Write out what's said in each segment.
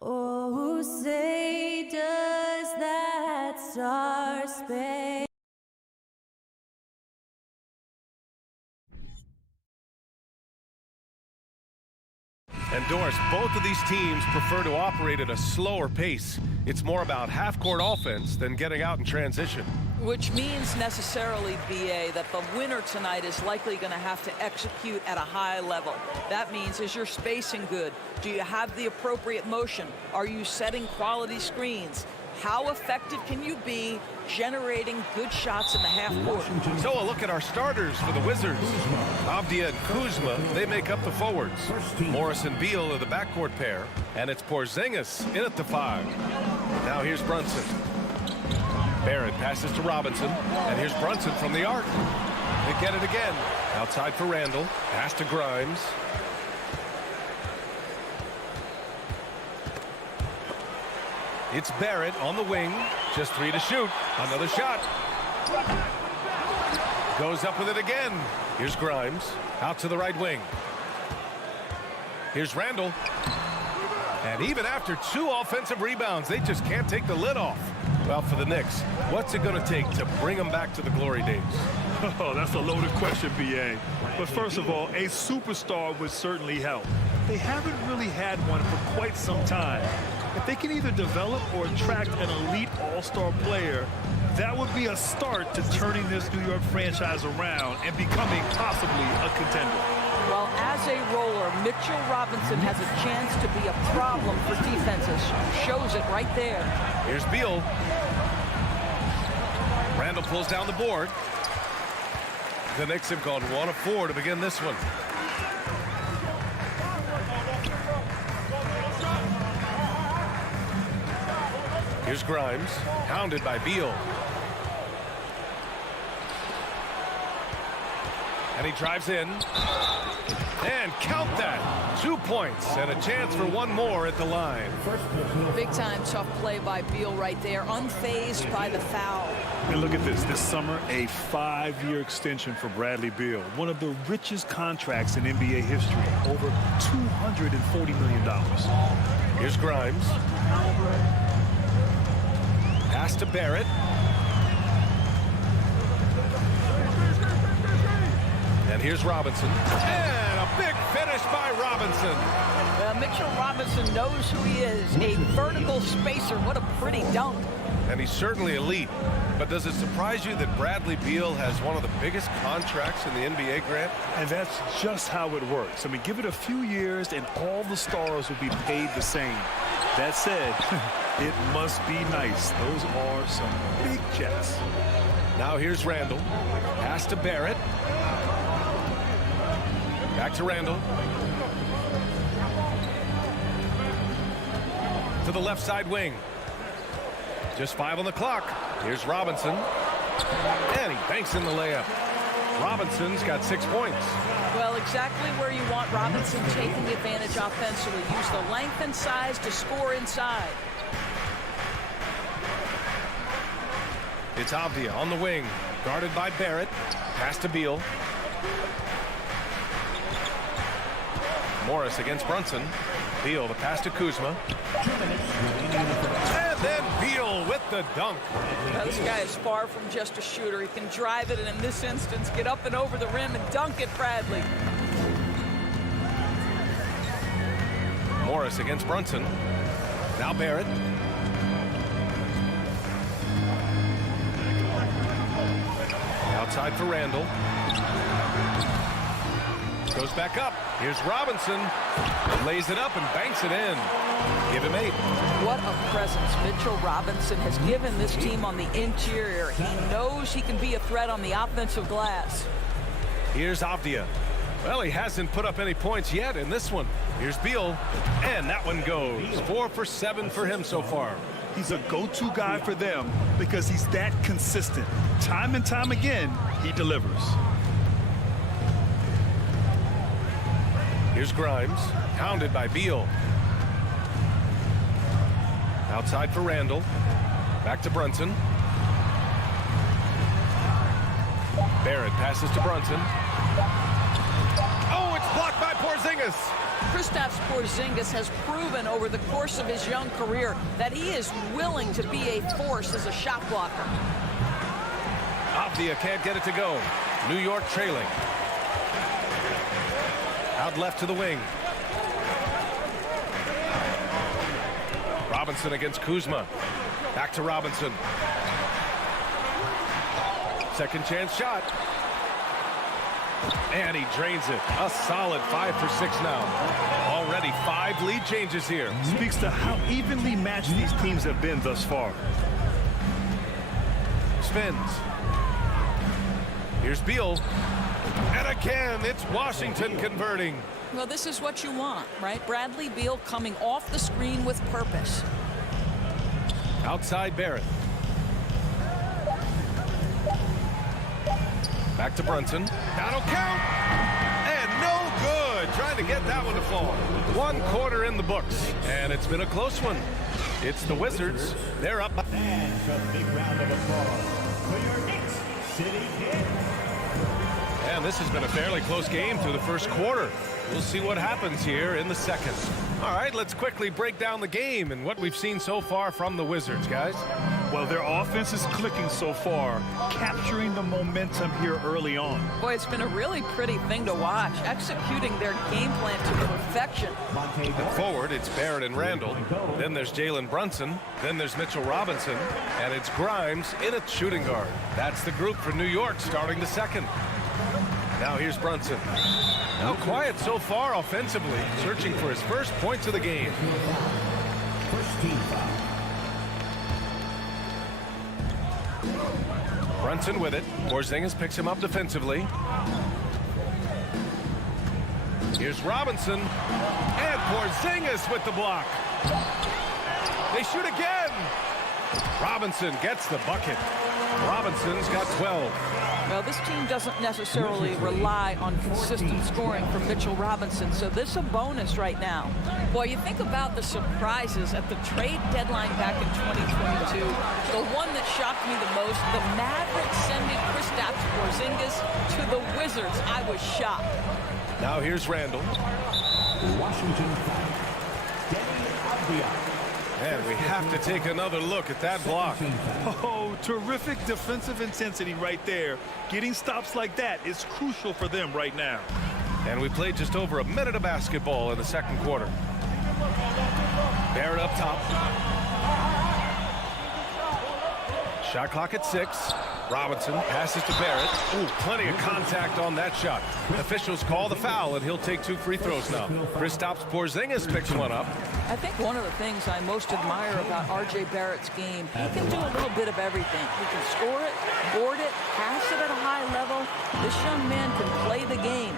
Oh, say does that star-spangled And Doris, both of these teams prefer to operate at a slower pace. It's more about half-court offense than getting out in transition. Which means necessarily, BA, that the winner tonight is likely going to have to execute at a high level. That means, is your spacing good? Do you have the appropriate motion? Are you setting quality screens? How effective can you be generating good shots in the half court? So a look at our starters for the Wizards. Avdia and Kuzma, they make up the forwards. Morris and Beal are the backcourt pair. And it's Porzingis in at the 5. Now here's Brunson. Barrett passes to Robinson. And here's Brunson from the arc. They get it again. Outside for Randall. Pass to Grimes. It's Barrett on the wing. Just 3 to shoot. Another shot. Goes up with it again. Here's Grimes. Out to the right wing. Here's Randall. And even after 2 offensive rebounds, they just can't take the lid off. Well, for the Knicks, what's it going to take to bring them back to the glory days? Oh, that's a loaded question, B.A. But first of all, a superstar would certainly help. They haven't really had one for quite some time. If they can either develop or attract an elite all-star player, that would be a start to turning this New York franchise around and becoming possibly a contender. Well, as a roller, Mitchell Robinson has a chance to be a problem for defenses. Shows it right there. Here's Beal. Randall pulls down the board. The Knicks have gone 1 of 4 to begin this one. Here's Grimes, hounded by Beal. And he drives in. And count that. 2 points and a chance for 1 more at the line. Big time tough play by Beal right there, unfazed by the foul. And look at this. This summer, a 5-year extension for Bradley Beal. One of the richest contracts in NBA history. Over $240 million. Here's Grimes. Pass to Barrett. And here's Robinson. And a big finish by Robinson. Mitchell Robinson knows who he is. A vertical spacer. What a pretty dunk. And he's certainly elite. But does it surprise you that Bradley Beal has one of the biggest contracts in the NBA, Grant? And that's just how it works. I mean, give it a few years and all the stars will be paid the same. That said, it must be nice. Those are some big checks. Now here's Randall. Pass to Barrett. Back to Randall. To the left side wing. Just 5 on the clock. Here's Robinson. And he banks in the layup. Robinson's got 6 points. Well, exactly where you want Robinson taking advantage offensively. Use the length and size to score inside. It's Avdia on the wing. Guarded by Barrett. Pass to Beal. Morris against Brunson. Beal, the pass to Kuzma. And then Beal with the dunk. Now, this guy is far from just a shooter. He can drive it, and in this instance, get up and over the rim and dunk it, Bradley. Morris against Brunson. Now Barrett. Outside for Randall. Goes back up. Here's Robinson. Lays it up and banks it in. Give him 8. What a presence Mitchell Robinson has given this team on the interior. He knows he can be a threat on the offensive glass. Here's Avdia. Well, he hasn't put up any points yet in this one. Here's Beal. And that one goes. 4 for 7 for him so far. He's a go-to guy for them because he's that consistent. Time and time again, he delivers. Here's Grimes, hounded by Beal. Outside for Randall. Back to Brunson. Barrett passes to Brunson. Oh, it's blocked by Porzingis. Kristaps Porzingis has proven over the course of his young career that he is willing to be a force as a shot blocker. Avdia can't get it to go. New York trailing. Out left to the wing. Robinson against Kuzma. Back to Robinson. Second chance shot. And he drains it. A solid 5 for 6 now. Already 5 lead changes here. Speaks to how evenly matched these teams have been thus far. Spins. Here's Beal. And again, it's Washington converting. Well, this is what you want, right? Bradley Beal coming off the screen with purpose. Outside Barrett. Back to Brunson. That'll count. And no good. Trying to get that one to fall. 1 quarter in the books. And it's been a close one. It's the Wizards. They're up. And a big round of applause for your Knicks City Kid. And this has been a fairly close game through the first quarter. We'll see what happens here in the second. All right, let's quickly break down the game and what we've seen so far from the Wizards, guys. Well, their offense is clicking so far, capturing the momentum here early on. Boy, it's been a really pretty thing to watch, executing their game plan to perfection. And forward, it's Barrett and Randall. Then there's Jalen Brunson. Then there's Mitchell Robinson. And it's Grimes in at shooting guard. That's the group for New York starting the second. Now here's Brunson. Now quiet so far offensively, searching for his first points of the game. First team foul. Brunson with it. Porzingis picks him up defensively. Here's Robinson. And Porzingis with the block. They shoot again. Robinson gets the bucket. Robinson's got 12. Well, this team doesn't necessarily rely on consistent scoring from Mitchell Robinson, so this is a bonus right now. Boy, you think about the surprises at the trade deadline back in 2022. The one that shocked me the most, the Mavericks sending Kristaps Porzingis to the Wizards. I was shocked. Now here's Randall. Washington foul. Denny Avdia. And we have to take another look at that block. Oh, terrific defensive intensity right there. Getting stops like that is crucial for them right now. And we played just over a minute of basketball in the second quarter. Barrett up top. Shot clock at 6. Robinson passes to Barrett. Ooh, plenty of contact on that shot. Officials call the foul, and he'll take 2 free throws now. Kristaps Porzingis picks one up. I think one of the things I most admire about R.J. Barrett's game, he can do a little bit of everything. He can score it, board it, pass it at a high level. This young man can play the game.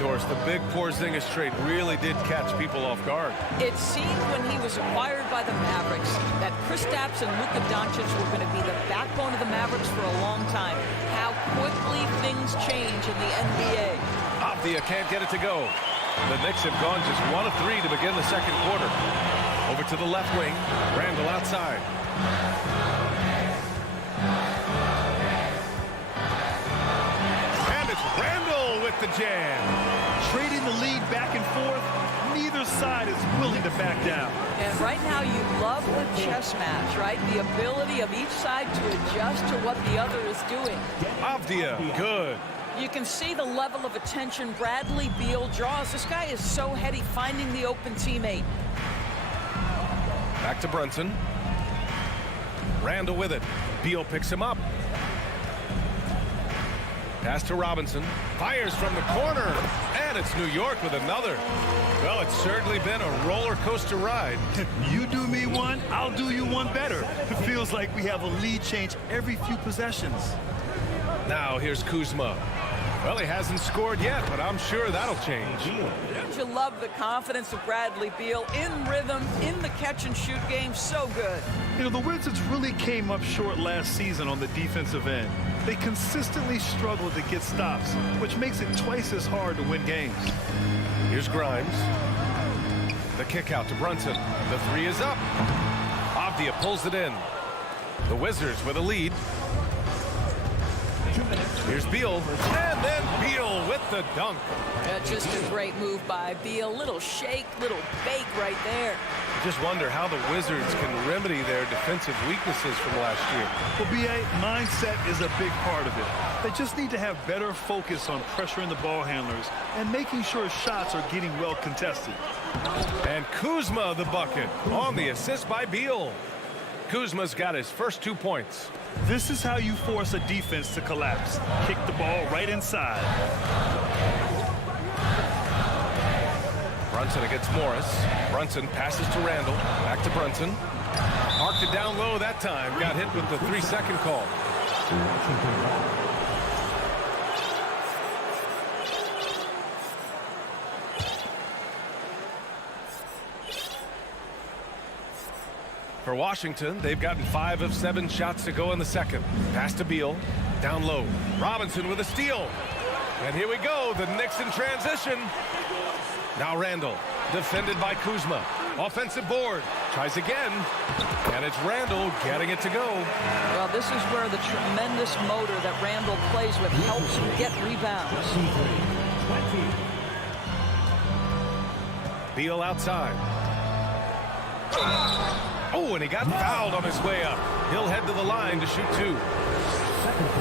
Doris, the big Porzingis trade really did catch people off guard. It seemed when he was acquired by the Mavericks that Kristaps and Luka Doncic were going to be the backbone of the Mavericks for a long time. How quickly things change in the NBA. Avdia can't get it to go. The Knicks have gone just 1 of 3 to begin the second quarter. Over to the left wing. Randall outside. And it's Randall with the jam. Trading the lead back and forth, neither side is willing to back down. And right now you love the chess match, right? The ability of each side to adjust to what the other is doing. Avdia, good. You can see the level of attention Bradley Beal draws. This guy is so heady finding the open teammate. Back to Brunson. Randall with it. Beal picks him up. Pass to Robinson. Fires from the corner. And it's New York with another. Well, it's certainly been a roller coaster ride. You do me one, I'll do you one better. It feels like we have a lead change every few possessions. Now here's Kuzma. Well, he hasn't scored yet, but I'm sure that'll change. Don't you love the confidence of Bradley Beal in rhythm, in the catch-and-shoot game? So good. You know, the Wizards really came up short last season on the defensive end. They consistently struggled to get stops, which makes it twice as hard to win games. Here's Grimes. The kick out to Brunson. The 3 is up. Avdia pulls it in. The Wizards with a lead. Here's Beal, and then Beal with the dunk. Just a great move by Beal. Little shake, little bake right there. I just wonder how the Wizards can remedy their defensive weaknesses from last year. Well, BA, mindset is a big part of it. They just need to have better focus on pressuring the ball handlers and making sure shots are getting well contested. And Kuzma the bucket on the assist by Beal. Kuzma's got his first 2 points. This is how you force a defense to collapse. Kick the ball right inside. Brunson against Morris. Brunson passes to Randall. Back to Brunson. Marked it down low that time. Got hit with the 3-second call. For Washington, they've gotten 5 of 7 shots to go in the second. Pass to Beal. Down low. Robinson with a steal. And here we go. The Knicks in transition. Now Randall. Defended by Kuzma. Offensive board. Tries again. And it's Randall getting it to go. Well, this is where the tremendous motor that Randall plays with helps him get rebounds. Beal outside. Oh, and he got fouled on his way up. He'll head to the line to shoot 2.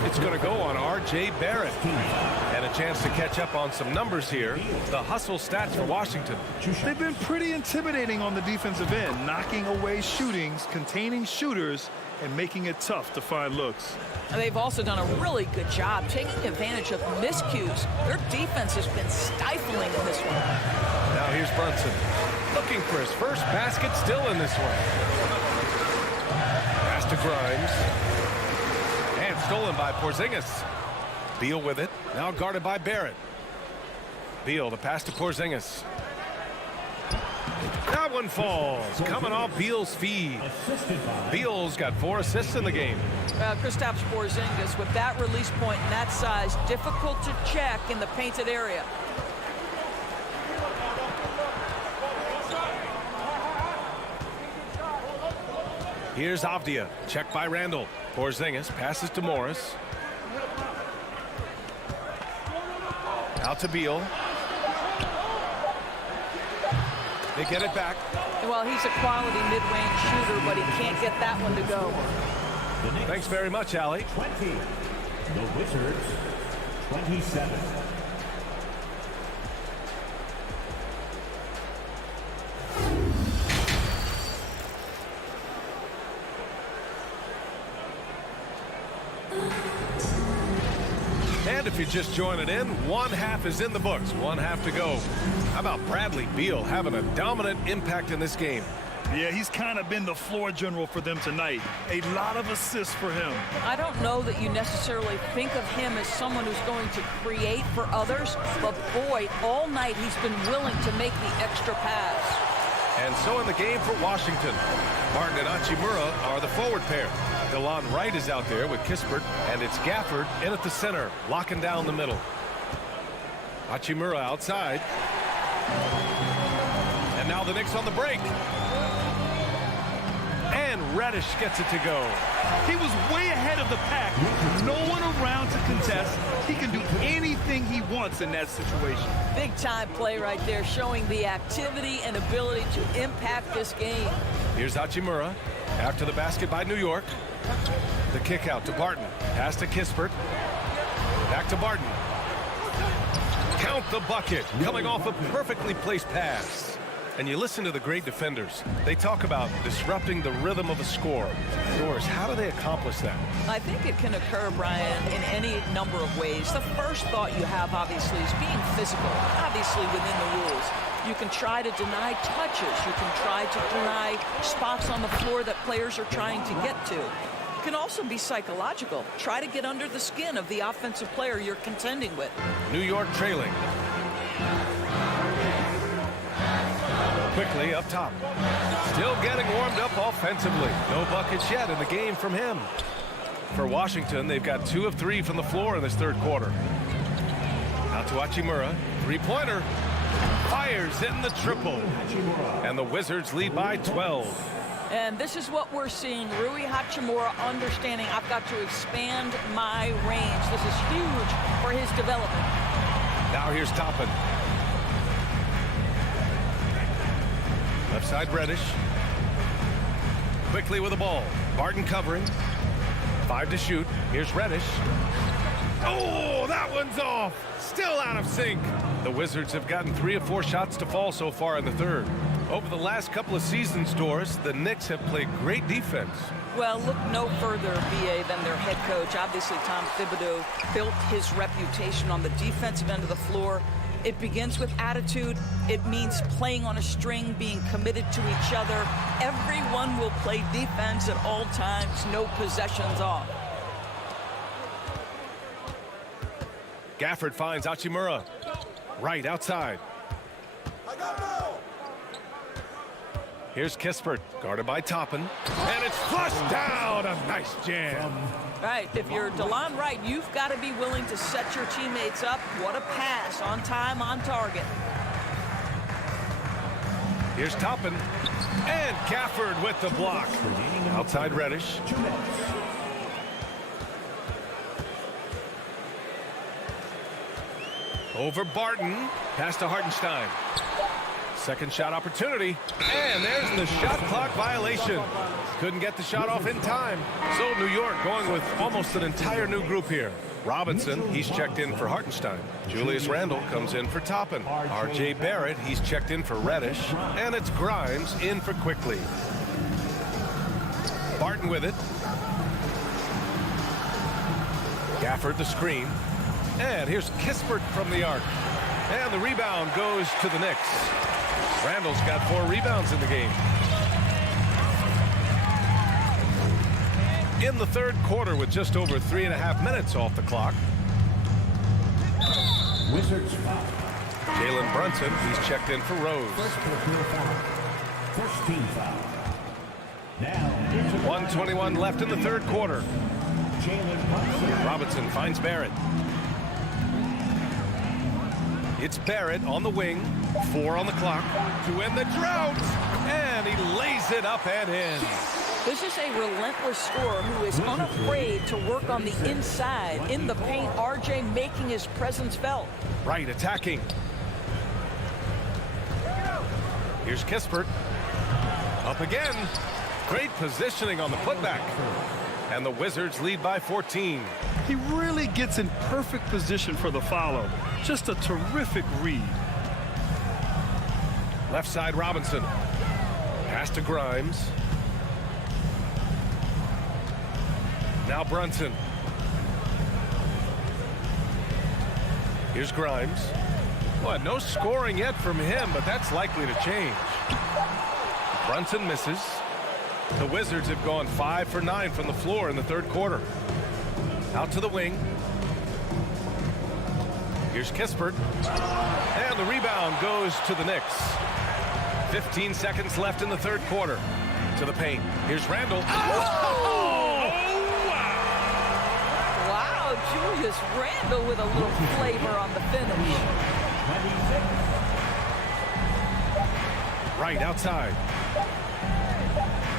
It's going to go on R.J. Barrett. And a chance to catch up on some numbers here. The hustle stats for Washington. They've been pretty intimidating on the defensive end, knocking away shootings, containing shooters, and making it tough to find looks. And they've also done a really good job taking advantage of miscues. Their defense has been stifling in this one. Now here's Brunson. Looking for his first basket still in this one. Pass to Grimes. And stolen by Porzingis. Beal with it. Now guarded by Barrett. Beal, the pass to Porzingis. That one falls. Coming off Beal's feed. Beal's got 4 assists in the game. Kristaps Porzingis with that release point and that size, difficult to check in the painted area. Here's Avdia. Checked by Randall. Porzingis passes to Morris. Out to Beal. They get it back. Well, he's a quality mid-range shooter, but he can't get that one to go. Thanks very much, Allie. 20. The Wizards, 27. And if you're just joining in, 1 half is in the books. 1 half to go. How about Bradley Beal having a dominant impact in this game? Yeah, he's kind of been the floor general for them tonight. A lot of assists for him. I don't know that you necessarily think of him as someone who's going to create for others, but boy, all night he's been willing to make the extra pass. And so in the game for Washington, Martin and Hachimura are the forward pair. DeLon Wright is out there with Kispert, and it's Gafford in at the center, locking down the middle. Hachimura outside. And now the Knicks on the break. And Reddish gets it to go. He was way ahead of the pack. No one around to contest. He can do anything he wants in that situation. Big time play right there, showing the activity and ability to impact this game. Here's Hachimura after the basket by New York. The kick out to Barton. Pass to Kispert. Back to Barton. Count the bucket. Coming off a perfectly placed pass. And you listen to the great defenders. They talk about disrupting the rhythm of a score. Doris, how do they accomplish that? I think it can occur, Brian, in any number of ways. The first thought you have, obviously, is being physical, obviously within the rules. You can try to deny touches. You can try to deny spots on the floor that players are trying to get to. It can also be psychological. Try to get under the skin of the offensive player you're contending with. New York trailing. Quickly up top. Still getting warmed up offensively. No buckets yet in the game from him. For Washington, they've got 2 of 3 from the floor in this third quarter. Out to Hachimura. 3-pointer. Fires in the triple. And the Wizards lead by 12. And this is what we're seeing. Rui Hachimura understanding I've got to expand my range. This is huge for his development. Now here's Toppin. Left side Reddish. Quickly with the ball. Barton covering. 5 to shoot. Here's Reddish. Oh, that one's off. Still out of sync. The Wizards have gotten 3 of 4 shots to fall so far in the third. Over the last couple of seasons, Doris, the Knicks have played great defense. Well, look no further, BA, than their head coach. Obviously, Tom Thibodeau built his reputation on the defensive end of the floor. It begins with attitude. It means playing on a string, being committed to each other. Everyone will play defense at all times, no possessions off. Gafford finds Hachimura. Right outside. Here's Kispert, guarded by Toppin. And it's flushed down. A nice jam. Right, if you're DeLon Wright, you've got to be willing to set your teammates up. What a pass, on time, on target. Here's Toppin. And Gafford with the block. Outside Reddish. Over Barton. Pass to Hartenstein. Second shot opportunity. And there's the shot clock violation. Couldn't get the shot off in time. So New York going with almost an entire new group here. Robinson, he's checked in for Hartenstein. Julius Randle comes in for Toppin. R.J. Barrett, he's checked in for Reddish. And it's Grimes in for Quickly. Barton with it. Gafford the screen. And here's Kispert from the arc. And the rebound goes to the Knicks. Randall's got 4 rebounds in the game. In the third quarter with just over 3.5 minutes off the clock. Wizards foul. Jalen Brunson, he's checked in for Rose. First team foul. Now into 1:21 left in the third quarter. Jalen Brunson. Robinson finds Barrett. It's Barrett on the wing. 4 on the clock to end the drought. And he lays it up and in. This is a relentless scorer who is unafraid to work on the inside. In the paint, RJ making his presence felt. Right, attacking. Here's Kispert. Up again. Great positioning on the putback. And the Wizards lead by 14. He really gets in perfect position for the follow. Just a terrific read. Left side Robinson. Pass to Grimes. Now Brunson. Here's Grimes. Well, no scoring yet from him, but that's likely to change. Brunson misses. The Wizards have gone 5 for 9 from the floor in the third quarter. Out to the wing. Here's Kispert. And the rebound goes to the Knicks. 15 seconds left in the third quarter. To the paint. Here's Randle. Wow, Julius Randle with a little flavor on the finish. Right outside.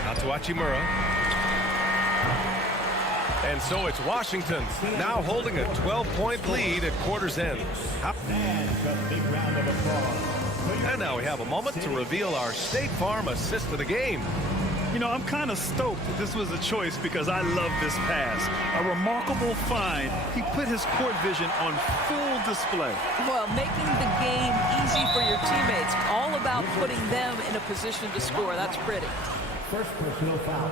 Out to Hachimura. And so it's Washington now holding a 12-point lead at quarter's end. And a big round of applause. And now we have a moment to reveal our State Farm assist of the game. You know, I'm kind of stoked that this was a choice because I love this pass. A remarkable find. He put his court vision on full display. Well, making the game easy for your teammates. All about putting them in a position to score. That's pretty. First personal foul.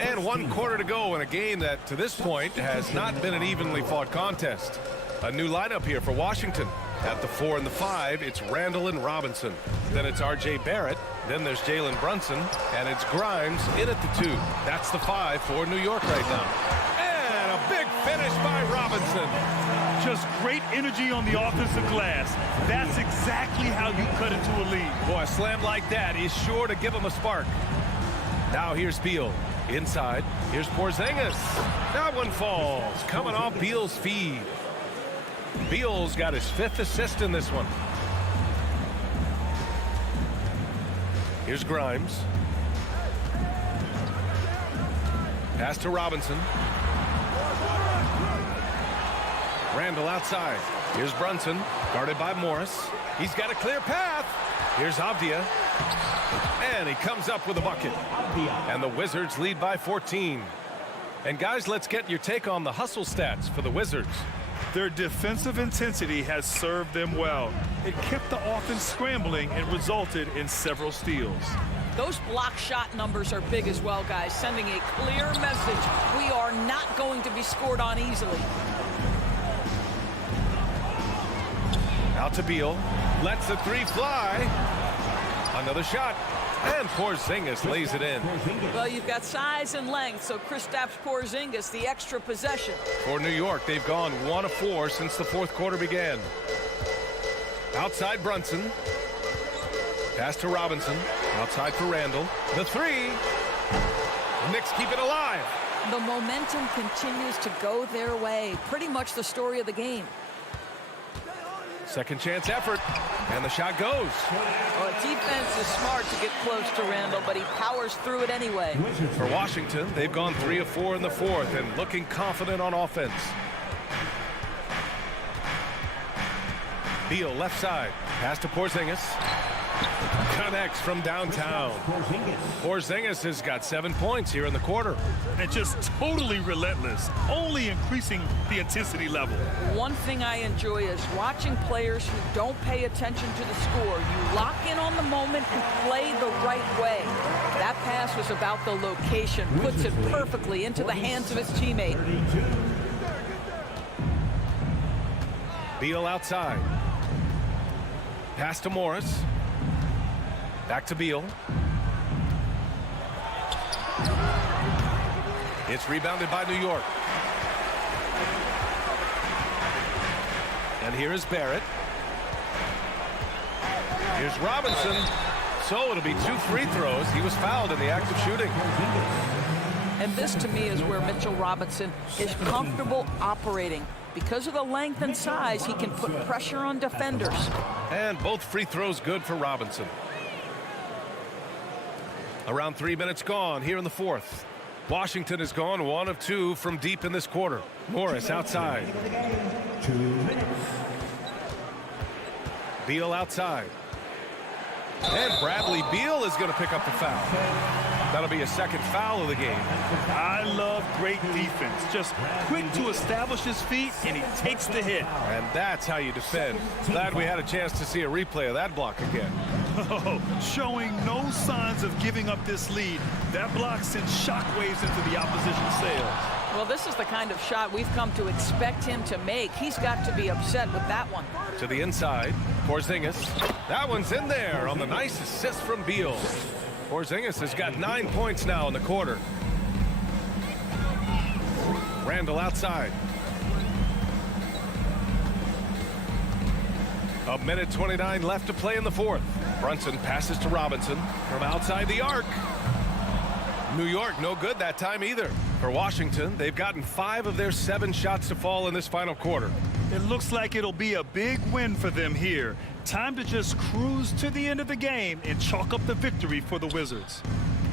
And 1 quarter to go in a game that, to this point, has not been an evenly fought contest. A new lineup here for Washington. At the 4 and the 5, it's Randle and Robinson. Then it's R.J. Barrett. Then there's Jalen Brunson. And it's Grimes in at the 2. That's the 5 for New York right now. And a big finish by Robinson. Just great energy on the offensive glass. That's exactly how you cut into a lead. Boy, a slam like that is sure to give him a spark. Now here's Beal. Inside, here's Porzingis. That one falls, coming off Beal's feed. Beal's got his 5th assist in this one. Here's Grimes. Pass to Robinson. Randall outside. Here's Brunson, guarded by Morris. He's got a clear path. Here's Avdia. And he comes up with a bucket. And the Wizards lead by 14. And guys, let's get your take on the hustle stats for the Wizards. Their defensive intensity has served them well. It kept the offense scrambling and resulted in several steals. Those block shot numbers are big as well, guys, sending a clear message. We are not going to be scored on easily. Out to Beal. Lets the three fly. Another shot. And Porzingis lays it in. Well, you've got size and length, so Kristaps Porzingis, the extra possession. For New York, they've gone 1 of 4 since the fourth quarter began. Outside Brunson. Pass to Robinson. Outside for Randall. The three. The Knicks keep it alive. The momentum continues to go their way. Pretty much the story of the game. Second chance effort. And the shot goes. Well, defense is smart to get close to Randall, but he powers through it anyway. For Washington, they've gone 3 of 4 in the fourth and looking confident on offense. Beal left side. Pass to Porzingis. Connects from downtown. Porzingis has got 7 points here in the quarter. And just totally relentless, only increasing the intensity level. One thing I enjoy is watching players who don't pay attention to the score. You lock in on the moment and play the right way. That pass was about the location, puts it perfectly into the hands of his teammate. Beal outside. Pass to Morris. Back to Beal. It's rebounded by New York. And here is Barrett. Here's Robinson. So it'll be 2 free throws. He was fouled in the act of shooting. And this, to me, is where Mitchell Robinson is comfortable operating. Because of the length and size, he can put pressure on defenders. And both free throws good for Robinson. Around 3 minutes gone here in the fourth. Washington has gone 1 of 2 from deep in this quarter. Morris outside. 2 minutes. Beal outside. And Bradley Beal is going to pick up the foul. That'll be a second foul of the game. I love great defense. Just quick to establish his feet, and he takes the hit. And that's how you defend. Glad we had a chance to see a replay of that block again. Oh, showing no signs of giving up this lead. That block sends shockwaves into the opposition's sails. Well, this is the kind of shot we've come to expect him to make. He's got to be upset with that one. To the inside, Porzingis. That one's in there on the nice assist from Beal. Porzingis has got 9 points now in the quarter. Randall outside. A minute 29 left to play in the fourth. Brunson passes to Robinson from outside the arc. New York no good that time either. For Washington, they've gotten 5 of their 7 shots to fall in this final quarter. It looks like it'll be a big win for them here. Time to just cruise to the end of the game and chalk up the victory for the Wizards.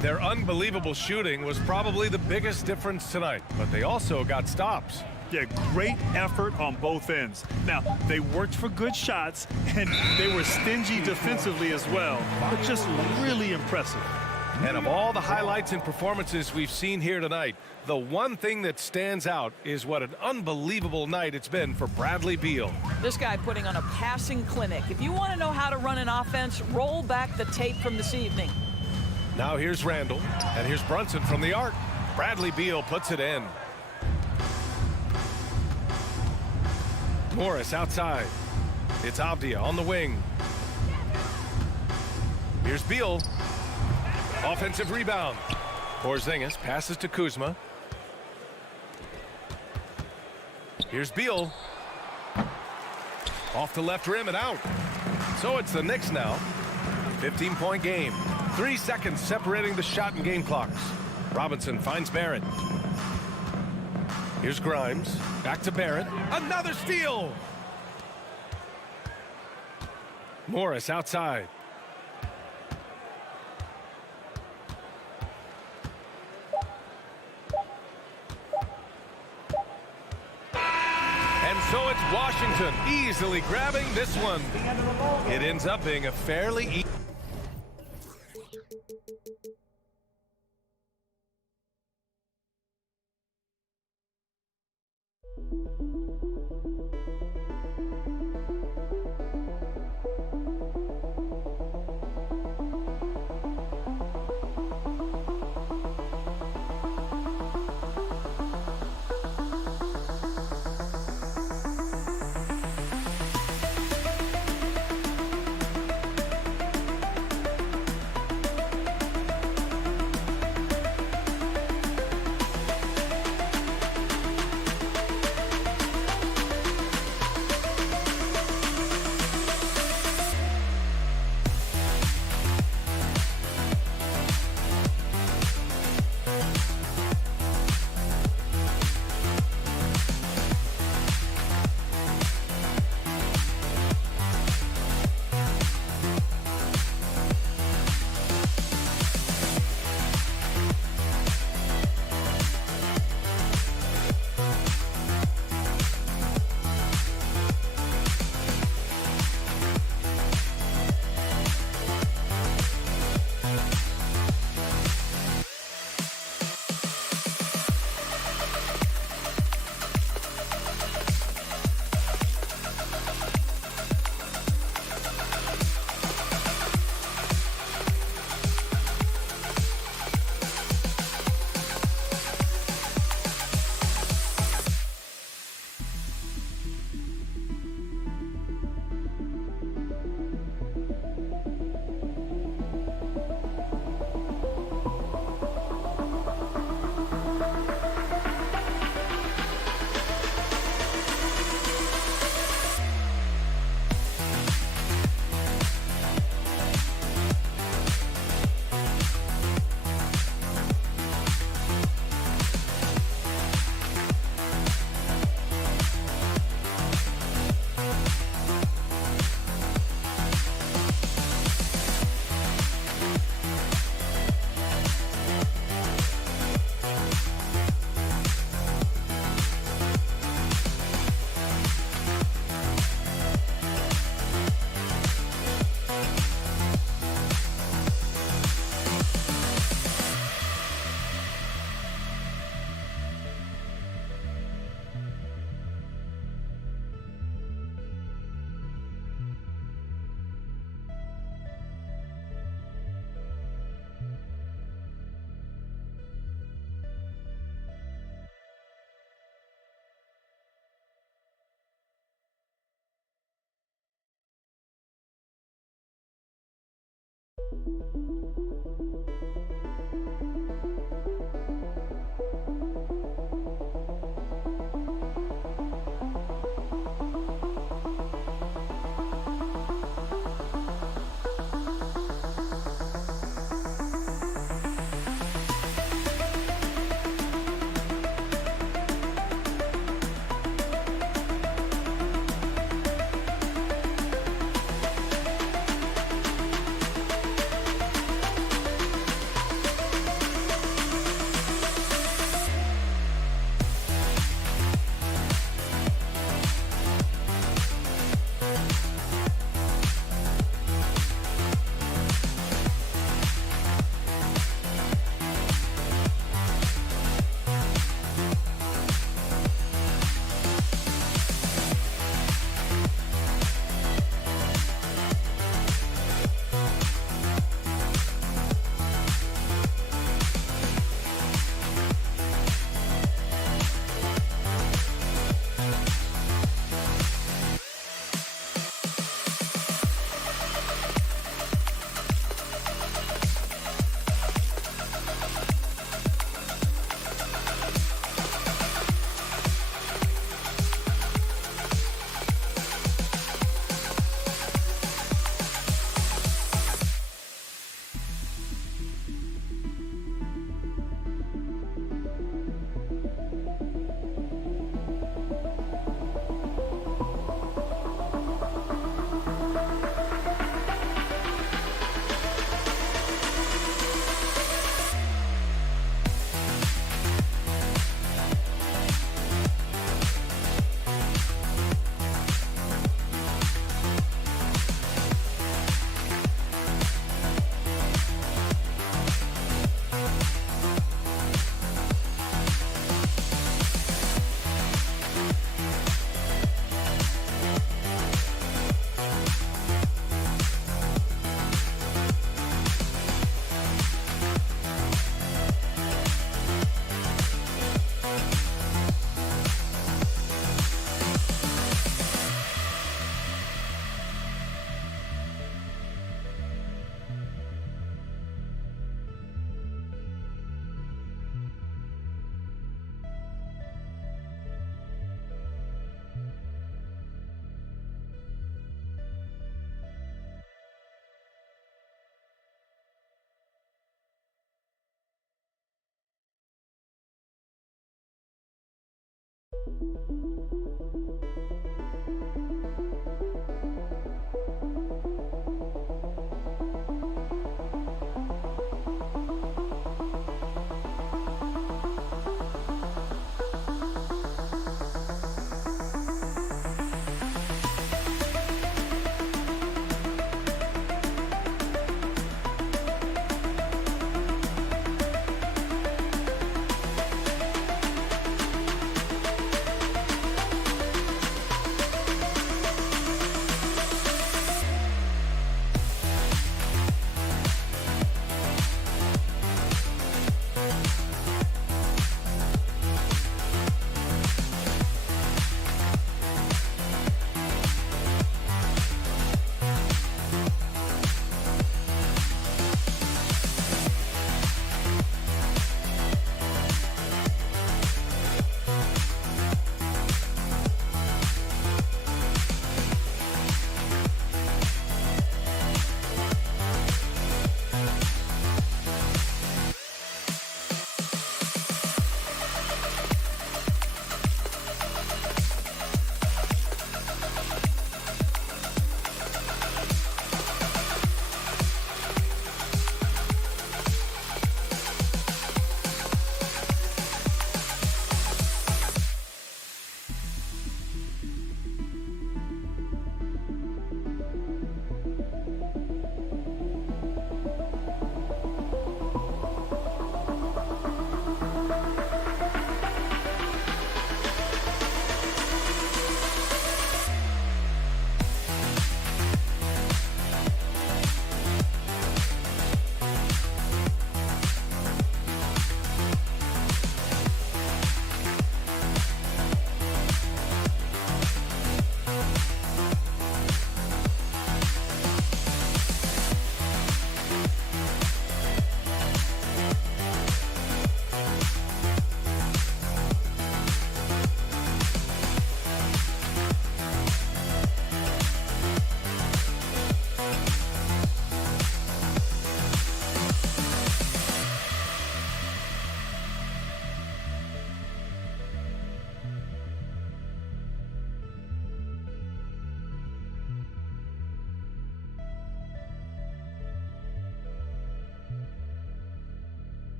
Their unbelievable shooting was probably the biggest difference tonight, but they also got stops. Yeah, great effort on both ends. Now, they worked for good shots, and they were stingy defensively as well, but just really impressive. And of all the highlights and performances we've seen here tonight, the one thing that stands out is what an unbelievable night it's been for Bradley Beal. This guy putting on a passing clinic. If you want to know how to run an offense, roll back the tape from this evening. Now here's Randall, and here's Brunson from the arc. Bradley Beal puts it in. Morris outside. It's Avdia on the wing. Here's Beal. Offensive rebound. Porzingis passes to Kuzma. Here's Beal. Off the left rim and out. So it's the Knicks now. 15-point game. 3 seconds separating the shot and game clocks. Robinson finds Barrett. Here's Grimes. Back to Barrett. Another steal. Morris outside. So it's Washington easily grabbing this one. It ends up being a fairly easy.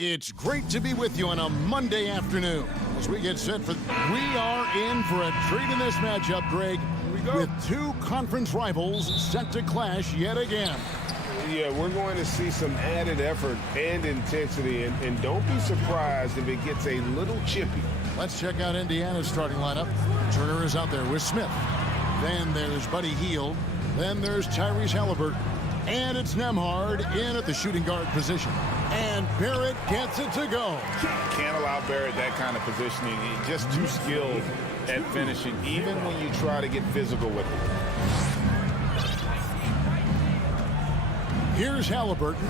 It's great to be with you on a Monday afternoon as we get set for... We are in for a treat in this matchup, Greg, with two conference rivals set to clash yet again. Yeah, we're going to see some added effort and intensity, and don't be surprised if it gets a little chippy. Let's check out Indiana's starting lineup. Turner is out there with Smith. Then there's Buddy Hield. Then there's Tyrese Halliburton. And it's Nembhard in at the shooting guard position. And Barrett gets it to go. Can't allow Barrett that kind of positioning. He's just too skilled at finishing, even when you try to get physical with him. Here's Halliburton.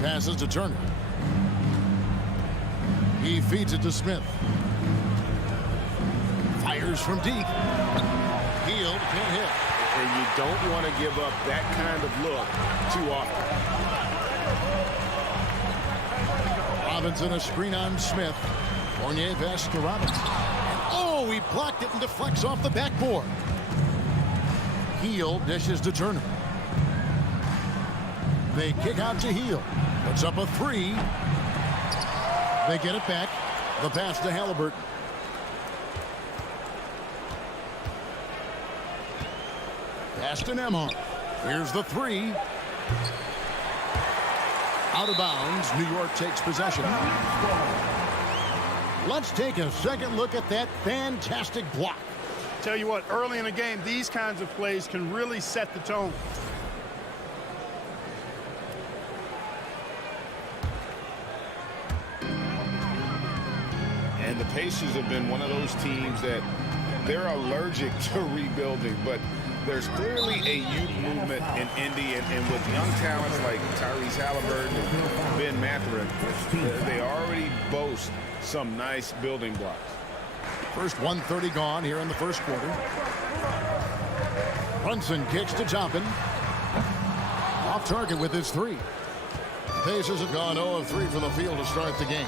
Passes to Turner. He feeds it to Smith. Fires from deep. Hield can't hit. And you don't want to give up that kind of look too often. Robinson a screen on Smith. Fournier pass to Robinson. And oh, he blocked it and deflects off the backboard. Hield dishes to Turner. They kick out to Hield. Puts up a three. They get it back. The pass to Halliburton. Pass to Nembhard. Here's the three. Out of bounds. New York takes possession. Let's take a second look at that fantastic block. Tell you what, early in the game, these kinds of plays can really set the tone. And the Pacers have been one of those teams that they're allergic to rebuilding, but there's clearly a youth movement in Indy, and with young talents like Tyrese Halliburton and Ben Mathurin, they already boast some nice building blocks. First 1:30 gone here in the first quarter. Brunson kicks to Toppin. Off target with his three. The Pacers have gone 0 of 3 from the field to start the game.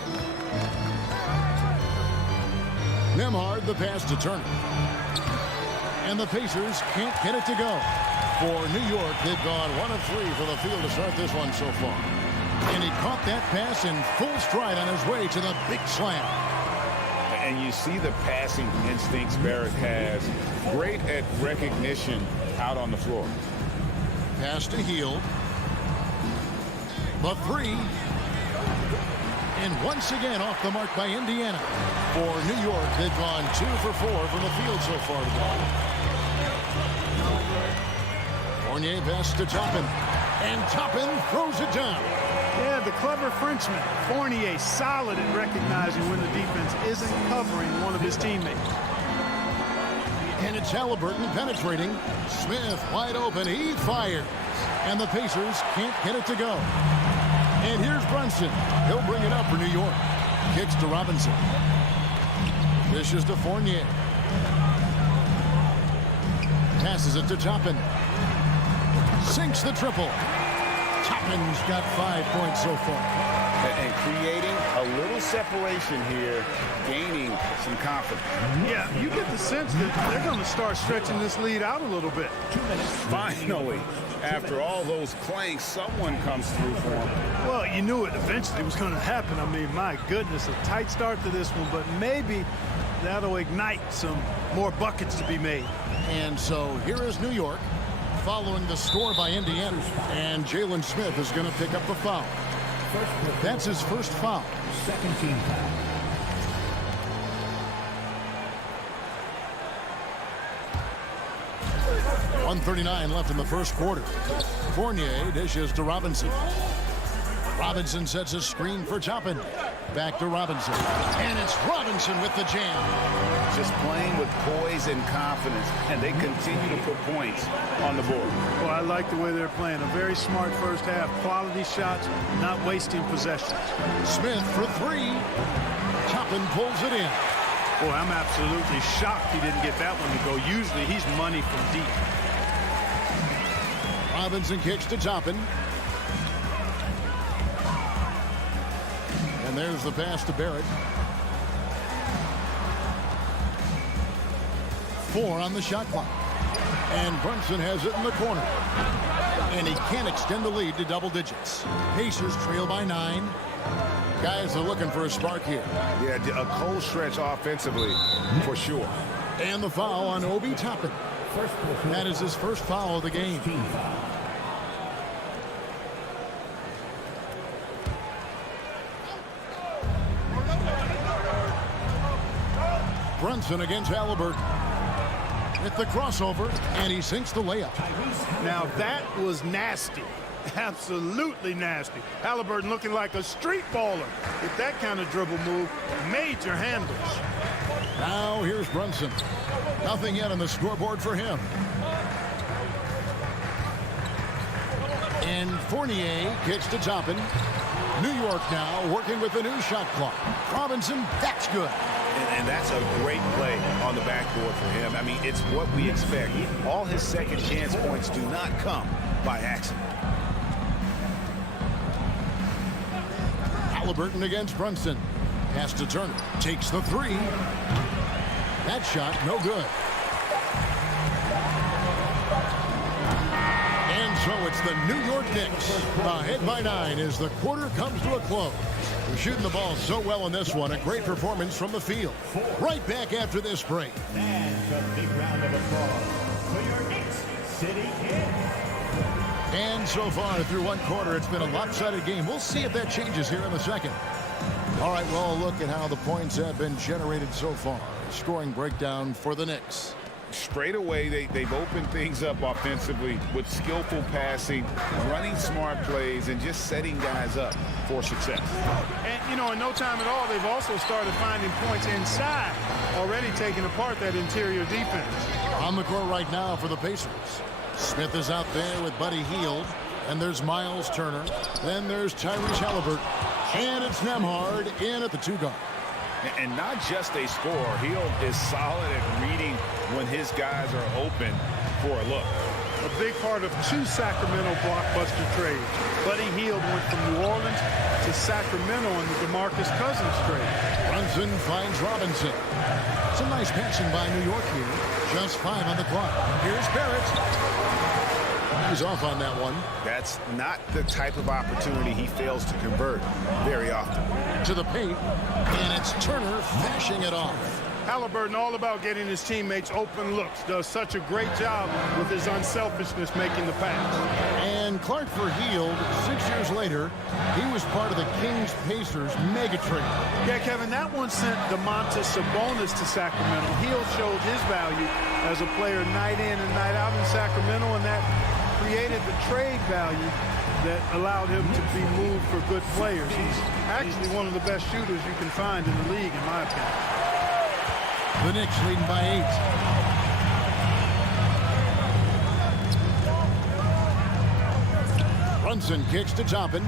Nembhard the pass to Turner. And the Pacers can't get it to go. For New York, they've gone 1 of 3 from the field to start this one so far. And he caught that pass in full stride on his way to the big slam. And you see the passing instincts Barrett has. Great at recognition out on the floor. Pass to Hield. The three. And once again off the mark by Indiana. For New York, they've gone 2 for 4 from the field so far today. Fournier pass to Toppin. And Toppin throws it down. Yeah, the clever Frenchman. Fournier solid in recognizing when the defense isn't covering one of his teammates. And it's Halliburton penetrating. Smith wide open. He fires. And the Pacers can't get it to go. And here's Brunson. He'll bring it up for New York. Kicks to Robinson. Dishes to Fournier. Passes it to Toppin. Sinks the triple. Toppin's got 5 points so far. And creating a little separation here, gaining some confidence. Yeah, you get the sense that they're going to start stretching this lead out a little bit. Finally, after all those clanks, someone comes through for them. Well, you knew it eventually was going to happen. I mean, my goodness, a tight start to this one, but maybe that'll ignite some more buckets to be made. And so here is New York following the score by Indiana. And Jalen Smith is going to pick up the foul. That's his first foul. Second team foul. .139 left in the first quarter. Fournier dishes to Robinson. Robinson sets a screen for Toppin. Back to Robinson. And it's Robinson with the jam. Just playing with poise and confidence, and they continue to put points on the board. Well, I like the way they're playing. A very smart first half. Quality shots, not wasting possessions. Smith for three. Toppin pulls it in. Boy, I'm absolutely shocked he didn't get that one to go. Usually he's money from deep. Robinson kicks to Toppin. And there's the pass to Barrett. 4 on the shot clock. And Brunson has it in the corner. And he can't extend the lead to double digits. Pacers trail by 9. Guys are looking for a spark here. Yeah, a cold stretch offensively, for sure. And the foul on Obi Toppin. That is his first foul of the game. Brunson against Halliburton. With the crossover, and he sinks the layup. Now that was nasty. Absolutely nasty. Halliburton looking like a street baller. With that kind of dribble move, major handles. Now here's Brunson. Nothing yet on the scoreboard for him. And Fournier kicks to Toppin. New York now working with the new shot clock. Robinson, that's good. And that's a great play on the backboard for him. I mean, it's what we expect. All his second chance points do not come by accident. Halliburton against Brunson. Pass to Turner. Takes the three. That shot, no good. And so it's the New York Knicks. Ahead by 9 as the quarter comes to a close. We're shooting the ball so well in this one. A great performance from the field. Right back after this break. And a big round of applause for your Knicks City Kings. And so far through one quarter, it's been a lopsided game. We'll see if that changes here in the second. All right, well, look at how the points have been generated so far. Scoring breakdown for the Knicks. Straight away, they've opened things up offensively with skillful passing, running smart plays, and just setting guys up for success. And, you know, in no time at all, they've also started finding points inside, already taking apart that interior defense. On the court right now for the Pacers. Smith is out there with Buddy Hield. And there's Miles Turner. Then there's Tyrese Halliburton. And it's Nembhard in at the 2 guard. And not just a scorer. Hield is solid at reading when his guys are open for a look. A big part of 2 Sacramento blockbuster trades. Buddy Hield went from New Orleans to Sacramento in the DeMarcus Cousins trade. Brunson finds Robinson. Some nice passing by New York here. Just 5 on the clock. Here's Barrett. He's off on that one. That's not the type of opportunity he fails to convert very often. To the paint, and it's Turner flashing it off. Halliburton all about getting his teammates open looks. Does such a great job with his unselfishness making the pass. And Clark for Hield, 6 years later, he was part of the Kings-Pacers mega trade. Yeah, Kevin, that one sent Domantas Sabonis to Sacramento. Hield showed his value as a player night in and night out in Sacramento, and that created the trade value that allowed him to be moved for good players. He's actually one of the best shooters you can find in the league, in my opinion. The Knicks leading by 8. Brunson kicks to Toppin.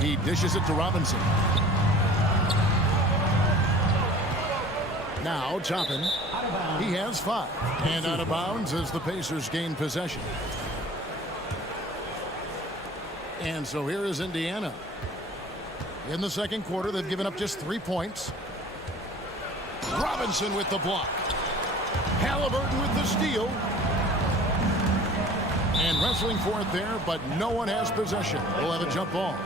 He dishes it to Robinson. Now Toppin. He has 5. And out of bounds as the Pacers gain possession. And so here is Indiana. In the second quarter, they've given up just 3 points. Robinson with the block. Halliburton with the steal. And wrestling for it there, but no one has possession. We'll have a jump ball.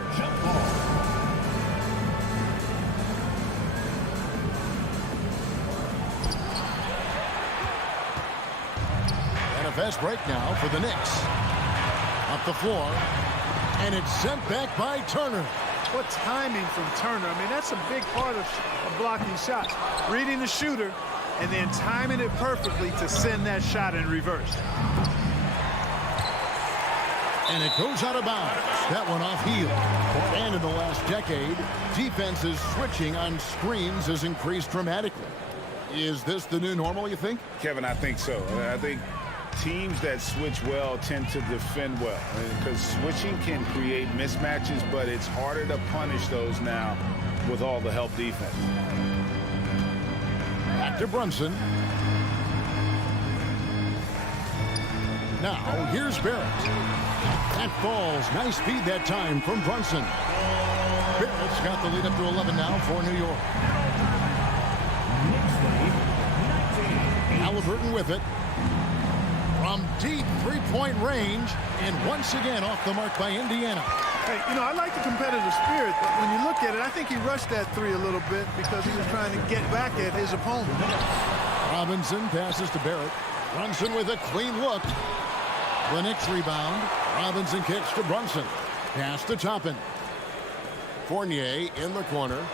And a fast break now for the Knicks. Up the floor. And it's sent back by Turner. What timing from Turner. I mean, that's a big part of blocking shots. Reading the shooter and then timing it perfectly to send that shot in reverse. And it goes out of bounds. That one off Hield. And in the last decade, defenses switching on screens has increased dramatically. Is this the new normal, you think? Kevin, I think so. I think teams that switch well tend to defend well, because switching can create mismatches, but it's harder to punish those now with all the help defense. Back to Brunson. Now here's Barrett. That falls. Nice feed that time from Brunson. Barrett's got the lead up to 11 now for New York. Halliburton with it. From deep three-point range, and once again off the mark by Indiana. Hey, you know, I like the competitive spirit, but when you look at it, I think he rushed that 3 a little bit because he was trying to get back at his opponent. Robinson passes to Barrett. Brunson with a clean look. The Knicks rebound. Robinson kicks to Brunson. Pass to Toppin. Fournier in the corner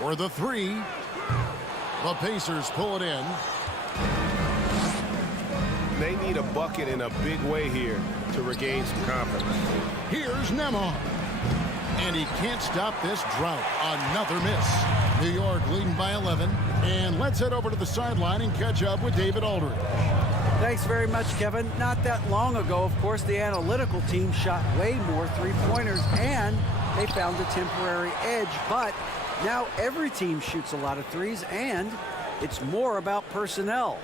for the 3. The Pacers pull it in. They need a bucket in a big way here to regain some confidence. Here's Nembhard. And he can't stop this drought. Another miss. New York leading by 11. And let's head over to the sideline and catch up with David Aldridge. Thanks very much, Kevin. Not that long ago, of course, the analytical team shot way more three-pointers, and they found a temporary edge. But now every team shoots a lot of threes, and it's more about personnel.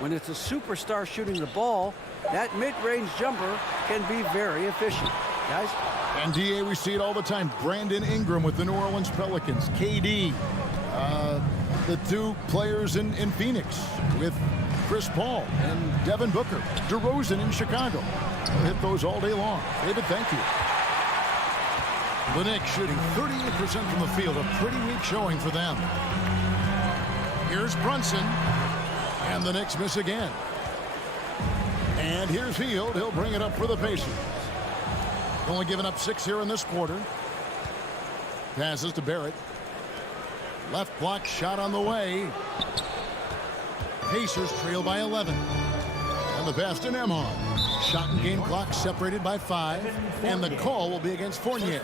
When it's a superstar shooting the ball, that mid-range jumper can be very efficient. Guys? And DA, we see it all the time. Brandon Ingram with the New Orleans Pelicans. KD. The 2 players in Phoenix with Chris Paul and Devin Booker. DeRozan in Chicago. We'll hit those all day long. David, thank you. The Knicks shooting 38% from the field. A pretty weak showing for them. Here's Brunson. And the Knicks miss again. And here's Hield. He'll bring it up for the Pacers. Only given up 6 here in this quarter. Passes to Barrett. Left block shot on the way. Pacers trail by 11. And the pass to Nembhard. Shot and game clock separated by 5. And the call will be against Fournier.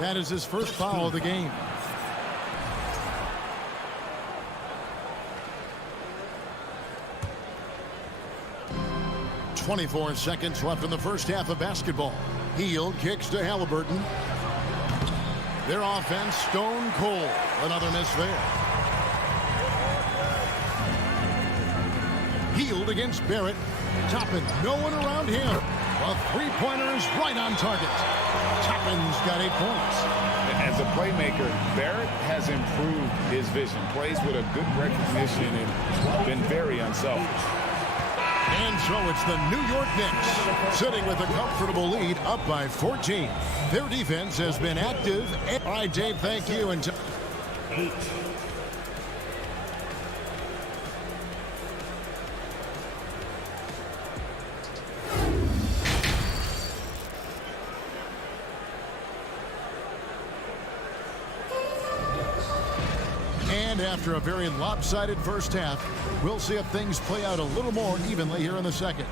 That is his first foul of the game. 24 seconds left in the first half of basketball. Hield kicks to Halliburton. Their offense stone cold. Another miss there. Hield against Barrett. Toppin, no one around him. A three-pointer is right on target. Toppin's got 8 points. As a playmaker, Barrett has improved his vision. Plays with a good recognition and been very unselfish. And so it's the New York Knicks sitting with a comfortable lead up by 14. Their defense has been active. All right, Dave, thank you. And after a very lopsided first half, we'll see if things play out a little more evenly here in the second.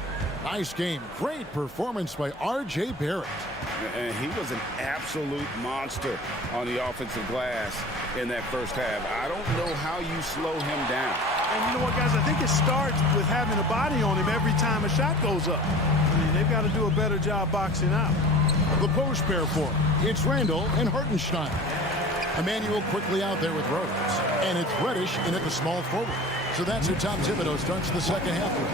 Nice game. Great performance by R.J. Barrett. And he was an absolute monster on the offensive glass in that first half. I don't know how you slow him down. And you know what, guys? I think it starts with having a body on him every time a shot goes up. I mean, they've got to do a better job boxing out. The post pair for him. It's Randall and Hartenstein. Emmanuel quickly out there with Rose. And it's Reddish in at the small forward. So that's how Tom Thibodeau starts the second half with.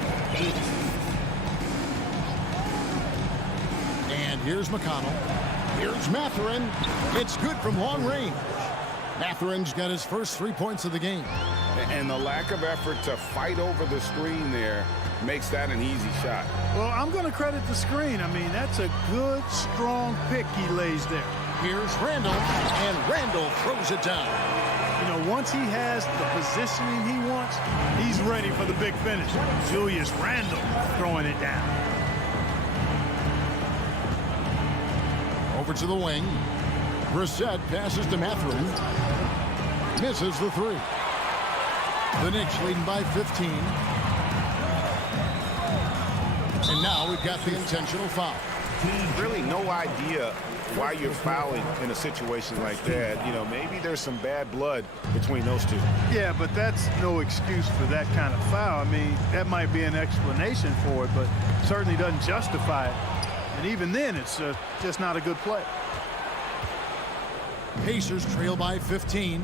And here's McConnell. Here's Mathurin. It's good from long range. Mathurin's got his first 3 points of the game. And the lack of effort to fight over the screen there makes that an easy shot. Well, I'm going to credit the screen. I mean, that's a good, strong pick he lays there. Here's Randall, and Randall throws it down. You know, once he has the positioning he wants, he's ready for the big finish. Julius Randle throwing it down. Over to the wing. Brissett passes to Mathurin. Misses the three. The Knicks leading by 15. And now we've got the intentional foul. Really no idea why you're fouling in a situation like that. You know, maybe there's some bad blood between those two. Yeah, but that's no excuse for that kind of foul. I mean, that might be an explanation for it, but certainly doesn't justify it. And even then, it's just not a good play. Pacers trail by 15.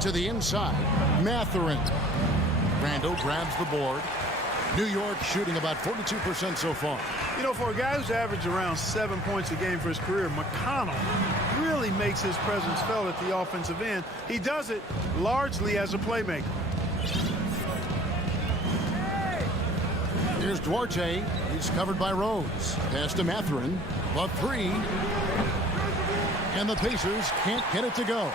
To the inside, Mathurin. Randall grabs the board. New York shooting about 42% so far. You know, for a guy who's averaged around 7 points a game for his career, McConnell really makes his presence felt at the offensive end. He does it largely as a playmaker. Here's Duarte. He's covered by Rose. Pass to Mathurin. The three. And the Pacers can't get it to go.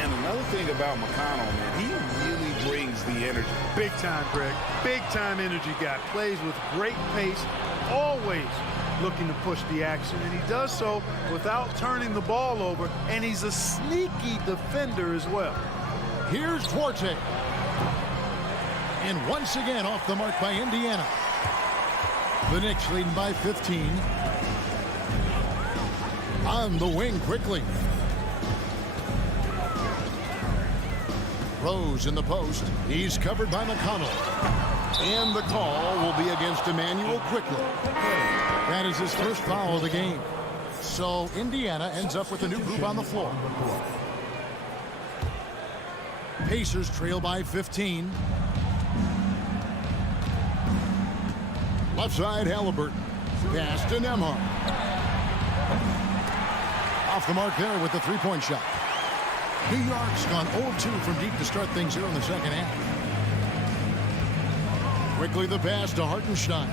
And another thing about McConnell, man, he really brings the energy. Big time, Greg. Big time energy guy. Plays with great pace. Always looking to push the action. And he does so without turning the ball over. And he's a sneaky defender as well. Here's Duarte. And once again off the mark by Indiana. The Knicks leading by 15. On the wing quickly. Rose in the post. He's covered by McConnell. And the call will be against Emmanuel quickly. That is his first foul of the game. So Indiana ends up with a new group on the floor. Pacers trail by 15. Left side, Halliburton. Pass to Nembhard. Off the mark there with the three-point shot. New York's gone 0-2 from deep to start things here in the second half. Quickly the pass to Hartenstein.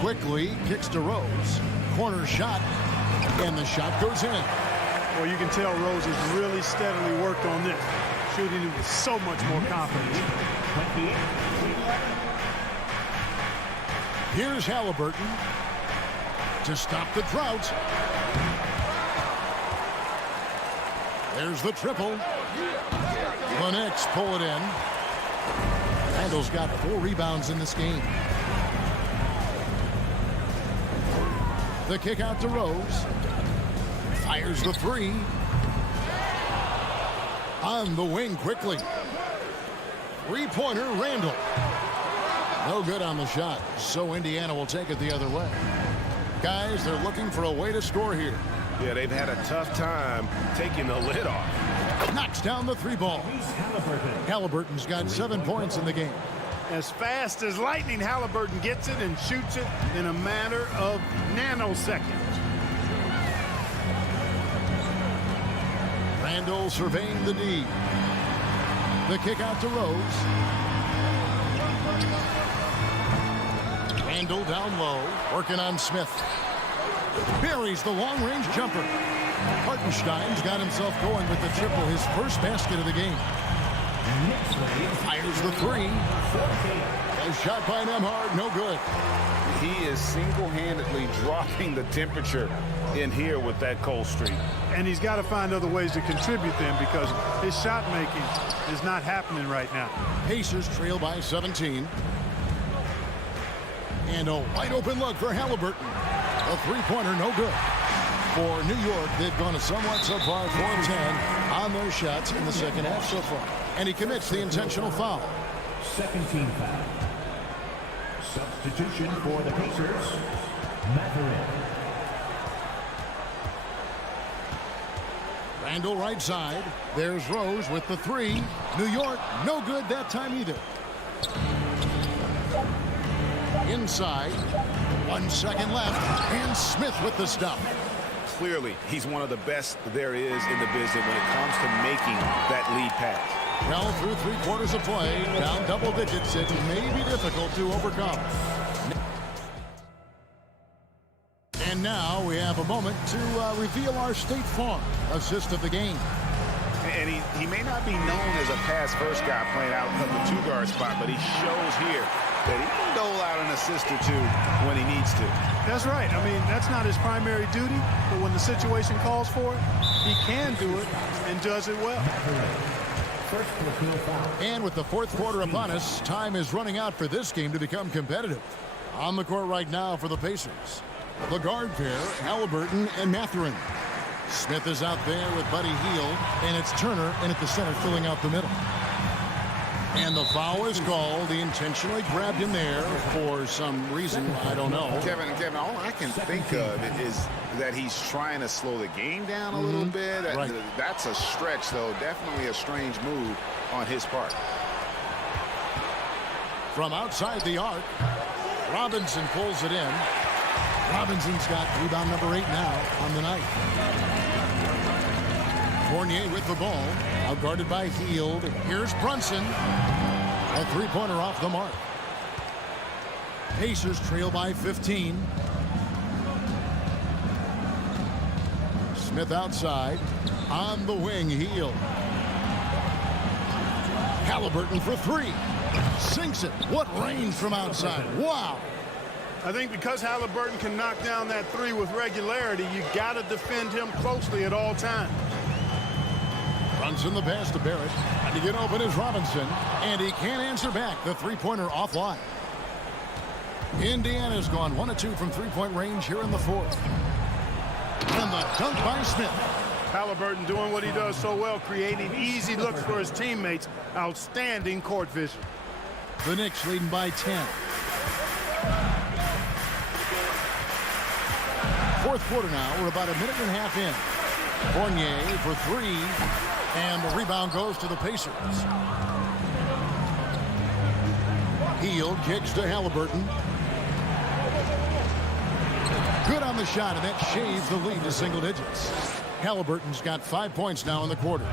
Quickly kicks to Rose. Corner shot. And the shot goes in. Well, you can tell Rose has really steadily worked on this. Shooting it with so much more confidence. Here's Halliburton to stop the drought. There's the triple. The Knicks pull it in. Randall's got 4 rebounds in this game. The kick out to Rose. Fires the three. On the wing quickly. Three-pointer, Randall. No good on the shot, so Indiana will take it the other way. Guys, they're looking for a way to score here. Yeah, they've had a tough time taking the lid off. Knocks down the three ball. Halliburton's got 7 points in the game. As fast as lightning, Halliburton gets it and shoots it in a matter of nanoseconds. Randall surveying the D. The kick out to Rose. Randall down low, working on Smith. Buries the long-range jumper. Hartenstein's got himself going with the triple, his first basket of the game. Fires the three. A shot by Nembhard, no good. He is single-handedly dropping the temperature in here with that cold streak. And he's got to find other ways to contribute then, because his shot making is not happening right now. Pacers trail by 17. And a wide open look for Halliburton. A three-pointer, no good. For New York, they've gone a somewhat subpar 4-10 on their shots in the second half so far. And he commits the intentional foul. Second team foul. Substitution for the Pacers, Mathurin. Randall right side. There's Rose with the three. New York, no good that time either. Inside. 1 second left. And Smith with the stop. Clearly, he's one of the best there is in the business when it comes to making that lead pass. Well, through 3 quarters of play, down double digits, it may be difficult to overcome. And now we have a moment to reveal our State Farm assist of the game. And he may not be known as a pass-first guy playing out of the two-guard spot, but he shows here that he can dole out an assist or two when he needs to. That's right. I mean, that's not his primary duty, but when the situation calls for it, he can do it and does it well. And with the fourth quarter upon us, time is running out for this game to become competitive. On the court right now for the Pacers, the guard pair, Halliburton and Mathurin. Smith is out there with Buddy Hield, and it's Turner in at the center filling out the middle. And the foul is called. He intentionally grabbed him there for some reason. I don't know. Kevin, all I can think of is that he's trying to slow the game down a little bit. Right. That's a stretch, though. Definitely a strange move on his part. From outside the arc, Robinson pulls it in. Robinson's got rebound number 8 now on the night. Fournier with the ball, out guarded by Hield. Here's Brunson. A three-pointer off the mark. Pacers trail by 15. Smith outside. On the wing, Hield. Halliburton for 3. Sinks it. What range from outside. Wow. I think because Halliburton can knock down that 3 with regularity, you got to defend him closely at all times. Brunson the pass to Barrett. And to get open is Robinson. And he can't answer back. The three-pointer offline. Indiana's gone 1 of 2 from three-point range here in the fourth. And the dunk by Smith. Halliburton doing what he does so well, creating easy looks for his teammates. Outstanding court vision. The Knicks leading by 10. Fourth quarter now. We're about a minute and a half in. Fournier for 3. And the rebound goes to the Pacers. Hield kicks to Halliburton. Good on the shot, and that shaves the lead to single digits. Halliburton's got 5 points now in the quarter.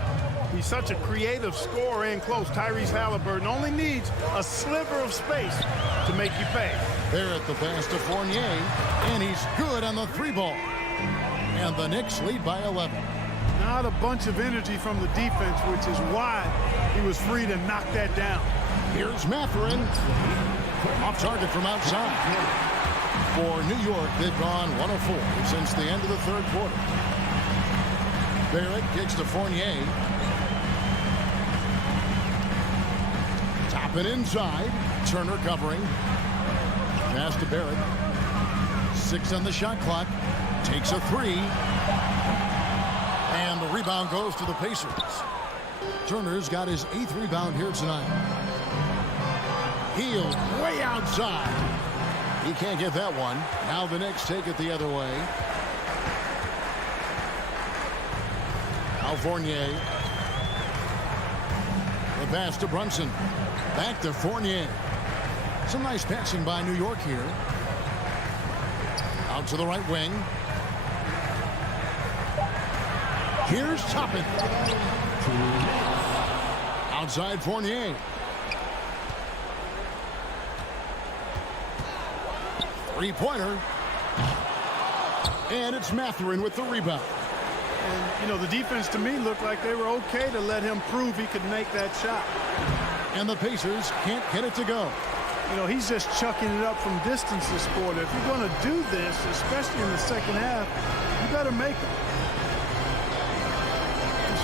He's such a creative scorer in close. Tyrese Halliburton only needs a sliver of space to make you pay. There at the pass to Fournier, and he's good on the 3-ball. And the Knicks lead by 11. Not a bunch of energy from the defense, which is why he was free to knock that down. Here's Mathurin. Off target from outside. For New York, they've gone 1 of 4 since the end of the third quarter. Barrett kicks to Fournier. Top it inside. Turner covering. Pass to Barrett. 6 on the shot clock. Takes a 3. And the rebound goes to the Pacers. Turner's got his 8th rebound here tonight. Hield way outside. He can't get that one. Now the Knicks take it the other way. Now Fournier. The pass to Brunson. Back to Fournier. Some nice passing by New York here. Out to the right wing. Here's Toppin. Outside Fournier. Three-pointer. And it's Mathurin with the rebound. And, you know, the defense to me looked like they were okay to let him prove he could make that shot. And the Pacers can't get it to go. You know, he's just chucking it up from distance this quarter. If you're going to do this, especially in the second half, you better make it.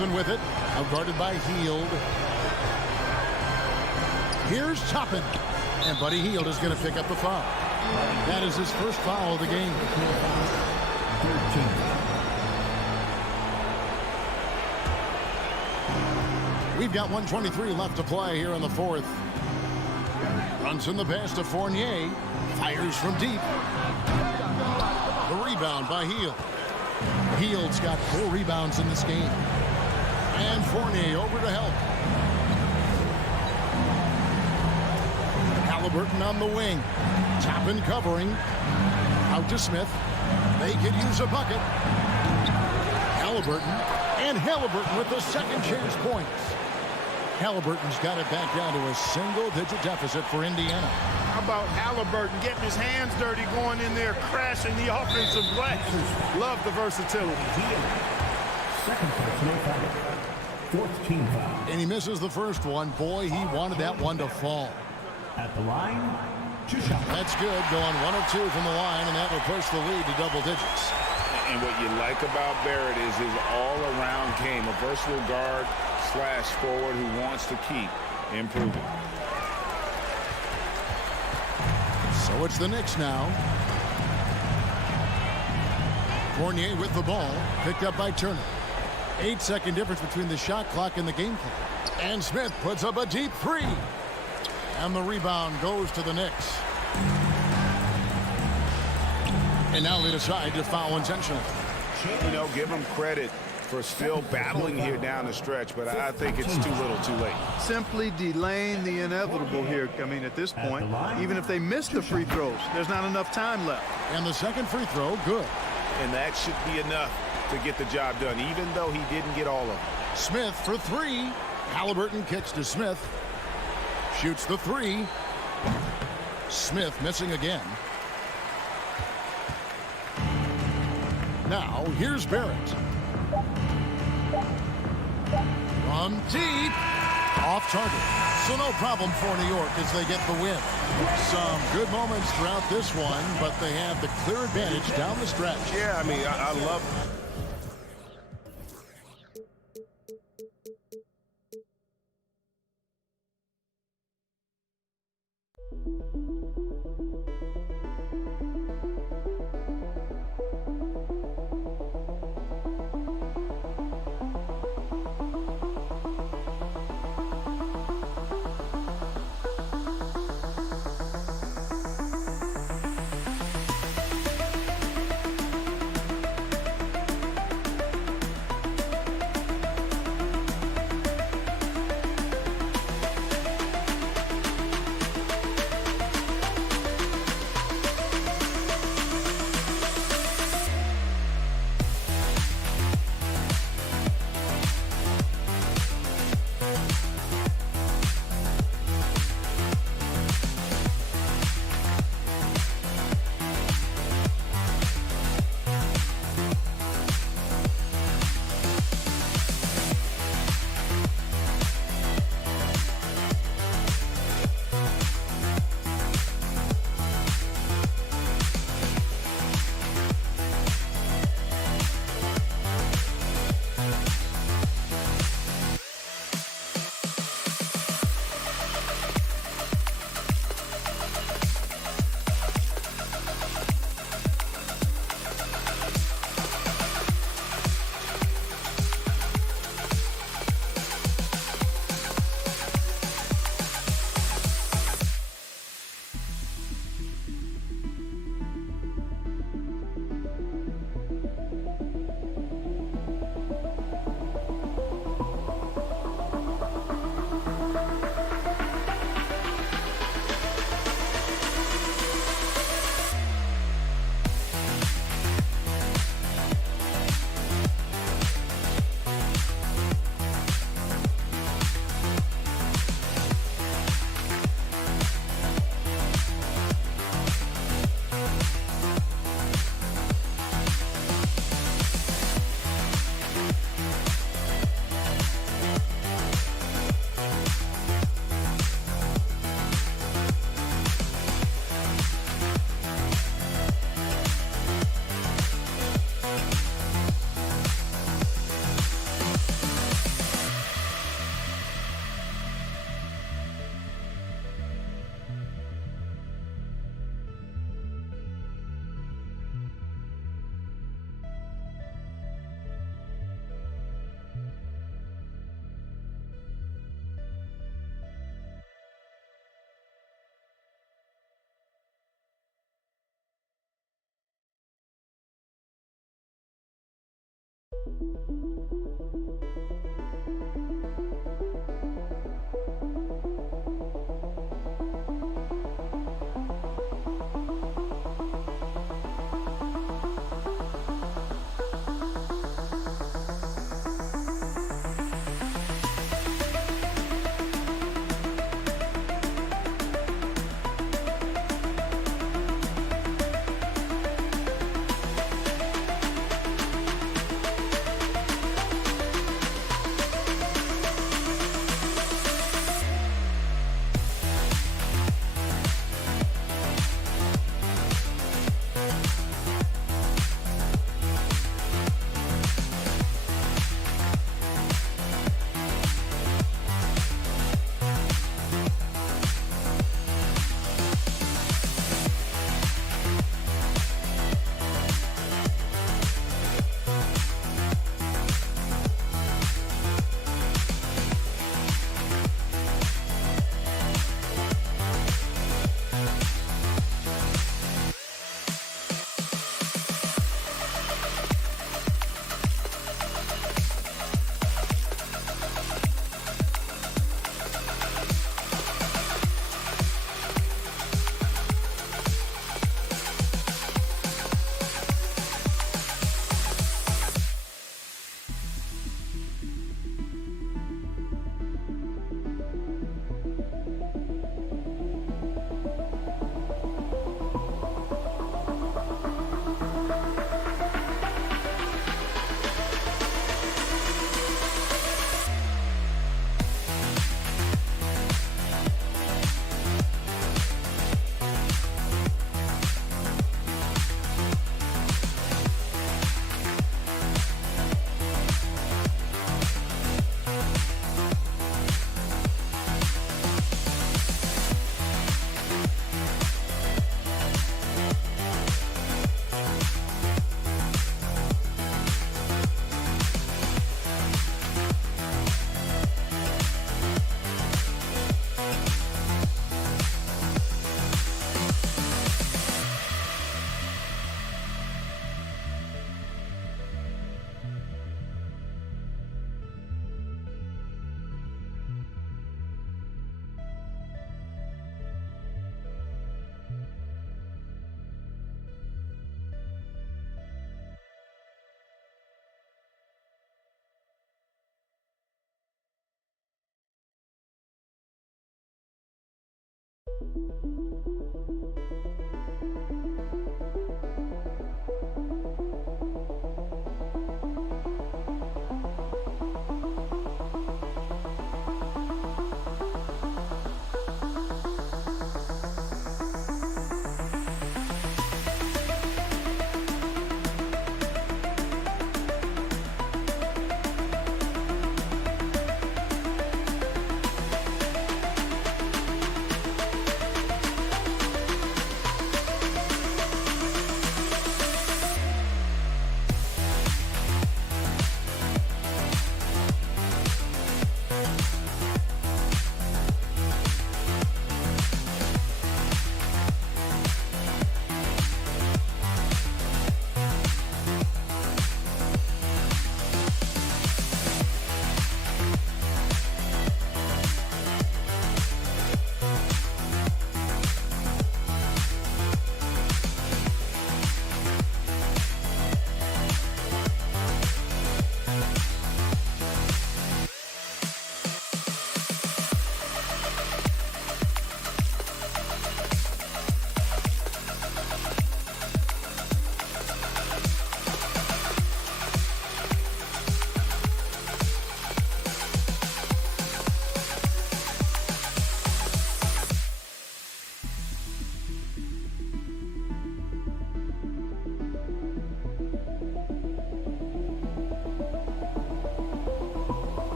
Thompson with it. Outguarded by Hield. Here's Toppin. And Buddy Hield is going to pick up the foul. That is his first foul of the game. 13. We've got 1:23 left to play here in the fourth. Brunson the pass to Fournier. Fires from deep. The rebound by Hield. Hield's got 4 rebounds in this game. And Fournier over to help. Halliburton on the wing. Toppin covering. Out to Smith. They could use a bucket. Halliburton. And Halliburton with the second chance points. Halliburton's got it back down to a single-digit deficit for Indiana. How about Halliburton getting his hands dirty, going in there, crashing the offensive glass. Love the versatility. Second personal foul. Fourth team foul. And he misses the first one. Boy, he wanted that one to fall. At the line, 2 shots. That's good. Going 1 of 2 from the line, and that will push the lead to double digits. And what you like about Barrett is his all-around game, a versatile guard / forward who wants to keep improving. So it's the Knicks now. Fournier with the ball, picked up by Turner. 8-second difference between the shot clock and the game clock. And Smith puts up a deep 3. And the rebound goes to the Knicks. And now they decide to foul intentionally. You know, give him credit for still battling here down the stretch, but I think it's too little too late. Simply delaying the inevitable here. I mean, at this point, even if they miss the free throws, there's not enough time left. And the second free throw, good. And that should be enough to get the job done, even though he didn't get all of them. Smith for 3. Halliburton kicks to Smith. Shoots the 3. Smith missing again. Now, here's Barrett. From deep. Off target. So no problem for New York as they get the win. Some good moments throughout this one, but they have the clear advantage down the stretch. Yeah, I mean, I love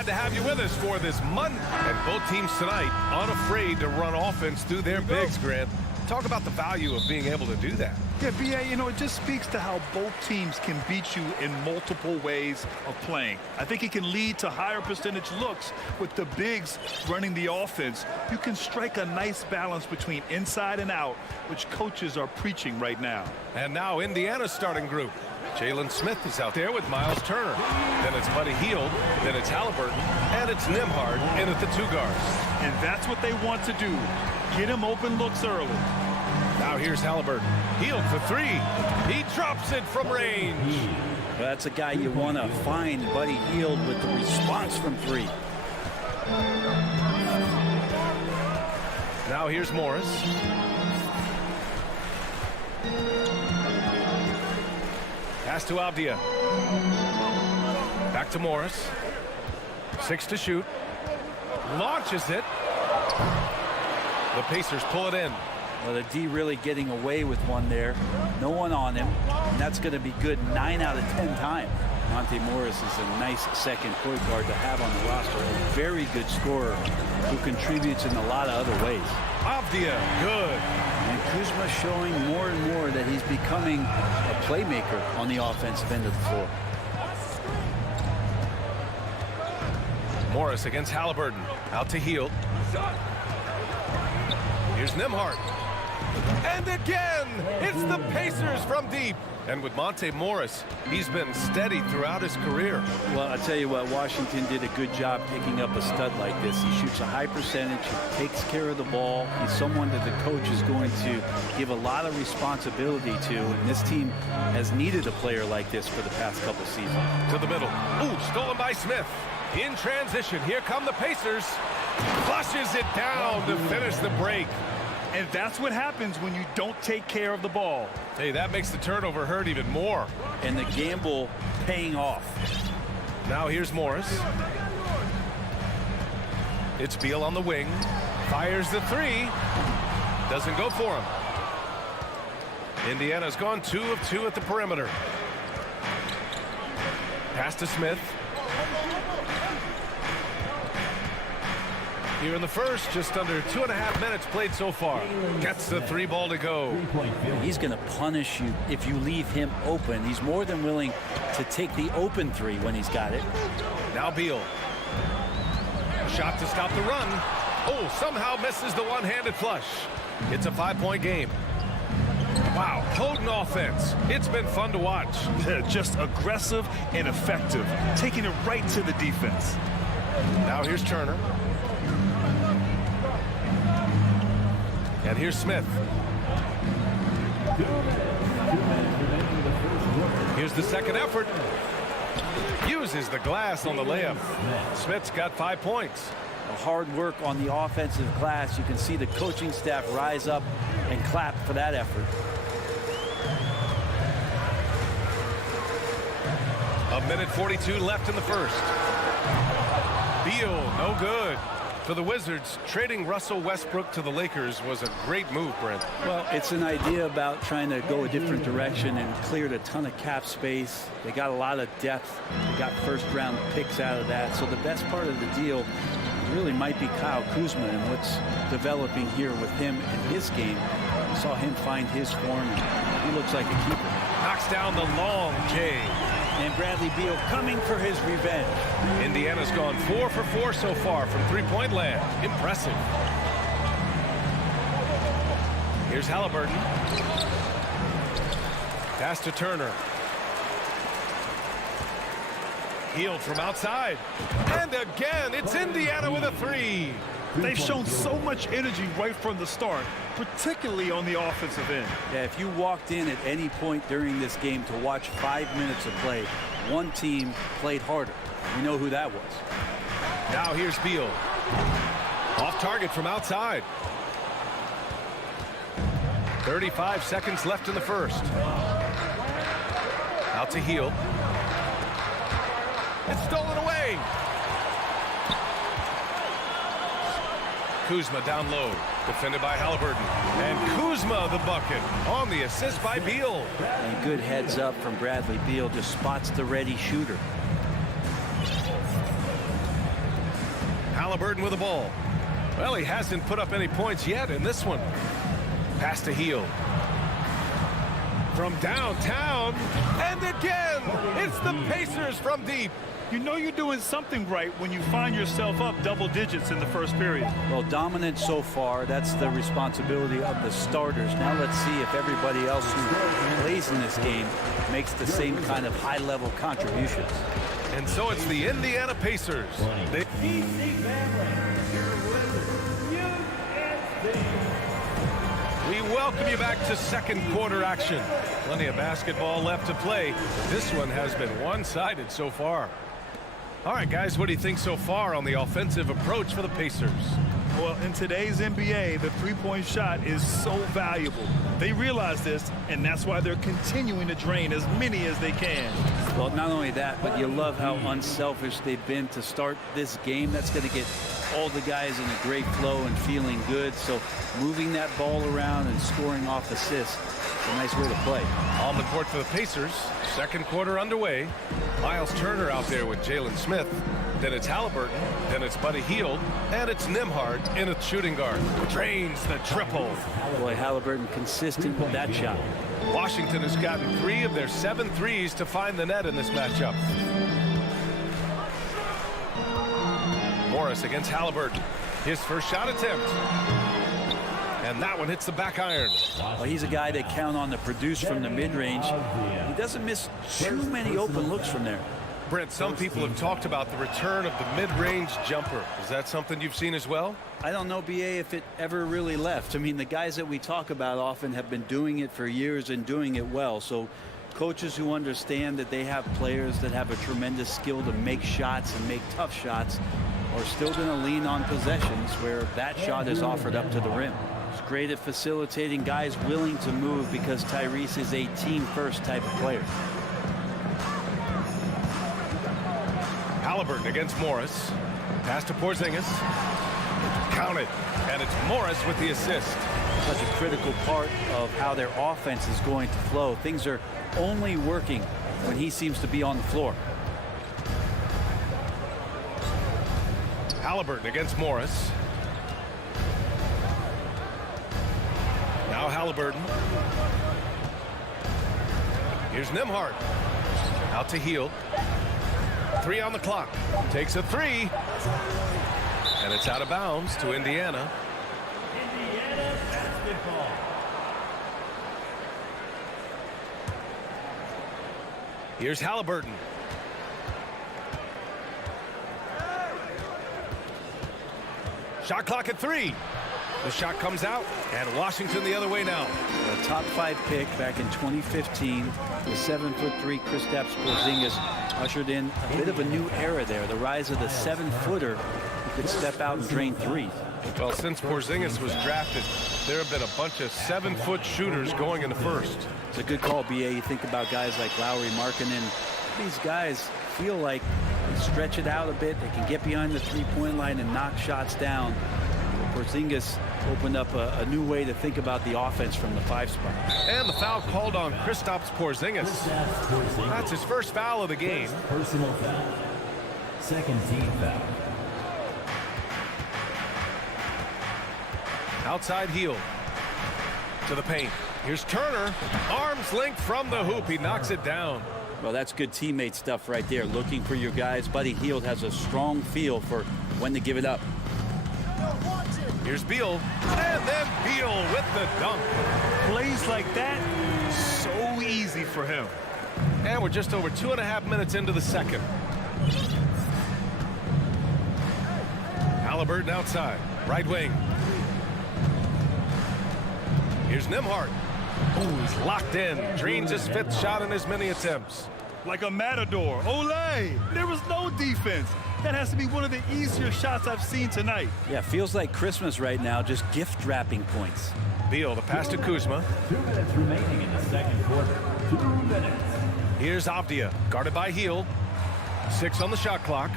Glad to have you with us for this Monday. And both teams tonight unafraid to run offense through their bigs, Grant. Talk about the value of being able to do that. Yeah, BA, you know, it just speaks to how both teams can beat you in multiple ways of playing. I think it can lead to higher percentage looks with the bigs running the offense. You can strike a nice balance between inside and out, which coaches are preaching right now. And now Indiana's starting group. Jalen Smith is out there with Miles Turner. Then it's Buddy Hield. Then it's Halliburton. And it's Nembhard in at the 2 guards. And that's what they want to do. Get him open looks early. Now here's Halliburton. Hield for 3. He drops it from range. Well, that's a guy you want to find, Buddy Hield, with the response from 3. Now here's Morris. Pass to Avdia. Back to Morris. 6 to shoot. Launches it. The Pacers pull it in. Well, the D really getting away with one there. No one on him. And that's going to be good 9 out of 10 times. Monte Morris is a nice second point guard to have on the roster. A very good scorer who contributes in a lot of other ways. Avdia, good. And Kuzma showing more and more that he's becoming a playmaker on the offensive end of the floor. Morris against Halliburton. Out to Hield. Here's Nembhard. And again, it's the Pacers from deep. And with Monte Morris, he's been steady throughout his career. Well, I'll tell you what, Washington did a good job picking up a stud like this. He shoots a high percentage, he takes care of the ball. He's someone that the coach is going to give a lot of responsibility to, and this team has needed a player like this for the past couple seasons. To the middle. Ooh, stolen by Smith. In transition, here come the Pacers. Flushes it down to finish the break. And that's what happens when you don't take care of the ball. Hey, that makes the turnover hurt even more. And the gamble paying off. Now here's Morris. It's Beal on the wing. Fires the 3. Doesn't go for him. Indiana's gone 2 of 2 at the perimeter. Pass to Smith. Here in the first, just under 2.5 minutes played so far. Gets the 3 ball to go. He's going to punish you if you leave him open. He's more than willing to take the open 3 when he's got it. Now Beal. Shot to stop the run. Oh, somehow misses the one-handed flush. It's a 5-point game. Wow, potent offense. It's been fun to watch. Just aggressive and effective, taking it right to the defense. Now here's Turner. And here's Smith. Here's the second effort. Uses the glass on the layup. Smith's got 5 points. Hard work on the offensive glass. You can see the coaching staff rise up and clap for that effort. A minute 42 left in the first. Beal, no good. For the Wizards, trading Russell Westbrook to the Lakers was a great move, Brent. Well, it's an idea about trying to go a different direction and cleared a ton of cap space. They got a lot of depth. They got first-round picks out of that. So the best part of the deal really might be Kyle Kuzma and what's developing here with him and his game. We saw him find his form, and he looks like a keeper. Knocks down the long J. And Bradley Beal coming for his revenge. Indiana's gone 4 for 4 so far from three-point land. Impressive. Here's Halliburton. Pass to Turner. Hield from outside. And again, it's Indiana with a 3. They've shown so much energy right from the start, particularly on the offensive end. Yeah, if you walked in at any point during this game to watch 5 minutes of play, one team played harder. We know who that was. Now here's Beal. Off target from outside. 35 seconds left in the first. Out to Hield. It's stolen away. Kuzma down low, defended by Halliburton. And Kuzma the bucket on the assist by Beal. And good heads up from Bradley Beal, just spots the ready shooter. Halliburton with the ball. Well, he hasn't put up any points yet in this one. Pass to Hield. From downtown, and again, it's the Pacers from deep. You know you're doing something right when you find yourself up double digits in the first period. Well, dominant so far. That's the responsibility of the starters. Now let's see if everybody else who plays in this game makes the same kind of high-level contributions. And so it's the Indiana Pacers. They We welcome you back to second quarter action. Plenty of basketball left to play. This one has been one-sided so far. All right, guys, what do you think so far on the offensive approach for the Pacers? Well, in today's NBA, the three-point shot is so valuable. They realize this, and that's why they're continuing to drain as many as they can. Well, not only that, but you love how unselfish they've been to start this game. That's going to get all the guys in a great flow and feeling good. So moving that ball around and scoring off assists is a nice way to play. On the court for the Pacers, second quarter underway. Miles Turner out there with Jalen Smith. Then it's Halliburton. Then it's Buddy Hield. And it's Nembhard in a shooting guard. Drains the triple. Boy, Halliburton consistent with that shot. Washington has gotten 3 of their 7 threes to find the net in this matchup. Morris against Halliburton. His first shot attempt. And that one hits the back iron. Well, he's a guy they count on to produce from the mid-range. He doesn't miss too many open looks from there. Brent, some people have talked about the return of the mid-range jumper. Is that something you've seen as well? I don't know, BA, if it ever really left. I mean, the guys that we talk about often have been doing it for years and doing it well. So coaches who understand that they have players that have a tremendous skill to make shots and make tough shots are still going to lean on possessions where that shot is offered up to the rim. It's great at facilitating guys willing to move because Tyrese is a team-first type of player. Halliburton against Morris. Pass to Porzingis. Counted. And it's Morris with the assist. Such a critical part of how their offense is going to flow. Things are only working when he seems to be on the floor. Halliburton against Morris. Now Halliburton. Here's Nembhard. Out to Hield. 3 on the clock. Takes a 3. And it's out of bounds to Indiana. Indiana basketball. Here's Halliburton. Shot clock at 3. The shot comes out, and Washington the other way now. A top 5 pick back in 2015. The 7'3" Kristaps Porzingis ushered in a bit of a new era there. The rise of the 7-footer who could step out and drain threes. Well, since Porzingis was drafted, there have been a bunch of 7-foot shooters going in the first. It's a good call, BA. You think about guys like Lowry, Markkanen. These guys feel like they stretch it out a bit. They can get behind the three-point line and knock shots down. Porzingis opened up a new way to think about the offense from the 5 spot. And the foul called on Kristaps Porzingis. That's his first foul of the game. Personal foul. Second team foul. Outside Hield to the paint. Here's Turner. Arms length from the hoop. He knocks it down. Well, that's good teammate stuff right there. Looking for your guys. Buddy Hield has a strong feel for when to give it up. Here's Beal, and then Beal with the dunk. Plays like that, so easy for him. And we're just over 2.5 minutes into the second. Halliburton outside, right wing. Here's Nembhard. Oh, he's locked in. Drains his 5th shot in as many attempts. Like a matador. Olay! There was no defense. That has to be one of the easier shots I've seen tonight. Yeah, feels like Christmas right now, just gift wrapping points. Beal, the pass to Kuzma. 2 minutes remaining in the second quarter. 2 minutes. Here's Avdia, guarded by Hield. 6 on the shot clock.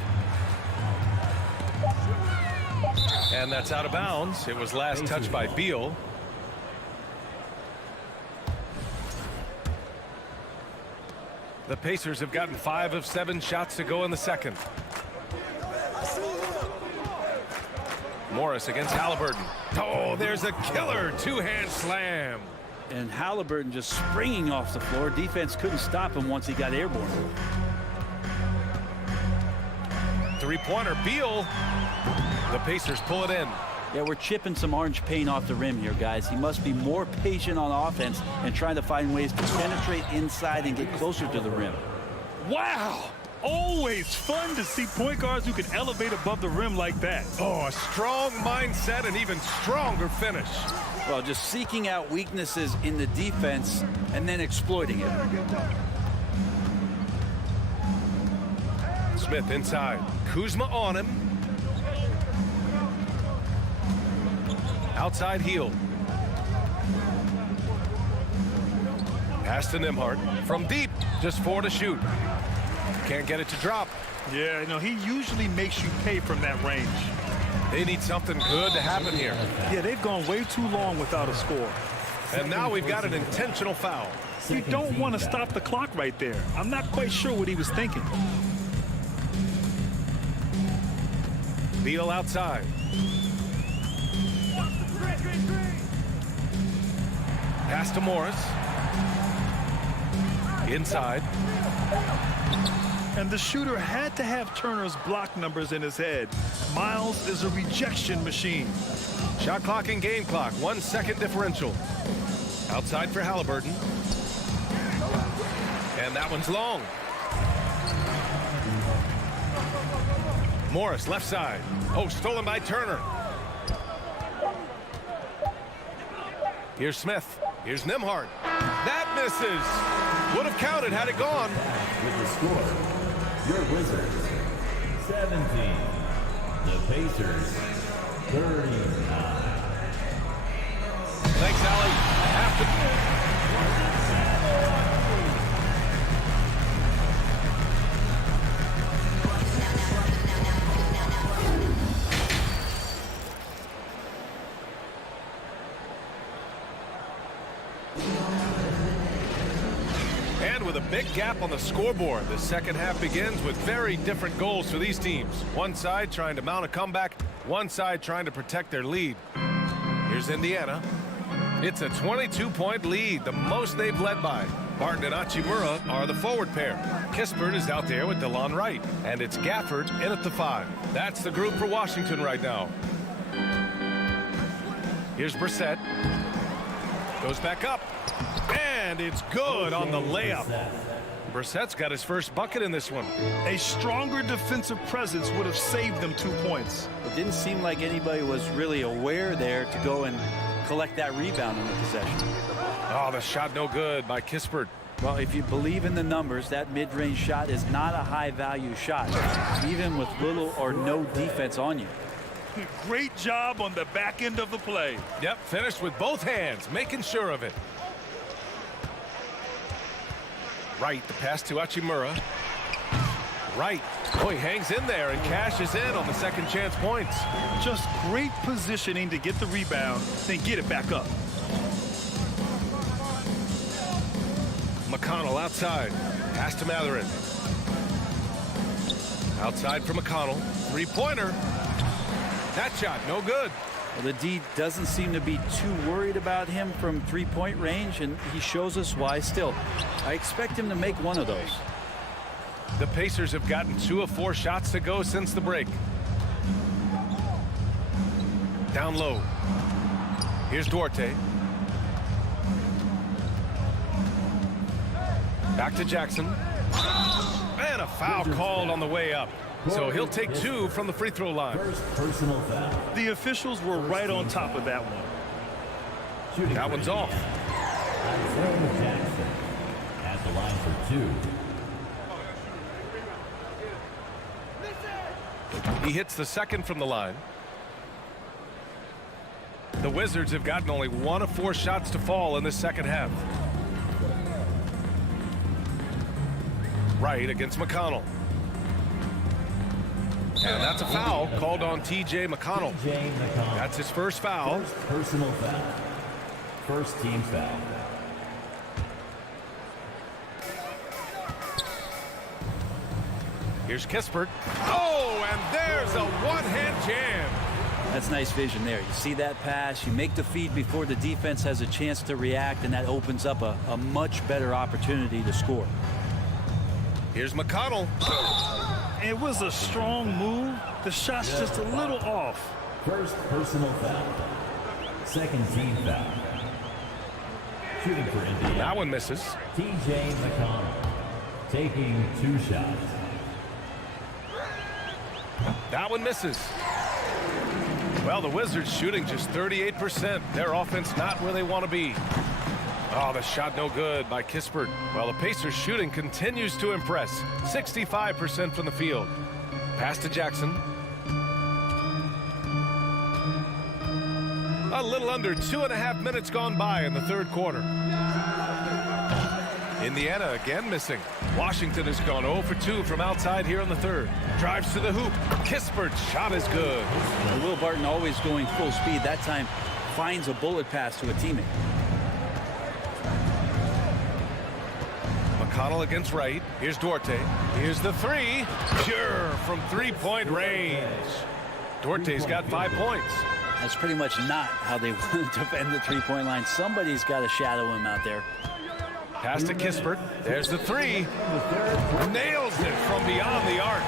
And that's out of bounds. It was last touched by Beal. The Pacers have gotten 5 of 7 shots to go in the second. Morris against Halliburton. Oh, there's a killer 2-hand slam. And Halliburton just springing off the floor. Defense couldn't stop him once he got airborne. three-pointer. Beal. The Pacers pull it in. Yeah, we're chipping some orange paint off the rim here, guys. He must be more patient on offense and trying to find ways to penetrate inside and get closer to the rim. Wow! Always fun to see point guards who can elevate above the rim like that. Oh, a strong mindset and even stronger finish. Well, just seeking out weaknesses in the defense and then exploiting it. Smith inside. Kuzma on him. Outside heel. Pass to Nembhard. From deep, just 4 to shoot. Can't get it to drop. Yeah, you know, he usually makes you pay from that range. They need something good to happen here. Yeah, they've gone way too long without a score. And now we've got an intentional foul. You don't want to stop the clock right there. I'm not quite sure what he was thinking. Beal outside. Pass to Morris. Inside. And the shooter had to have Turner's block numbers in his head. Miles is a rejection machine. Shot clock and game clock. 1 second differential. Outside for Halliburton. And that one's long. Morris left side. Oh, stolen by Turner. Here's Smith. Here's Nembhard. That misses. Would have counted had it gone. With the score, your Wizards 17, the Pacers 39. Thanks, Allie. And with a big gap on the scoreboard, the second half begins with very different goals for these teams. One side trying to mount a comeback, one side trying to protect their lead. Here's Indiana. It's a 22-point lead, the most they've led by. Barton and Hachimura are the forward pair. Kispert is out there with DeLon Wright, and it's Gafford in at the 5. That's the group for Washington right now. Here's Brissett. Goes back up. And it's good on the layup. Brissett's got his first bucket in this one. A stronger defensive presence would have saved them 2 points. It didn't seem like anybody was really aware there to go and collect that rebound in the possession. Oh, the shot no good by Kispert. Well, if you believe in the numbers, that mid-range shot is not a high-value shot, even with little or no defense on you. Great job on the back end of the play. Yep, finished with both hands, making sure of it. Right, the pass to Hachimura. Right. Oh, he hangs in there and cashes in on the second chance points. Just great positioning to get the rebound, then get it back up. McConnell outside. Pass to Matherin. Outside for McConnell. Three-pointer. That shot, no good. Well, the D doesn't seem to be too worried about him from three-point range, and he shows us why still. I expect him to make one of those. The Pacers have gotten 2 of 4 shots to go since the break. Down low. Here's Duarte. Back to Jackson. And a foul called on the way up. So he'll take 2 from the free throw line. First personal foul. The officials were right on top of that one. Shooting That one's off. Isaiah Jackson at the line for 2. He hits the second from the line. The Wizards have gotten only 1 of 4 shots to fall in the second half. Right against McConnell. And that's a foul called on T.J. McConnell. That's his first foul. First personal foul. First team foul. Here's Kispert. Oh, and there's a one-hand jam. That's nice vision there. You see that pass, you make the feed before the defense has a chance to react, and that opens up a much better opportunity to score. Here's McConnell. It was a strong move. The shot's just a little off. First personal foul. Second team foul. Shooting for Indiana. That one misses. TJ McConnell taking 2 shots. That one misses. Well, the Wizards shooting just 38%. Their offense not where they want to be. Oh, the shot no good by Kispert. Well, the Pacers shooting continues to impress. 65% from the field. Pass to Jackson. A little under 2.5 minutes gone by in the third quarter. Indiana again missing. Washington has gone 0 for 2 from outside here in the third. Drives to the hoop. Kispert's shot is good. And Will Barton always going full speed. That time finds a bullet pass to a teammate. McConnell against Wright. Here's Duarte. Here's the three. Pure from three-point range. Duarte's got 5 points. That's pretty much not how they want to defend the three-point line. Somebody's got to shadow him out there. Pass to Kispert. There's the three. Nails it from beyond the arc.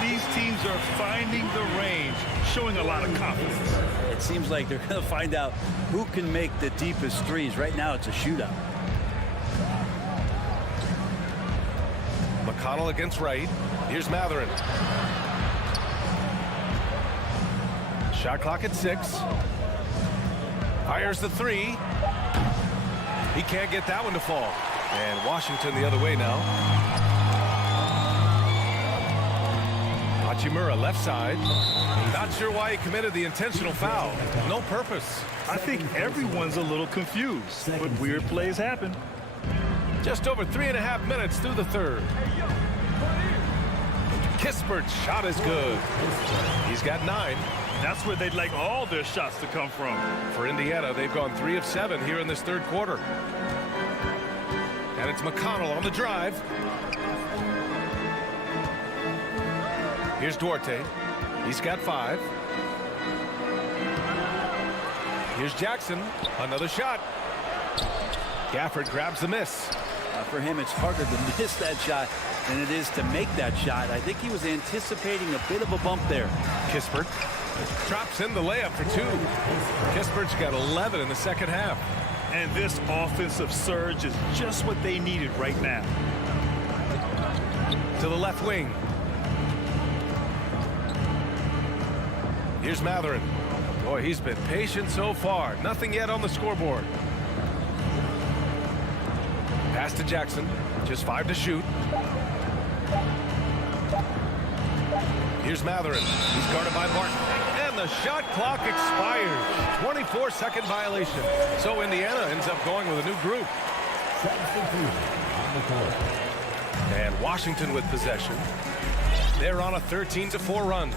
These teams are finding the range, showing a lot of confidence. It seems like they're going to find out who can make the deepest threes. Right now, it's a shootout. McConnell against Wright. Here's Matherin. Shot clock at 6. Fires the three. He can't get that one to fall. And Washington the other way now. Hachimura left side. Not sure why he committed the intentional foul. No purpose. I think everyone's a little confused, but weird plays happen. Just over 3.5 minutes through the third. Kispert's shot is good. He's got 9. That's where they'd like all their shots to come from. For Indiana, they've gone 3 of 7 here in this third quarter. And it's McConnell on the drive. Here's Duarte. He's got 5. Here's Jackson. Another shot. Gafford grabs the miss. For him, it's harder to miss that shot than it is to make that shot. I think he was anticipating a bit of a bump there. Kispert drops in the layup for 2. Kispert's got 11 in the second half. And this offensive surge is just what they needed right now. To the left wing. Here's Matherin. Boy, he's been patient so far. Nothing yet on the scoreboard. Pass to Jackson. Just 5 to shoot. Here's Matherin. He's guarded by Martin. And the shot clock expires. 24-second violation. So Indiana ends up going with a new group. And Washington with possession. They're on a 13-4 run.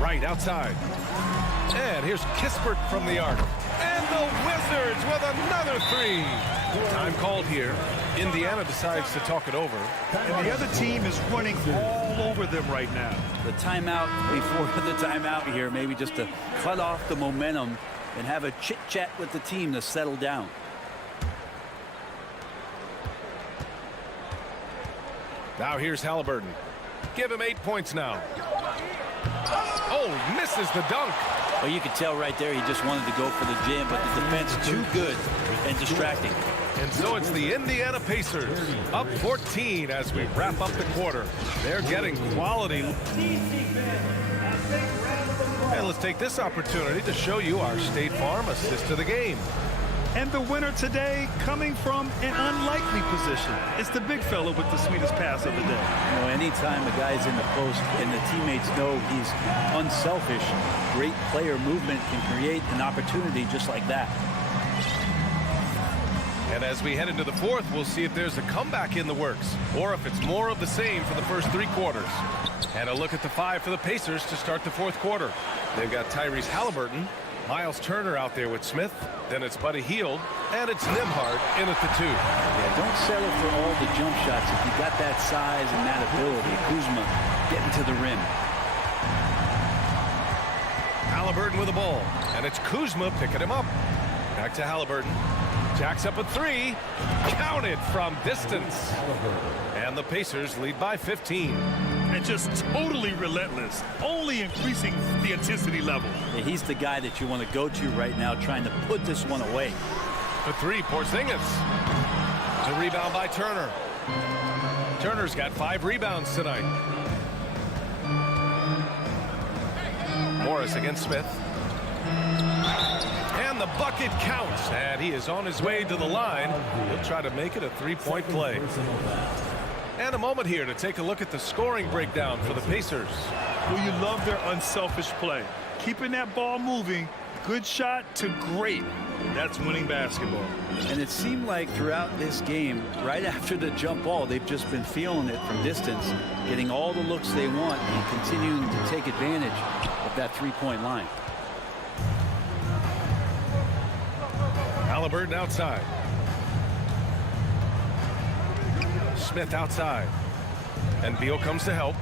Right outside. And here's Kispert from the arc. And the Wizards with another 3. Time called here. Indiana decides to talk it over. And the other team is running all over them right now. The timeout before the timeout here, maybe just to cut off the momentum and have a chit-chat with the team to settle down. Now here's Halliburton. Give him 8 points now. Oh, misses the dunk. Well, you could tell right there he just wanted to go for the jam, but the defense too good and distracting. And so it's the Indiana Pacers up 14 as we wrap up the quarter. They're getting quality. And let's take this opportunity to show you our State Farm assist of the game. And the winner today coming from an unlikely position. It's the big fella with the sweetest pass of the day. You know, anytime a guy's in the post and the teammates know he's unselfish, great player movement can create an opportunity just like that. And as we head into the fourth, we'll see if there's a comeback in the works or if it's more of the same for the first 3 quarters. And a look at the 5 for the Pacers to start the fourth quarter. They've got Tyrese Halliburton, Miles Turner out there with Smith, then it's Buddy Hield, and it's Nembhard in at the 2. Yeah, don't settle for all the jump shots. If you got that size and that ability, Kuzma getting to the rim. Halliburton with the ball, and it's Kuzma picking him up. Back to Halliburton. Jacks up a three. Counted from distance. And the Pacers lead by 15. And just totally relentless, only increasing the intensity level. Yeah, he's the guy that you want to go to right now, trying to put this one away. The three, Porzingis. The rebound by Turner. Turner's got 5 rebounds tonight. Morris against Smith. And the bucket counts. And he is on his way to the line. He'll try to make it a 3-point play. And a moment here to take a look at the scoring breakdown for the Pacers. Well, you love their unselfish play. Keeping that ball moving, good shot to great. That's winning basketball. And it seemed like throughout this game, right after the jump ball, they've just been feeling it from distance, getting all the looks they want and continuing to take advantage of that three-point line. Halliburton outside. Smith outside. And Beal comes to help.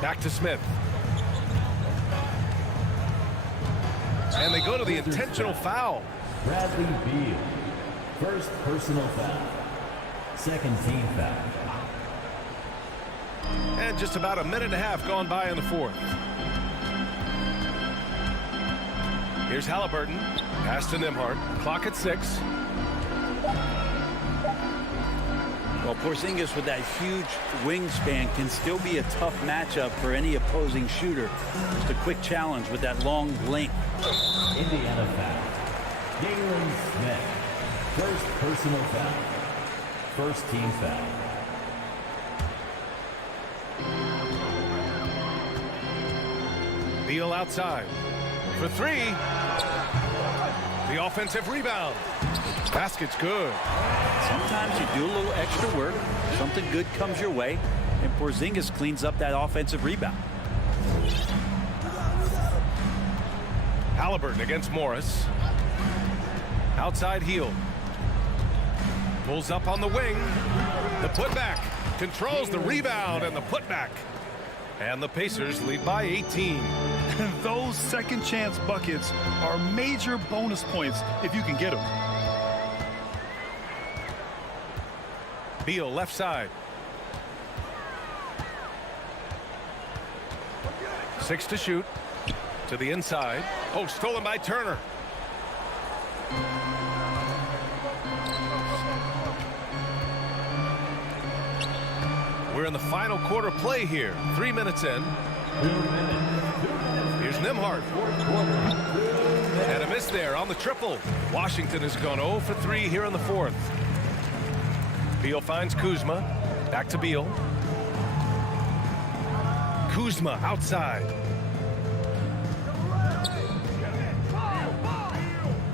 Back to Smith. And they go to the intentional foul. Bradley Beal. First personal foul. Second team foul. And just about a minute and a half gone by in the fourth. Here's Halliburton. Pass to Nembhard. Clock at 6. Well, Porzingis with that huge wingspan can still be a tough matchup for any opposing shooter. Just a quick challenge with that long length. Indiana foul. Jalen Smith. First personal foul. First team foul. Beal outside. For 3. The offensive rebound. Basket's good. Sometimes you do a little extra work, something good comes your way, and Porzingis cleans up that offensive rebound. Halliburton against Morris. Outside heel. Pulls up on the wing. The putback. Controls the rebound and the putback. And the Pacers lead by 18. And those second chance buckets are major bonus points if you can get them. Beal left side. 6 to shoot. To the inside. Oh, stolen by Turner. We're in the final quarter play here. 3 minutes in. Here's Nembhard. And a miss there on the triple. Washington has gone 0 for 3 here in the fourth. Beal finds Kuzma. Back to Beal. Kuzma outside.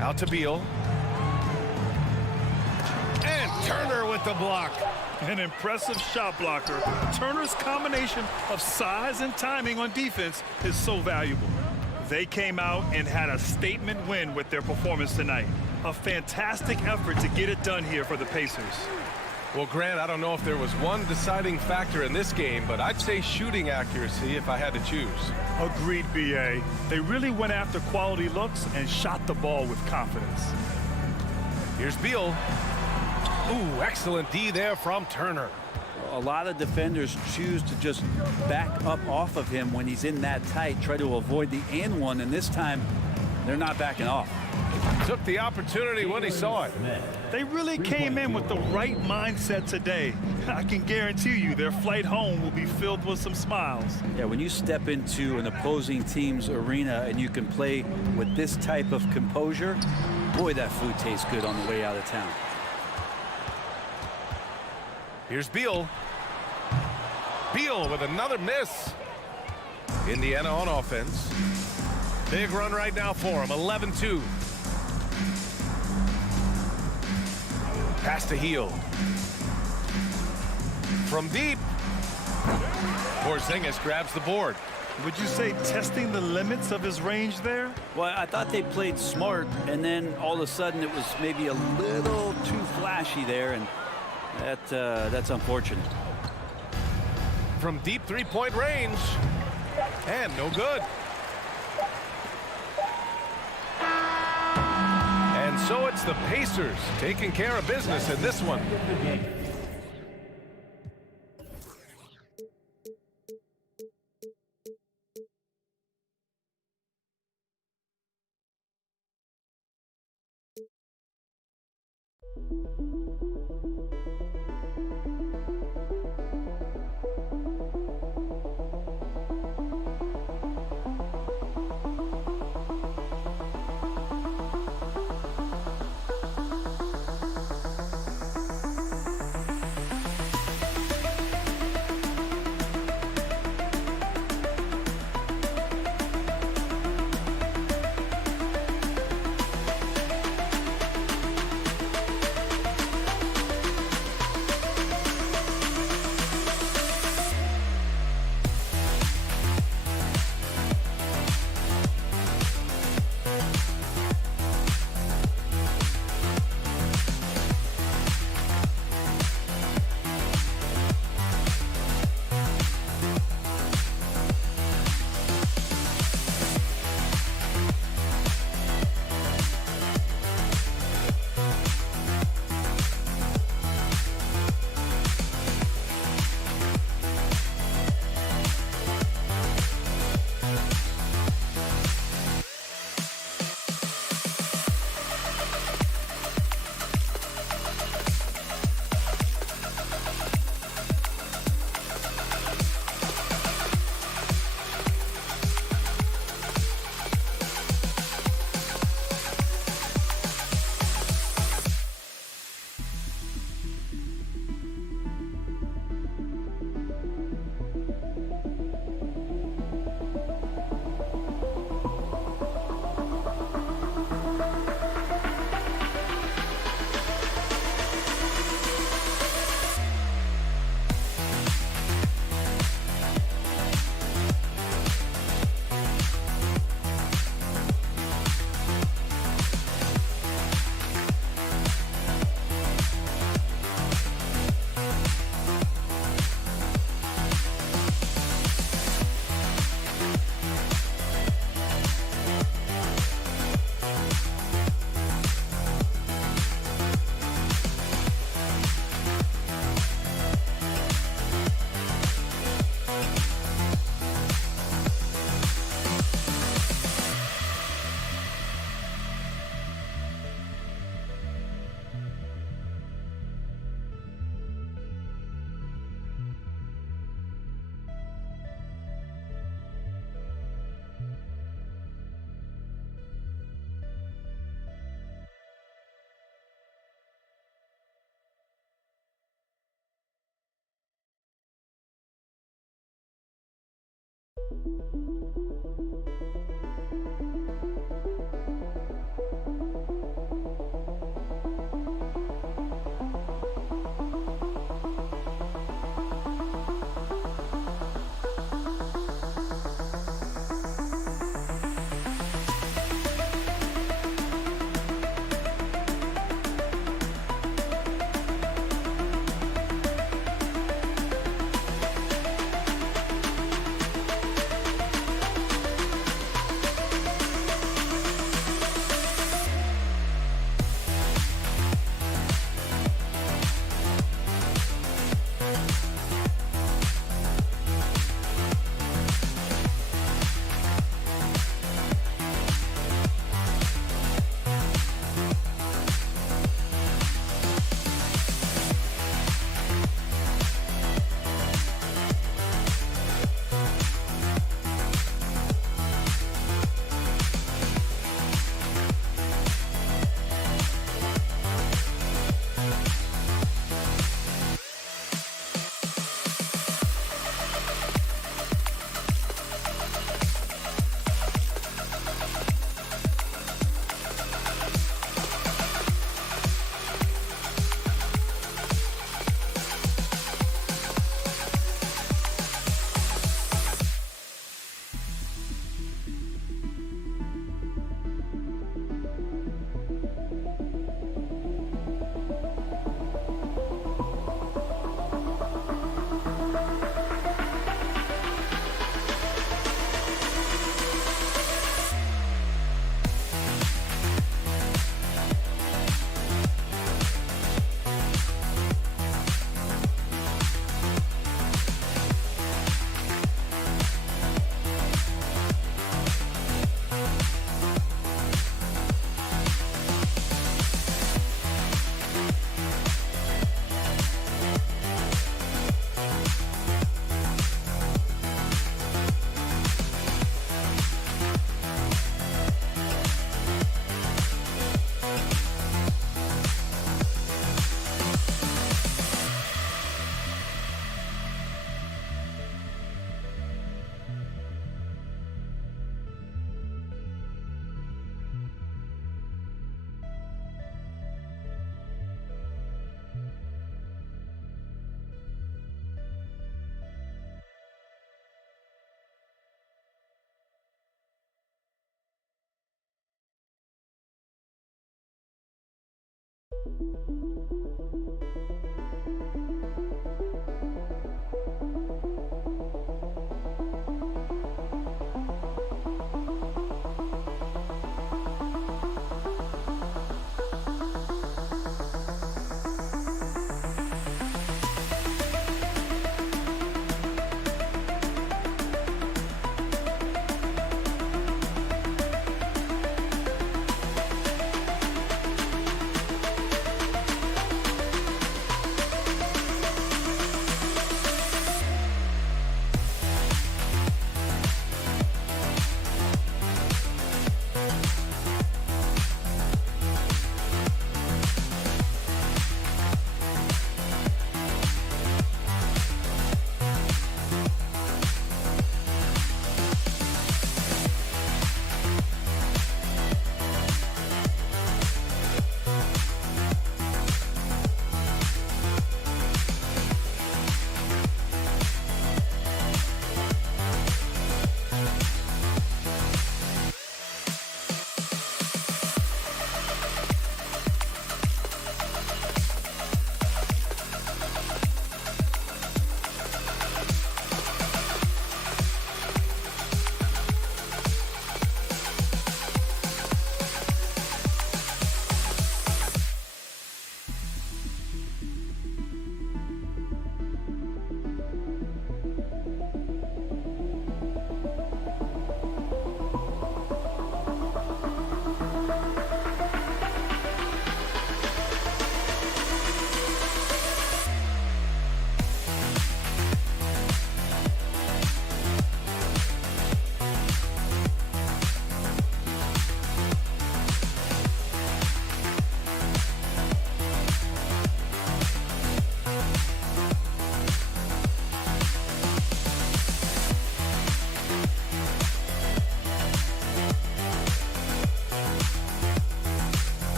Out to Beal. And Turner with the block. An impressive shot blocker. Turner's combination of size and timing on defense is so valuable. They came out and had a statement win with their performance tonight. A fantastic effort to get it done here for the Pacers. Well, Grant, I don't know if there was one deciding factor in this game, but I'd say shooting accuracy if I had to choose. Agreed, B.A. They really went after quality looks and shot the ball with confidence. Here's Beal. Ooh, excellent D there from Turner. A lot of defenders choose to just back up off of him when he's in that tight, try to avoid the and one, and this time they're not backing off. Took the opportunity when he saw it. They really came in with the right mindset today. I can guarantee you their flight home will be filled with some smiles. Yeah, when you step into an opposing team's arena and you can play with this type of composure, boy, that food tastes good on the way out of town. Here's Beal. Beal with another miss. Indiana on offense. Big run right now for him, 11-2. Pass to heel. From deep. Porzingis grabs the board. Would you say testing the limits of his range there? Well, I thought they played smart, and then all of a sudden it was maybe a little too flashy there, and that's unfortunate. From deep three-point range. And no good. And so it's the Pacers taking care of business in this one.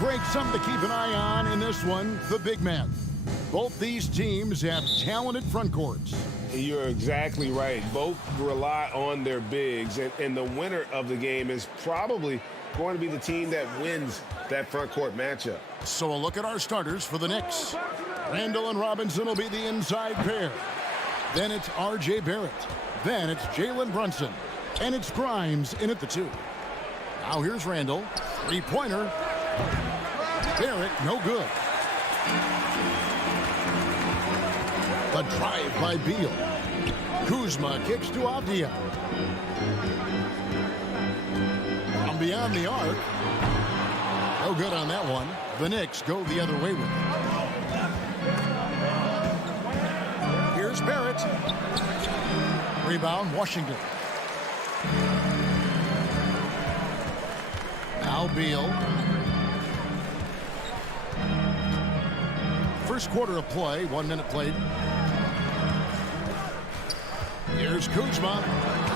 great, something to keep an eye on in this one, the big man. Both these teams have talented front courts. You're exactly right. Both rely on their bigs, and the winner of the game is probably going to be the team that wins that front court matchup. So a look at our starters for the Knicks. Randall and Robinson will be the inside pair. Then it's R.J. Barrett. Then it's Jalen Brunson. And it's Grimes in at the 2. Now here's Randall. Three-pointer. Barrett, no good. The drive by Beal. Kuzma kicks to Avdia. From beyond the arc. No good on that one. The Knicks go the other way with it. Here's Barrett. Rebound, Washington. Now Beal. First quarter of play, 1 minute played. Here's Kuzma.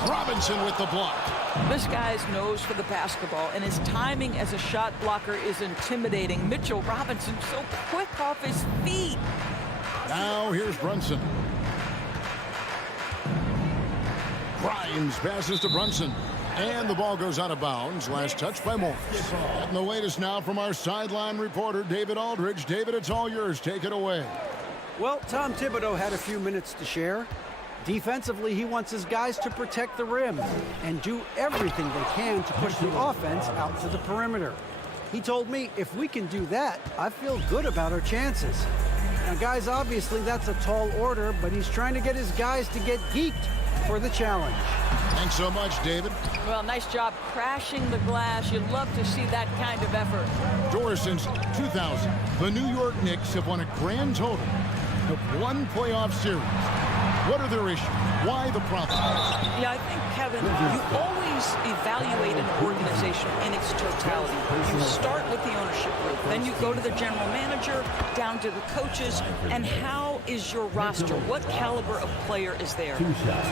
Robinson with the block. This guy's nose for the basketball, and his timing as a shot blocker is intimidating. Mitchell Robinson so quick off his feet. Now here's Brunson. Grimes passes to Brunson. And the ball goes out of bounds. Last touch by Morris. And the latest now from our sideline reporter, David Aldridge. David, it's all yours. Take it away. Well, Tom Thibodeau had a few minutes to share. Defensively, he wants his guys to protect the rim and do everything they can to push the offense out to the perimeter. He told me, if we can do that, I feel good about our chances. Now, guys, obviously that's a tall order, but he's trying to get his guys to get geeked for the challenge. Thanks so much, David. Well, nice job crashing the glass. You'd love to see that kind of effort. Doris, since 2000, the New York Knicks have won a grand total of 1 playoff series. What are their issues? Why the problem? Yeah, I think, Kevin, you always evaluate an organization in its totality. You start with the ownership group, then you go to the general manager, down to the coaches, and how is your roster? What caliber of player is there?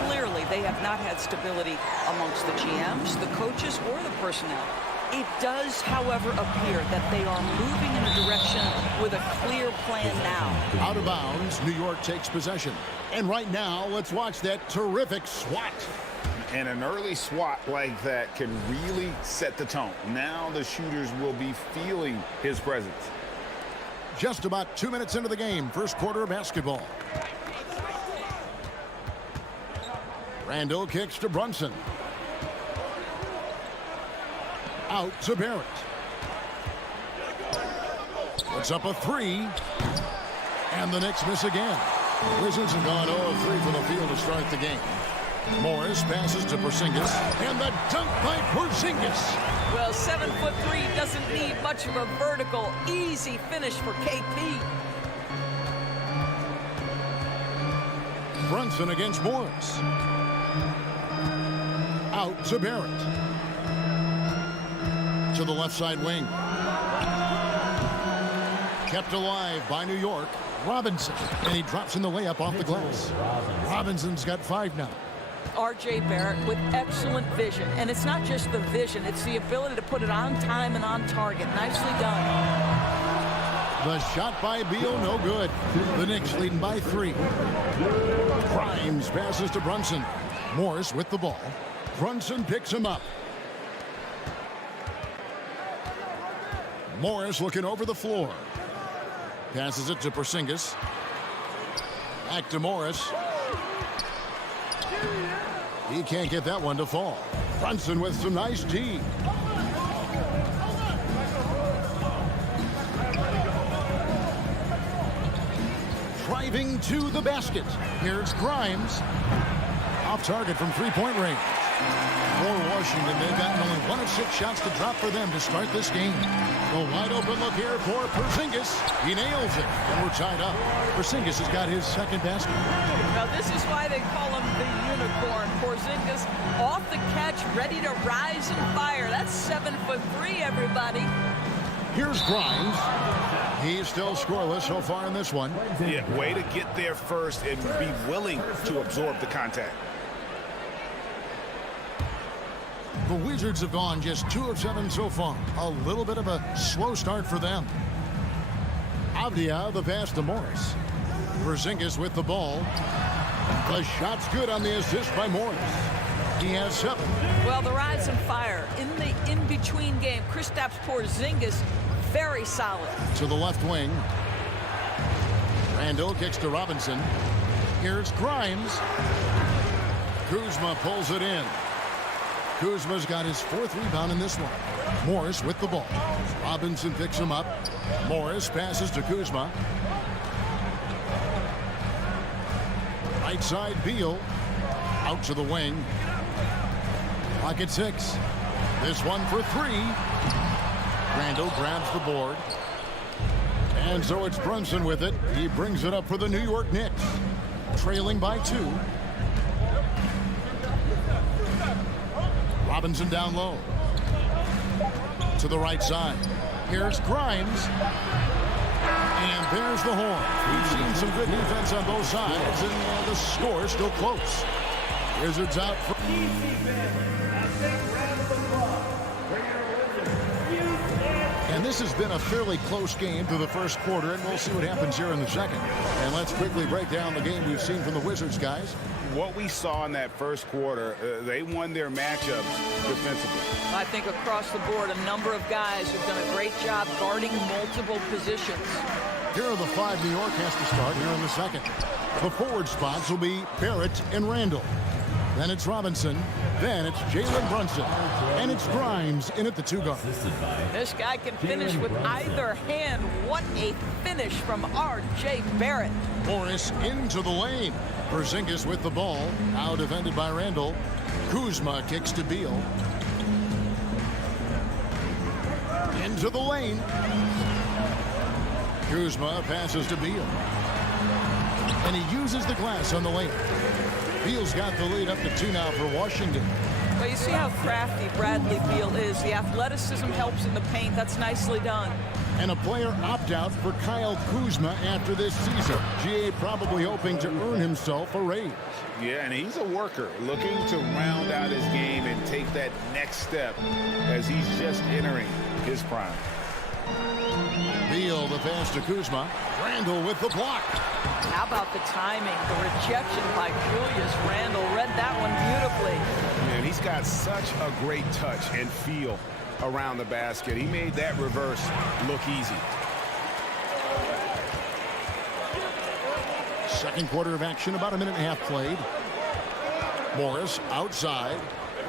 Clearly, they have not had stability amongst the GMs, the coaches, or the personnel. It does, however, appear that they are moving in a direction with a clear plan now. Out of bounds, New York takes possession. And right now, let's watch that terrific swat. And an early swat like that can really set the tone. Now the shooters will be feeling his presence. Just about 2 minutes into the game, first quarter of basketball. Randall kicks to Brunson. Out to Barrett. Puts up a 3. And the Knicks miss again. Wizards have gone 0-3 from the field to start the game. Morris passes to Porzingis. And the dunk by Porzingis. Well, 7'3" doesn't need much of a vertical. Easy finish for KP. Brunson against Morris. Out to Barrett. To the left side wing. Kept alive by New York. Robinson. And he drops in the layup off the glass. Robinson's got 5 now. R.J. Barrett with excellent vision. And it's not just the vision, it's the ability to put it on time and on target. Nicely done. The shot by Beal, no good. The Knicks leading by 3. Grimes passes to Brunson. Morris with the ball. Brunson picks him up. Morris looking over the floor. Passes it to Porzingis. Back to Morris. He can't get that one to fall. Brunson with some nice D. Driving to the basket. Here's Grimes. Off target from three-point range. For Washington, they've gotten only 1 of 6 shots to drop for them to start this game. The wide open look here for Porzingis. He nails it, and we're tied up. Porzingis has got his second basket. Now this is why they call him the unicorn. Porzingis off the catch, ready to rise and fire. That's 7'3", everybody. Here's Grimes. He's still scoreless so far in this one. Yeah, way to get there first and be willing to absorb the contact. The Wizards have gone just 2 of 7 so far. A little bit of a slow start for them. Avdia, the pass to Morris. Porzingis with the ball. The shot's good on the assist by Morris. He has 7. Well, the ride's on fire. In the in-between game, Kristaps Porzingis, very solid. To the left wing. Randall kicks to Robinson. Here's Grimes. Kuzma pulls it in. Kuzma's got his 4th rebound in this one. Morris with the ball. Robinson picks him up. Morris passes to Kuzma. Right side, Beal. Out to the wing. Clock at 6. This one for 3. Randall grabs the board. And so it's Brunson with it. He brings it up for the New York Knicks. Trailing by 2. Robinson down low. To the right side. Here's Grimes. And there's the horn. We've seen some good defense on both sides, and the score still close. Wizards out for... And this has been a fairly close game through the first quarter, and we'll see what happens here in the second. And let's quickly break down the game we've seen from the Wizards, guys. What we saw in that first quarter, they won their matchups defensively. I think across the board, a number of guys who've done a great job guarding multiple positions. Here are the 5 New York has to start here in the second. The forward spots will be Barrett and Randall. Then it's Robinson. Then it's Jalen Brunson. And it's Grimes in at the 2 guard. This guy can finish with either hand. What a finish from R.J. Barrett. Morris into the lane. Porzingis with the ball. Now defended by Randall. Kuzma kicks to Beal. Into the lane. Kuzma passes to Beal. And he uses the glass on the lane. Beal's got the lead up to 2 now for Washington. Well, you see how crafty Bradley Beal is. The athleticism helps in the paint. That's nicely done. And a player opt-out for Kyle Kuzma after this season. GA probably hoping to earn himself a raise. Yeah, and he's a worker, looking to round out his game and take that next step as he's just entering his prime. Beal, the pass to Kuzma. Randall with the block. How about the timing? The rejection by Julius Randle. Read that one beautifully. Man, he's got such a great touch and feel around the basket. He made that reverse look easy. Second quarter of action, about a minute and a half played. Morris outside.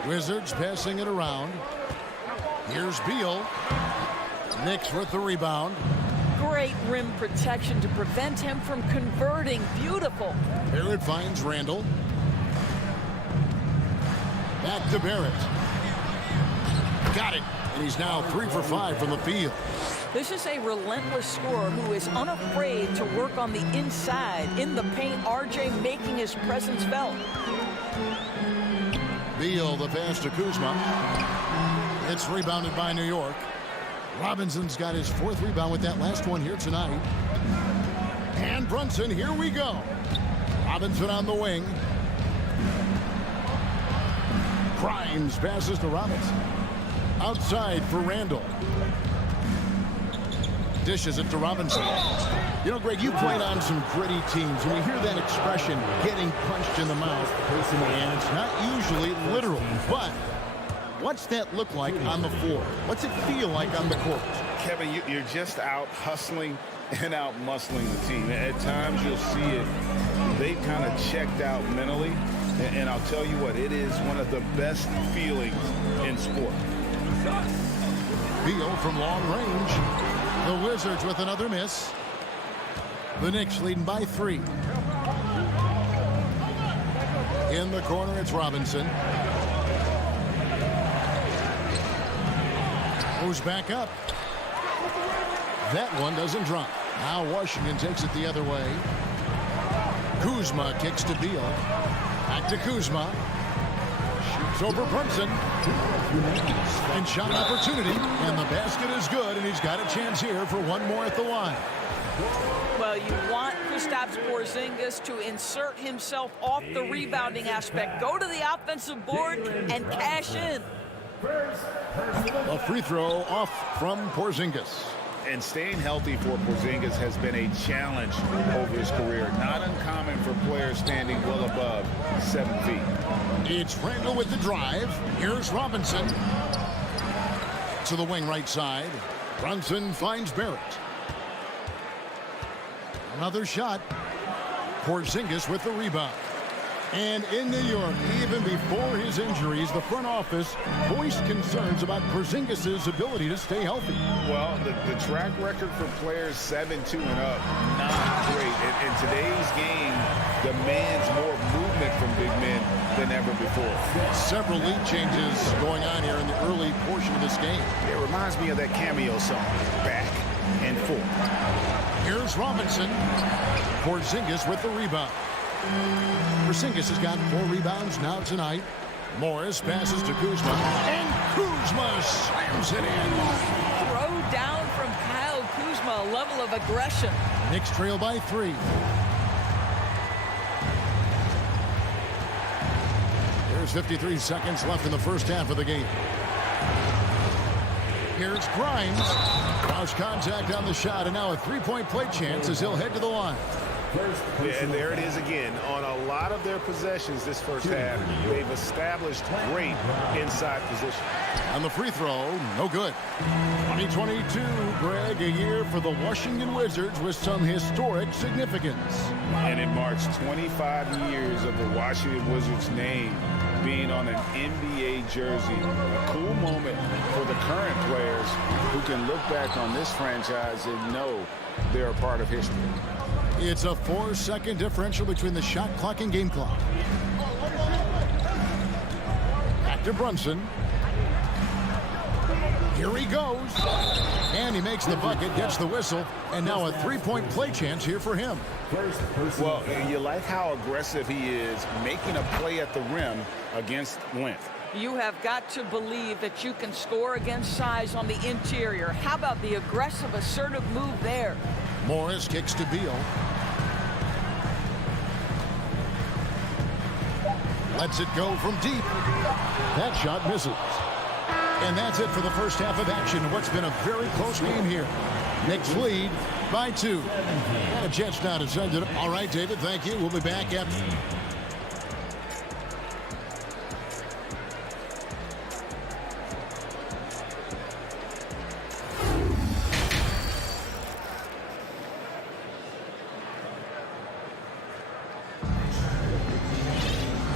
Wizards passing it around. Here's Beal. Knicks with the rebound. Great rim protection to prevent him from converting. Beautiful. Barrett finds Randall. Back to Barrett. Got it. And he's now 3 for 5 from the field. This is a relentless scorer who is unafraid to work on the inside. In the paint, RJ making his presence felt. Beal, the pass to Kuzma. It's rebounded by New York. Robinson's got his 4th rebound with that last one here tonight. And Brunson, here we go. Robinson on the wing. Grimes passes to Robinson. Outside for Randall. Dishes it to Robinson. You know, Greg, you played on some gritty teams. When we hear that expression, getting punched in the mouth, and it's not usually literal, but what's that look like on the floor? What's it feel like on the court? Kevin, you're just out hustling and out muscling the team. At times you'll see it. They've kind of checked out mentally. And I'll tell you what, it is one of the best feelings in sport. Beal from long range. The Wizards with another miss. The Knicks leading by 3. In the corner, it's Robinson. Goes back up. That one doesn't drop. Now Washington takes it the other way. Kuzma kicks to Beal. Back to Kuzma. Shoots over Brunson. And shot opportunity. And the basket is good. And he's got a chance here for one more at the line. Well, you want Kristaps Porzingis to insert himself off the rebounding aspect. Go to the offensive board and cash in. A free throw off from Porzingis. And staying healthy for Porzingis has been a challenge over his career. Not uncommon for players standing well above 7 feet. It's Randall with the drive. Here's Robinson. To the wing right side. Brunson finds Barrett. Another shot. Porzingis with the rebound. And in New York, even before his injuries, the front office voiced concerns about Porzingis' ability to stay healthy. Well, the track record for players 7-2 and up, not great. And today's game demands more movement from big men than ever before. Several lead changes going on here in the early portion of this game. It reminds me of that cameo song, Back and Forth. Here's Robinson. Porzingis with the rebound. Porzingis has got 4 rebounds now tonight. Morris passes to Kuzma, and Kuzma slams it in. Throw down from Kyle Kuzma, a level of aggression. Knicks trail by 3. There's 53 seconds left in the first half of the game. Here's Grimes. Cross contact on the shot, and now a 3-point play chance as he'll head to the line. Yeah, and there it is again. On a lot of their possessions this first half, they've established great inside position. On the free throw, no good. 2022, Greg, a year for the Washington Wizards with some historic significance. And it marks 25 years of the Washington Wizards name being on an NBA jersey. A cool moment for the current players who can look back on this franchise and know they're a part of history. It's a 4-second differential between the shot clock and game clock. Back to Brunson. Here he goes. And he makes the bucket, gets the whistle, and now a 3-point play chance here for him. Well, you like how aggressive he is making a play at the rim against length. You have got to believe that you can score against size on the interior. How about the aggressive, assertive move there? Morris kicks to Beal. Lets it go from deep. That shot misses. And that's it for the first half of action. What's been a very close game here. Knicks lead by 2. The Jets now descended. All right, David, thank you. We'll be back after.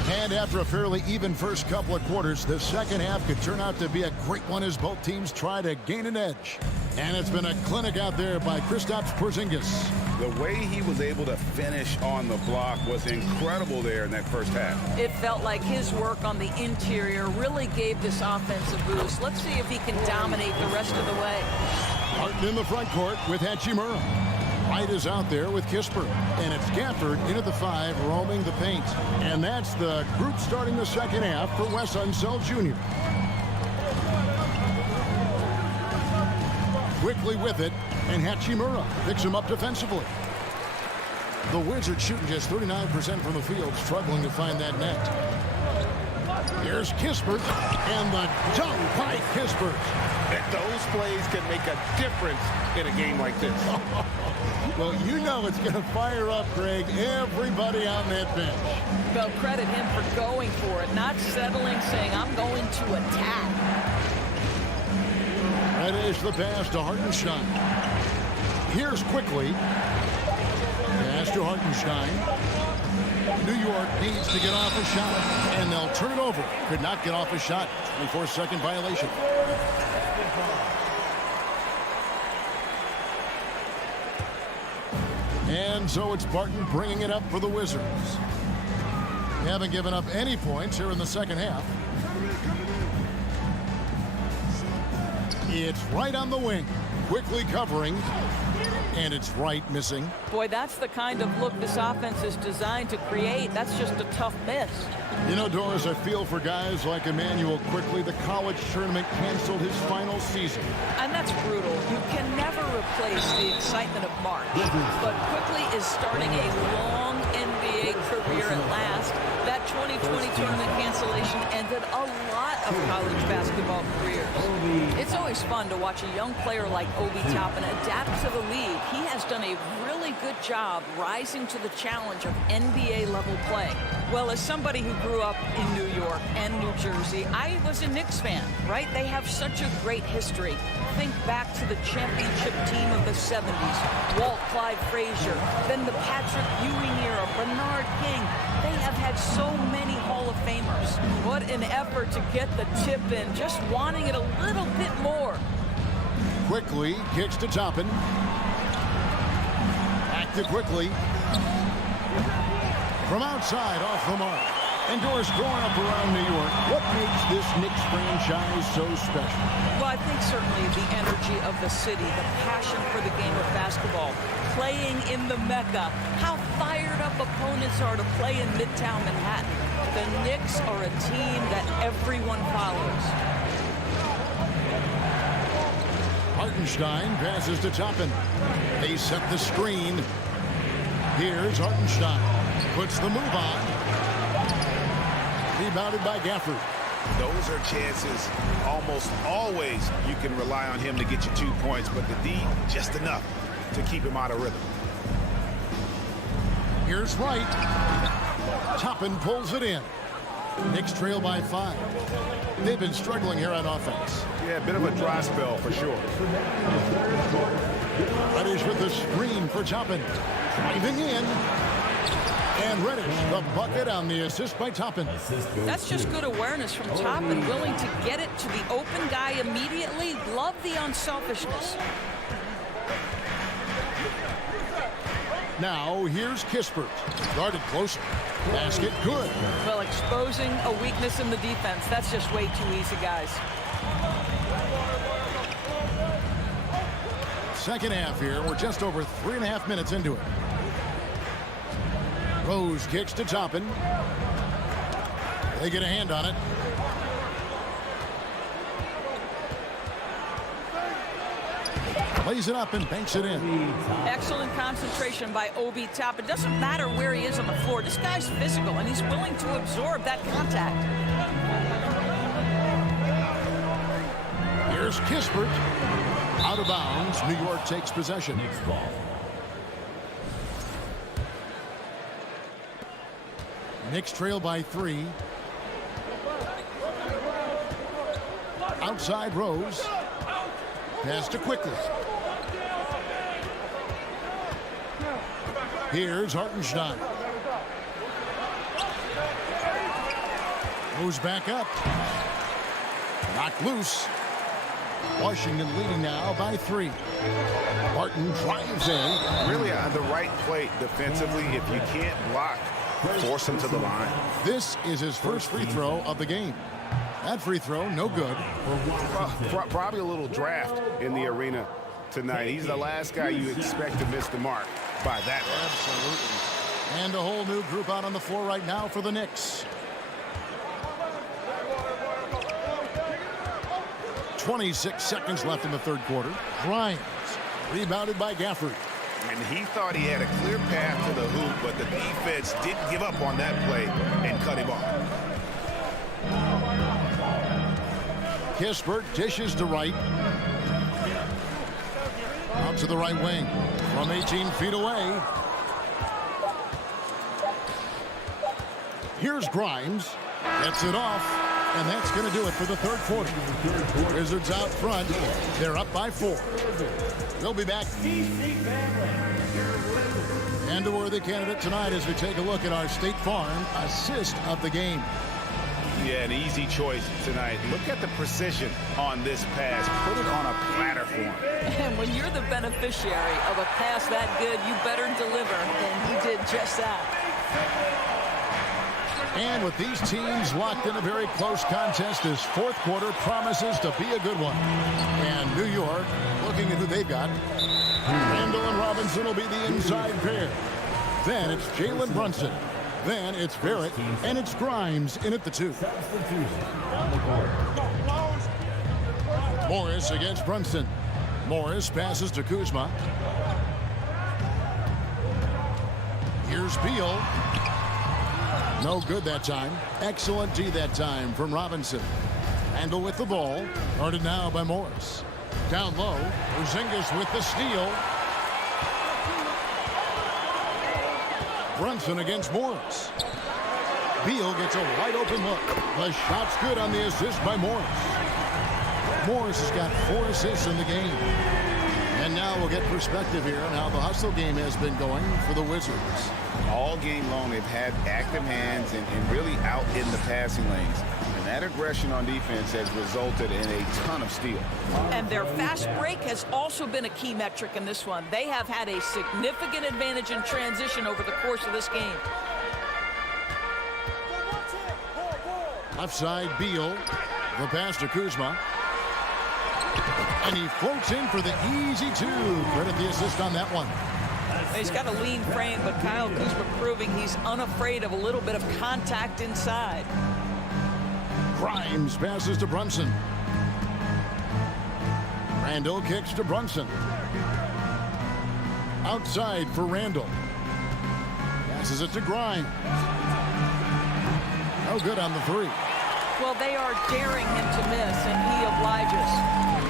And after a fairly even first couple of quarters, the second half could turn out to be a great one as both teams try to gain an edge. And it's been a clinic out there by Kristaps Porzingis. The way he was able to finish on the block was incredible there in that first half. It felt like his work on the interior really gave this offense a boost. Let's see if he can dominate the rest of the way. Martin in the front court with Hachimura. Wright is out there with Kispert. And it's Gafford in at the 5, roaming the paint. And that's the group starting the second half for Wes Unseld Jr. Quickly with it, and Hachimura picks him up defensively. The Wizards shooting just 39% from the field, struggling to find that net. Here's Kispert, and the dunk by Kispert. Those plays can make a difference in a game like this. Well, you know it's going to fire up, Greg, everybody on that bench. Well, credit him for going for it, not settling, saying, I'm going to attack. That is the pass to Hartenstein. Here's quickly. Pass to Hartenstein. New York needs to get off a shot, and they'll turn it over. Could not get off a shot. 24-second violation. And so it's Barton bringing it up for the Wizards. They haven't given up any points here in the second half. It's Wright on the wing, quickly covering, and it's Wright missing. Boy, that's the kind of look this offense is designed to create. That's just a tough miss. You know, Doris, I feel for guys like Emmanuel Quickly. The college tournament canceled his final season. And that's brutal. You can never replace the excitement of March. But Quickly is starting a long NBA career at last. That 2020 tournament cancellation ended a lot of college basketball careers. It's always fun to watch a young player like Obi Toppin adapt to the league. He has done a really good job rising to the challenge of NBA-level play. Well, as somebody who grew up in New York and New Jersey, I was a Knicks fan, right? They have such a great history. Think back to the championship team of the 70s, Walt Clyde Frazier, then the Patrick Ewing era, Bernard King. They have had so many Hall of Famers. What an effort to get the tip in, just wanting it a little bit more. Quickly kicks to Toppin. Back to Quickly. From outside, off the mark. And doors growing up around New York. What makes this Knicks franchise so special? Well, I think certainly the energy of the city, the passion for the game of basketball, playing in the Mecca, how fired up opponents are to play in Midtown Manhattan. The Knicks are a team that everyone follows. Hartenstein passes to Toppin. They set the screen. Here's Hartenstein. Puts the move on. Rebounded by Gafford. Those are chances almost always you can rely on him to get you 2 points, but the D, just enough to keep him out of rhythm. Here's Wright. Toppin pulls it in. Knicks trail by 5. They've been struggling here on offense. Yeah, a bit of a dry spell for sure. Reddish with the screen for Toppin. Driving in. And Reddish, the bucket on the assist by Toppin. That's just good awareness from Toppin, willing to get it to the open guy immediately. Love the unselfishness. Now, here's Kispert. Guarded closer. Basket good. Well, exposing a weakness in the defense. That's just way too easy, guys. Second half here. We're just over 3.5 minutes into it. Rose kicks to Toppin. They get a hand on it. Plays it up and banks it in. Excellent concentration by Obi Toppin. It doesn't matter where he is on the floor. This guy's physical, and he's willing to absorb that contact. Here's Kispert. Out of bounds. New York takes possession. Knicks trail by 3. Outside Rose. Pass to Quickly. Here's Hartenstein. Moves back up. Knocked loose. Washington leading now by 3. Barton drives in. Really on the right plate defensively. If you can't block, force him to the line. This is his first free throw of the game. That free throw, no good. Probably a little draft in the arena tonight. He's the last guy you expect to miss the mark by that much. Absolutely. And a whole new group out on the floor right now for the Knicks. 26 seconds left in the third quarter. Grimes, rebounded by Gafford. And he thought he had a clear path to the hoop, but the defense didn't give up on that play and cut him off. Kispert dishes to Wright. Out to the right wing from 18 feet away. Here's Grimes. Gets it off. And that's going to do it for the third quarter. Wizards out front. They're up by 4. They'll be back. And a worthy candidate tonight as we take a look at our State Farm assist of the game. Yeah, an easy choice tonight. Look at the precision on this pass. Put it on a platter for him. And when you're the beneficiary of a pass that good, you better deliver. And he did just that. And with these teams locked in a very close contest, this fourth quarter promises to be a good one. And New York, looking at who they've got, Randall and Robinson will be the inside pair. Then it's Jalen Brunson. Then it's Barrett, and it's Grimes in at the 2. Morris against Brunson. Morris passes to Kuzma. Here's Beal. No good that time. Excellent D that time from Robinson. Randall with the ball. Guarded now by Morris. Down low. Porzingis with the steal. Brunson against Morris. Beal gets a wide open look. The shot's good on the assist by Morris. Morris has got 4 assists in the game. And now we'll get perspective here on how the hustle game has been going for the Wizards. All game long, they've had active hands and really out in the passing lanes. And that aggression on defense has resulted in a ton of steals. And their fast break has also been a key metric in this one. They have had a significant advantage in transition over the course of this game. Left side, Beal. The pass to Kuzma. And he floats in for the easy 2. Credit the assist on that one. He's got a lean frame, but Kyle Kuzma proving he's unafraid of a little bit of contact inside. Grimes passes to Brunson. Randall kicks to Brunson. Outside for Randall. Passes it to Grimes. No good on the 3. Well, they are daring him to miss, and he obliges.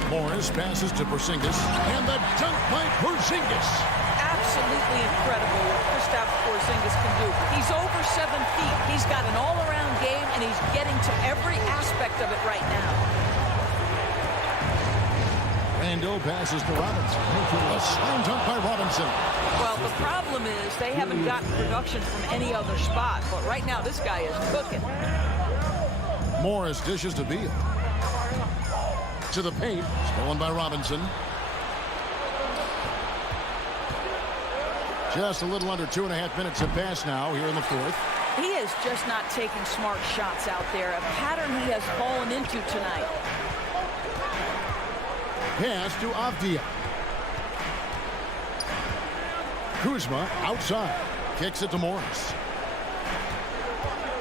Morris passes to Porzingis, and the dunk by Porzingis. Absolutely incredible what Kristaps Porzingis can do. He's over 7 feet. He's got an all-around game, and he's getting to every aspect of it right now. Randall passes to Robinson. A slam dunk by Robinson. Well, the problem is they haven't gotten production from any other spot, but right now this guy is cooking. Morris dishes to Beal. To the paint. Stolen by Robinson. Just a little under 2.5 minutes have passed now here in the 4th. He is just not taking smart shots out there, a pattern he has fallen into tonight. Pass to Avdia. Kuzma outside. Kicks it to Morris.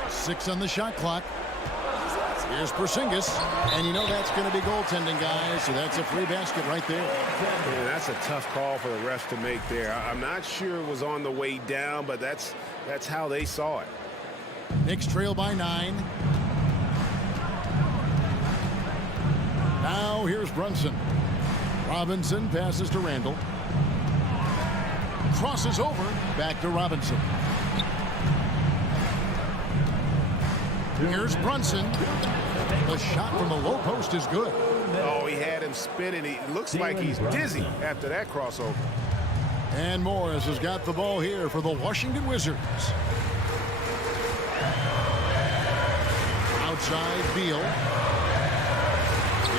6 on the shot clock. Here's Porzingis, and you know that's going to be goaltending, guys, so that's a free basket right there. Yeah, that's a tough call for the refs to make there. I'm not sure it was on the way down, but that's how they saw it. Knicks trail by 9. Now here's Brunson. Robinson passes to Randall. Crosses over, back to Robinson. Here's Brunson. The shot from the low post is good. Oh, he had him spinning. It looks like he's dizzy after that crossover. And Morris has got the ball here for the Washington Wizards. Outside, Beal.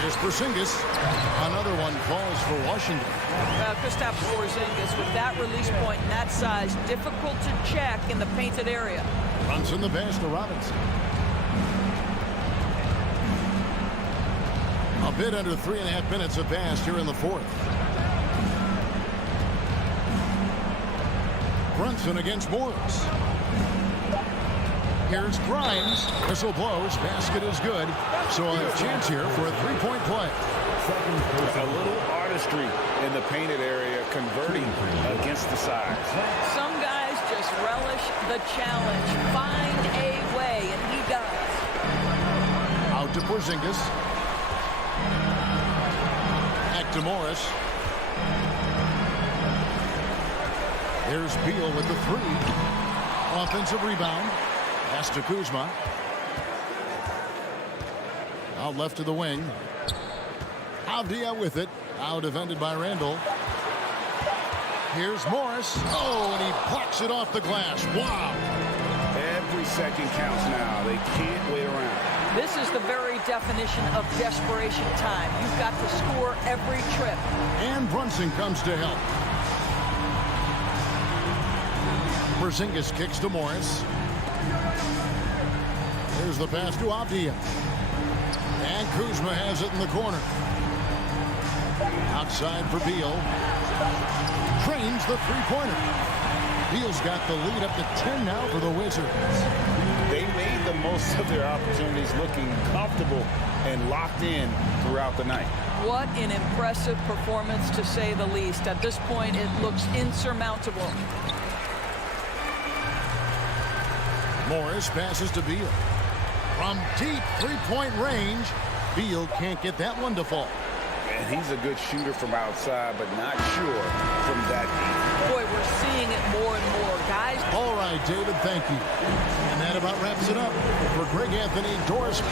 Here's Porzingis. Another one falls for Washington. Well, Kristaps Porzingis with that release point and that size, difficult to check in the painted area. Brunson the pass to Robinson. A bit under 3.5 minutes have passed here in the 4th. Brunson against Morris. Here's Grimes. Whistle blows. Basket is good. So a chance here for a 3-point play. A little artistry in the painted area, converting against the sides. Some guys just relish the challenge. Find a way, and he does. Out to Porzingis. Back to Morris. Here's Beal with the 3. Offensive rebound. Pass to Kuzma. Out left to the wing. Avdia with it. Now defended by Randall. Here's Morris. Oh, and he plucks it off the glass. Wow. Every second counts now. They can't wait around. This is the very definition of desperation time. You've got to score every trip. And Brunson comes to help. Porzingis kicks to Morris. Here's the pass to Avdia. And Kuzma has it in the corner. Outside for Beal. Trains the three-pointer. Beal's got the lead up to 10 now for the Wizards. They made the most of their opportunities, looking comfortable and locked in throughout the night. What an impressive performance, to say the least. At this point, it looks insurmountable. Morris passes to Beal. From deep three-point range, Beal can't get that one to fall. And he's a good shooter from outside, but not sure from that deep. Boy, we're seeing it more and more, guys. All right, David, thank you. And that about wraps it up for Greg Anthony Dorsey.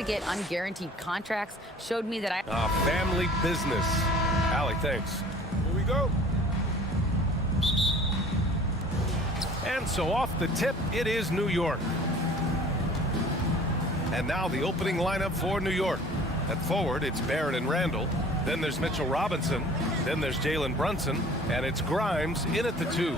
to get unguaranteed contracts showed me that family business. Allie, thanks. Here we go. And so off the tip, it is New York. And now the opening lineup for New York. At forward, it's Barrett and Randall. Then there's Mitchell Robinson. Then there's Jalen Brunson. And it's Grimes in at the 2.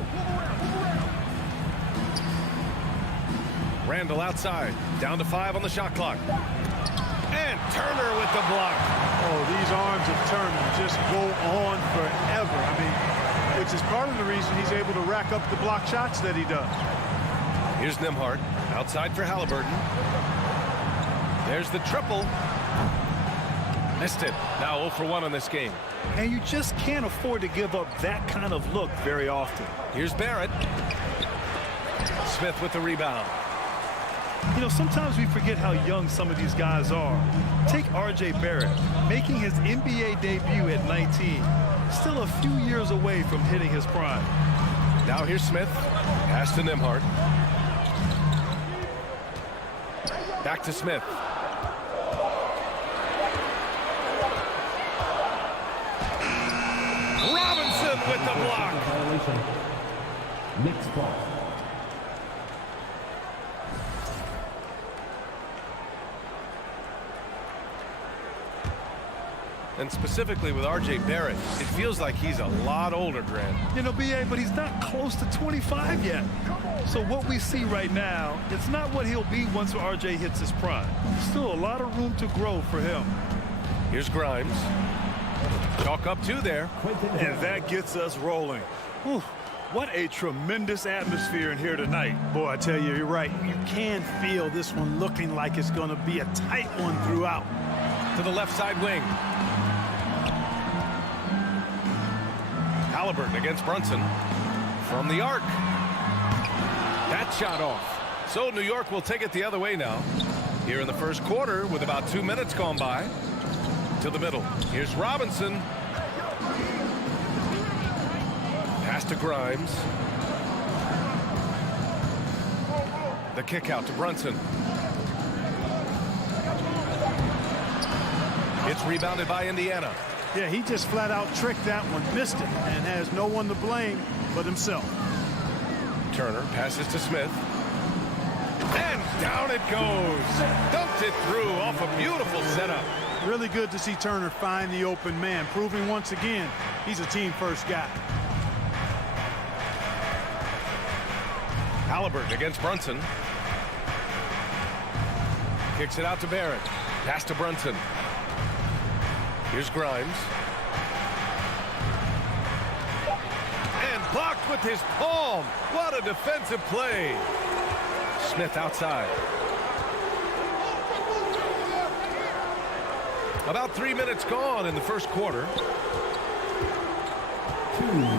Randall outside. Down to 5 on the shot clock. And Turner with the block. Oh, these arms of Turner just go on forever. I mean, which is part of the reason he's able to rack up the block shots that he does. Here's Nembhard. Outside for Halliburton. There's the triple. Missed it. Now 0 for 1 on this game. And you just can't afford to give up that kind of look very often. Here's Barrett. Smith with the rebound. You know, sometimes we forget how young some of these guys are. Take R.J. Barrett, making his NBA debut at 19. Still a few years away from hitting his prime. Now here's Smith. Pass to Nembhard. Back to Smith. Robinson with the block. Knicks ball. And specifically with R.J. Barrett, it feels like he's a lot older, Grant. You know, B.A., but he's not close to 25 yet. So what we see right now, it's not what he'll be once R.J. hits his prime. Still a lot of room to grow for him. Here's Grimes. Chalk up 2 there. And that gets us rolling. Whew, what a tremendous atmosphere in here tonight. Boy, I tell you, you're right. You can feel this one looking like it's going to be a tight one throughout. To the left side wing. Halliburton against Brunson. From the arc. That shot off. So New York will take it the other way now. Here in the first quarter with about 2 minutes gone by. To the middle. Here's Robinson. Pass to Grimes. The kick out to Brunson. It's rebounded by Indiana. Yeah, he just flat out tricked that one, missed it, and has no one to blame but himself. Turner passes to Smith. And down it goes. Dumped it through off a beautiful setup. Really good to see Turner find the open man, proving once again he's a team-first guy. Halliburton against Brunson. Kicks it out to Barrett. Pass to Brunson. Here's Grimes. And blocked with his palm. What a defensive play. Smith outside. About 3 minutes gone in the first quarter.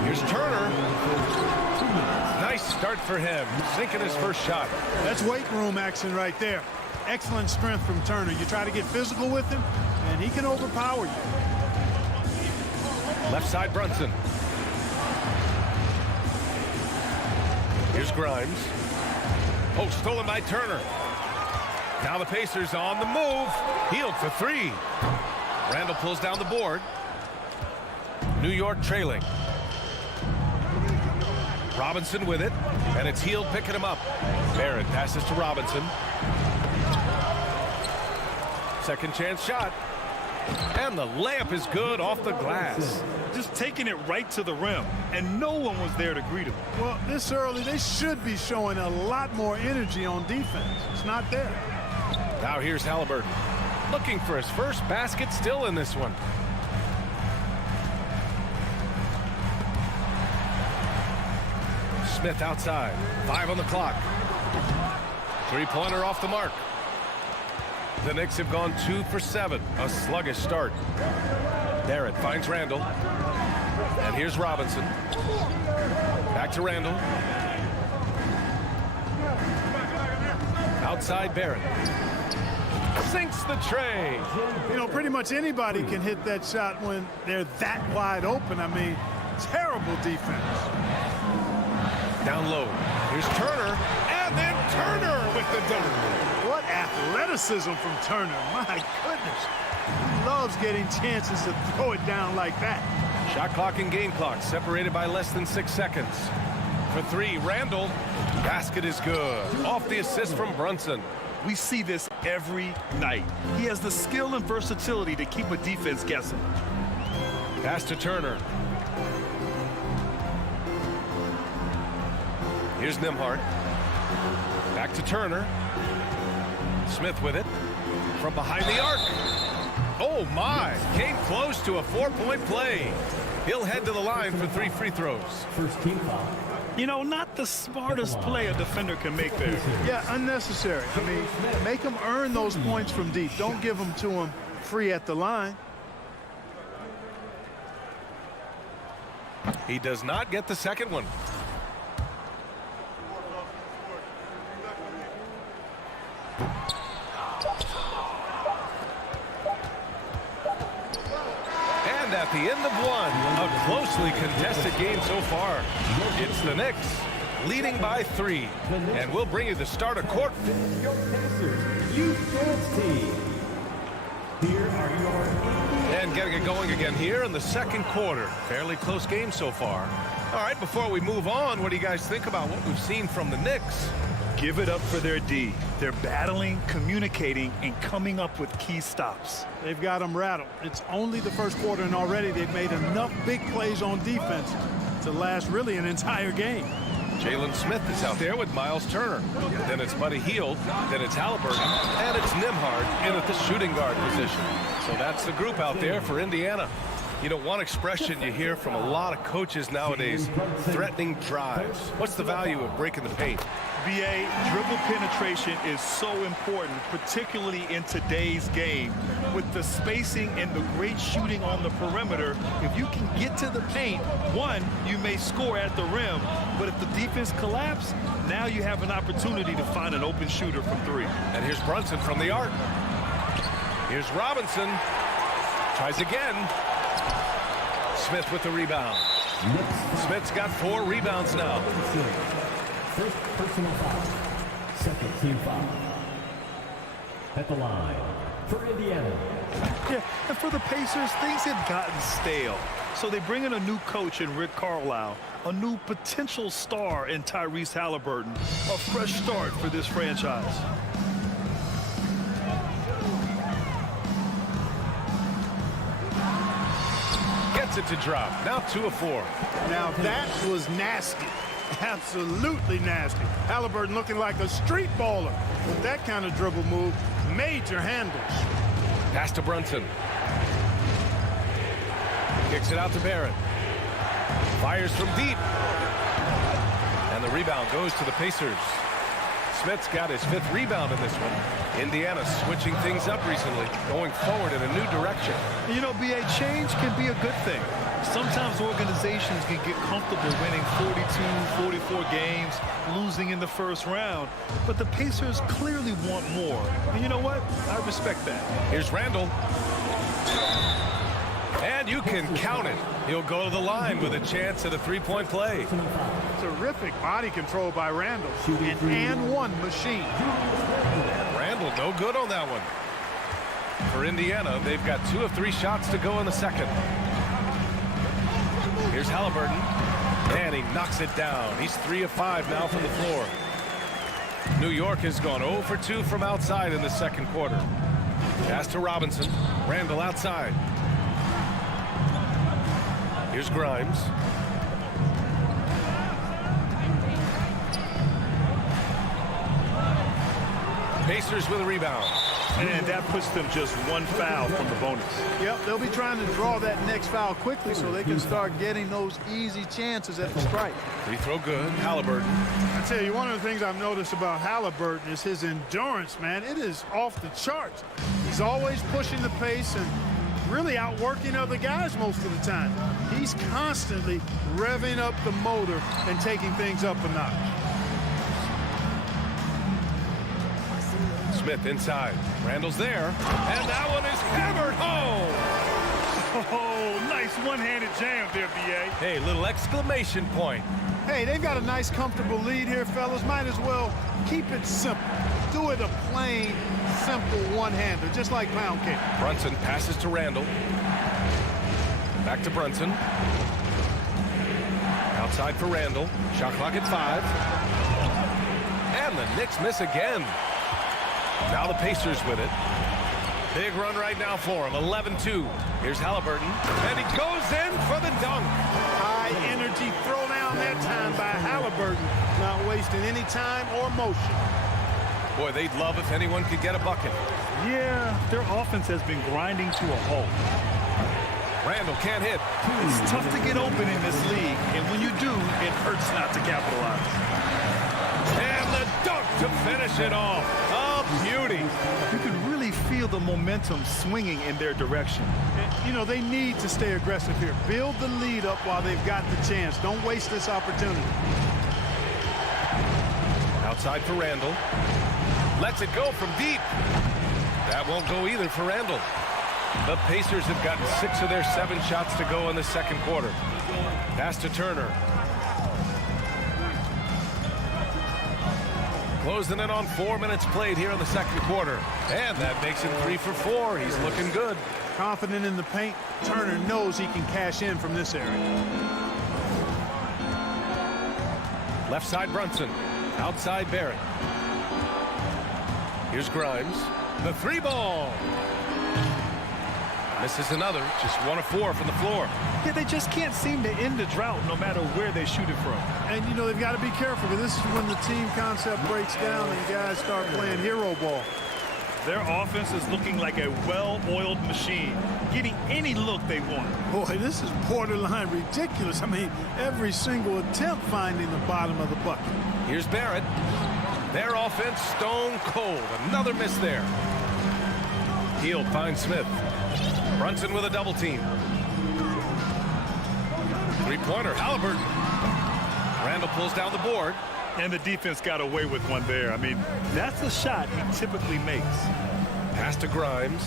Here's Turner. Nice start for him. Sinking his first shot. That's weight room action right there. Excellent strength from Turner. You try to get physical with him, and he can overpower you. Left side Brunson. Here's Grimes. Oh, stolen by Turner. Now the Pacers on the move. Healed for 3. Randall pulls down the board. New York trailing. Robinson with it, and it's Hield picking him up. Barrett passes to Robinson. Second chance shot. And the layup is good off the glass. Just taking it right to the rim, and no one was there to greet him. Well, this early, they should be showing a lot more energy on defense. It's not there. Now here's Halliburton. Looking for his first basket, still in this one. Smith outside. 5 on the clock. 3-pointer off the mark. The Knicks have gone 2 for 7. A sluggish start. Barrett finds Randall. And here's Robinson. Back to Randall. Outside Barrett. Sinks the tray. You know, pretty much anybody can hit that shot when they're that wide open. I mean, terrible defense. Down low. Here's Turner. And then Turner with the dunk. What athleticism from Turner. My goodness. He loves getting chances to throw it down like that. Shot clock and game clock separated by less than 6 seconds. For 3, Randall. Basket is good. Off the assist from Brunson. We see this every night. He has the skill and versatility to keep a defense guessing. Pass to Turner. Here's Nembhard. Back to Turner. Smith with it. From behind the arc. Oh, my. Came close to a 4-point play. He'll head to the line for 3 free throws. First team foul. You know, not the smartest play a defender can make there. Yeah, unnecessary. I mean, make them earn those points from deep. Don't give them to them free at the line. He does not get the second one. And at the end of one, a closely contested game so far. It's the Knicks leading by 3. And we'll bring you the start of court. Your Pacers Youth Dance Team. Here are your And getting it going again here in the second quarter. Fairly close game so far. All right, before we move on, what do you guys think about what we've seen from the Knicks? Give it up for their D. They're battling, communicating, and coming up with key stops. They've got them rattled. It's only the first quarter, and already they've made enough big plays on defense to last really an entire game. Jalen Smith is out there with Miles Turner. Then it's Buddy Hield. Then it's Halliburton. And it's Nembhard in at the shooting guard position. So that's the group out there for Indiana. You know, one expression you hear from a lot of coaches nowadays, threatening drives. What's the value of breaking the paint? BA, dribble penetration is so important, particularly in today's game. With the spacing and the great shooting on the perimeter, if you can get to the paint, one, you may score at the rim, but if the defense collapses, now you have an opportunity to find an open shooter from 3. And here's Brunson from the arc. Here's Robinson. Tries again. Smith with the rebound. Smith's got 4 rebounds now. First personal foul. Second team foul. At the line for Indiana. Yeah, and for the Pacers, things had gotten stale. So they bring in a new coach in Rick Carlisle, a new potential star in Tyrese Halliburton, a fresh start for this franchise. Gets it to drop. Now 2 of 4. Now that was nasty. Absolutely nasty. Halliburton looking like a street baller with that kind of dribble move. Major handles. Pass to Brunson. Kicks it out to Barrett. Fires from deep. And the rebound goes to the Pacers. Smith's got his 5th rebound in this one. Indiana switching things up recently, going forward in a new direction. You know, BA, change can be a good thing. Sometimes organizations can get comfortable winning 42, 44 games, losing in the first round. But the Pacers clearly want more. And you know what? I respect that. Here's Randall. And you can count it. He'll go to the line with a chance at a 3-point play. Terrific body control by Randall. An and one machine. And Randall no good on that one. For Indiana, they've got 2 of 3 shots to go in the second. Here's Halliburton. And he knocks it down. He's 3 of 5 now from the floor. New York has gone 0 for 2 from outside in the second quarter. Pass to Robinson. Randall outside. Here's Grimes. Pacers with a rebound. And that puts them just 1 foul from the bonus. Yep, they'll be trying to draw that next foul quickly so they can start getting those easy chances at the strike. Free throw good. Halliburton. I tell you, one of the things I've noticed about Halliburton is his endurance, man. It is off the charts. He's always pushing the pace and really outworking other guys most of the time. He's constantly revving up the motor and taking things up a notch. Smith inside. Randall's there. And that one is hammered home. Oh, nice one-handed jam there, B.A. Hey, little exclamation point. Hey, they've got a nice, comfortable lead here, fellas. Might as well keep it simple. Do it a plain, simple one-hander, just like pound cake. Brunson passes to Randall. Back to Brunson. Outside for Randall. Shot clock at 5. And the Knicks miss again. Now the Pacers with it. Big run right now for him, 11-2. Here's Halliburton, and he goes in for the dunk. High energy throw down that time by Halliburton, not wasting any time or motion. Boy, they'd love if anyone could get a bucket. Yeah, their offense has been grinding to a halt. Randall can't hit. It's tough to get open in this league, and when you do, it hurts not to capitalize. And the dunk to finish it off. A beauty. You can really feel the momentum swinging in their direction. You know, they need to stay aggressive here. Build the lead up while they've got the chance. Don't waste this opportunity. Outside for Randall. Lets it go from deep. That won't go either for Randall. The Pacers have gotten 6 of their 7 shots to go in the second quarter. Pass to Turner. Closing in on 4 minutes played here in the second quarter. And that makes him 3 for 4. He's looking good. Confident in the paint. Turner knows he can cash in from this area. Left side Brunson. Outside Barrett. Here's Grimes. The 3 ball. Misses another. Just 1 of 4 from the floor. Yeah, they just can't seem to end the drought no matter where they shoot it from. And, you know, they've got to be careful, because this is when the team concept breaks down and guys start playing hero ball. Their offense is looking like a well-oiled machine, getting any look they want. Boy, this is borderline ridiculous. I mean, every single attempt finding the bottom of the bucket. Here's Barrett. Their offense stone cold. Another miss there. Hield finds Smith. Brunson with a double team. 3-pointer, Halliburton. Randall pulls down the board. And the defense got away with one there. I mean, that's a shot he typically makes. Pass to Grimes.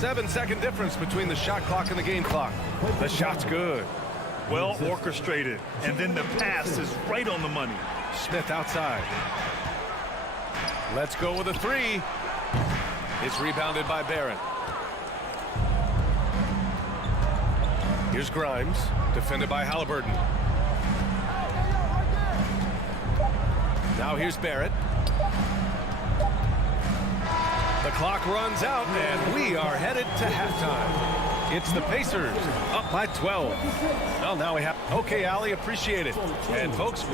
7-second difference between the shot clock and the game clock. The shot's good. Well orchestrated. And then the pass is right on the money. Smith outside. Let's go with a 3. It's rebounded by Barrett. Here's Grimes, defended by Halliburton. Now here's Barrett. The clock runs out, and we are headed to halftime. It's the Pacers, up by 12. Well, now we have... Okay, Allie, appreciate it. And, folks...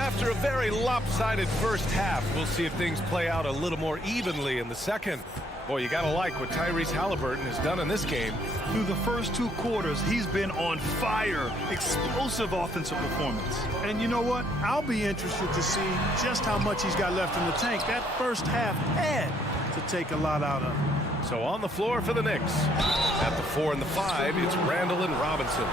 After a very lopsided first half, we'll see if things play out a little more evenly in the second. Boy, you got to like what Tyrese Halliburton has done in this game. Through the first 2 quarters, he's been on fire. Explosive offensive performance. And you know what? I'll be interested to see just how much he's got left in the tank. That first half had to take a lot out of him. So on the floor for the Knicks. At the 4 and the 5, it's Randall and Robinson.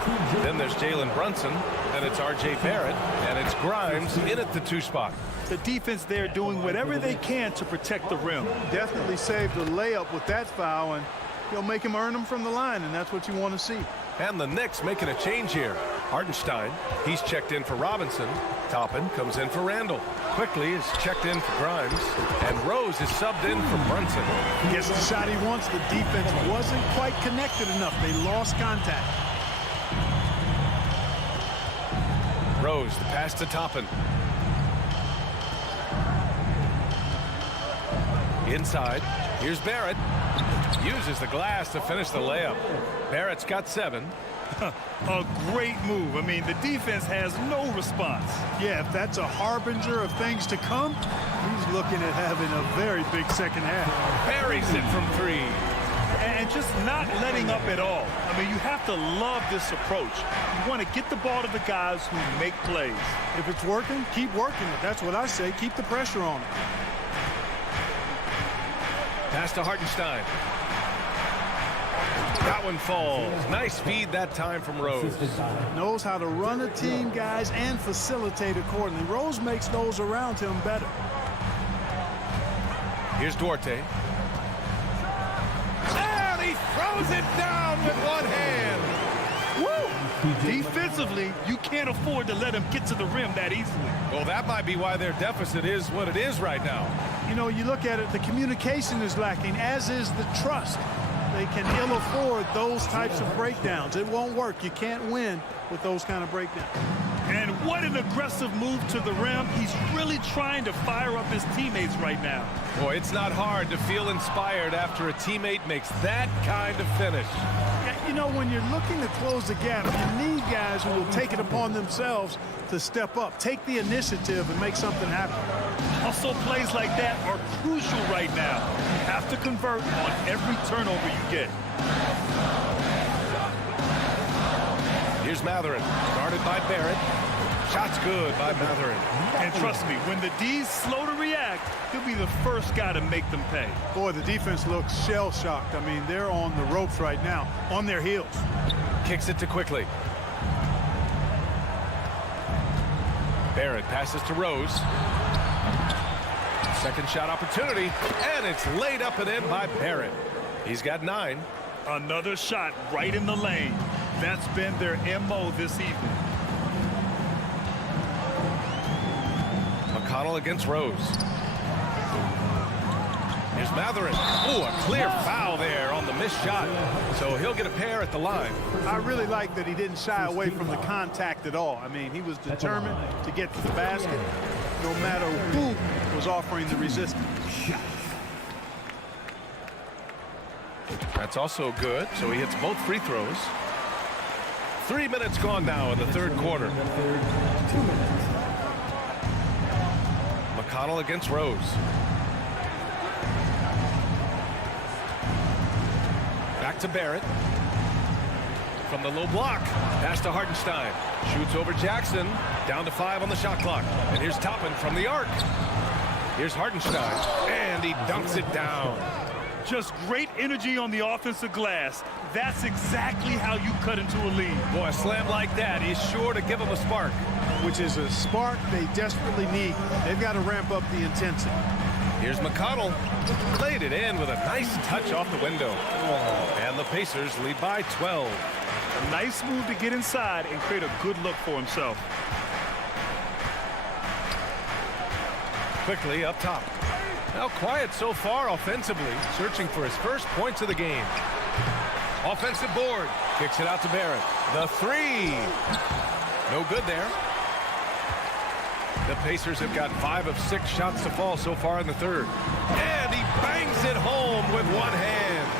Then there's Jalen Brunson. Then it's R.J. Barrett. And it's Grimes in at the 2 spot. The defense there doing whatever they can to protect the rim. Definitely saved the layup with that foul, and he'll make him earn them from the line, and that's what you want to see. And the Knicks making a change here. Hartenstein, he's checked in for Robinson. Toppin comes in for Randall. Quickly is checked in for Grimes. And Rose is subbed in for Brunson. Gets the shot he wants. The defense wasn't quite connected enough. They lost contact. Rose, the pass to Toppin. Inside, here's Barrett. Uses the glass to finish the layup. Barrett's got 7. A great move. I mean, the defense has no response. Yeah, if that's a harbinger of things to come, he's looking at having a very big second half. Buries it from 3. And just not letting up at all. I mean, you have to love this approach. You want to get the ball to the guys who make plays. If it's working, keep working it. That's what I say. Keep the pressure on it. Pass to Hartenstein. That one falls. Nice feed that time from Rose. Knows how to run a team, guys, and facilitate accordingly. Rose makes those around him better. Here's Duarte. And he throws it down with one hand. Woo! Defensively, you can't afford to let him get to the rim that easily. Well, that might be why their deficit is what it is right now. you know, you look at it, the communication is lacking, as is the trust. They can ill afford those types of breakdowns. It won't work. You can't win with those kind of breakdowns. And what an aggressive move to the rim. He's really trying to fire up his teammates right now. Boy, it's not hard to feel inspired after a teammate makes that kind of finish. You know, when you're looking to close the gap, you need guys who will take it upon themselves to step up, take the initiative, and make something happen. Hustle plays like that are crucial right now. You have to convert on every turnover you get. Here's Matherin, guarded by Barrett. Shot's good by Matherin. And trust me, when the D's slow to react, he'll be the first guy to make them pay. Boy, the defense looks shell-shocked. I mean, they're on the ropes right now, on their heels. Kicks it to Quickly. Barrett passes to Rose. Second shot opportunity, and it's laid up and in by Barrett. He's got 9. Another shot right in the lane. That's been their MO this evening. McConnell against Rose. Here's Matherin. Ooh, a clear foul there on the missed shot. So he'll get a pair at the line. I really like that he didn't shy away from the contact at all. I mean, he was determined to get to the basket no matter who was offering the resistance. That's also good. So he hits both free throws. 3 minutes gone now in the third quarter. McConnell against Rose. Back to Barrett. From the low block. Pass to Hartenstein. Shoots over Jackson. Down to 5 on the shot clock. And here's Toppin from the arc. Here's Hartenstein. And he dunks it down. Just great energy on the offensive glass. That's exactly how you cut into a lead. Boy, a slam like that is sure to give them a spark. Which is a spark they desperately need. They've got to ramp up the intensity. Here's McConnell. Laid it in with a nice touch off the window. And the Pacers lead by 12. A nice move to get inside and create a good look for himself. Quickly up top. Now quiet so far offensively, searching for his first points of the game. Offensive board. Kicks it out to Barrett. The 3. No good there. The Pacers have got 5 of 6 shots to fall so far in the third. And he bangs it home with one hand.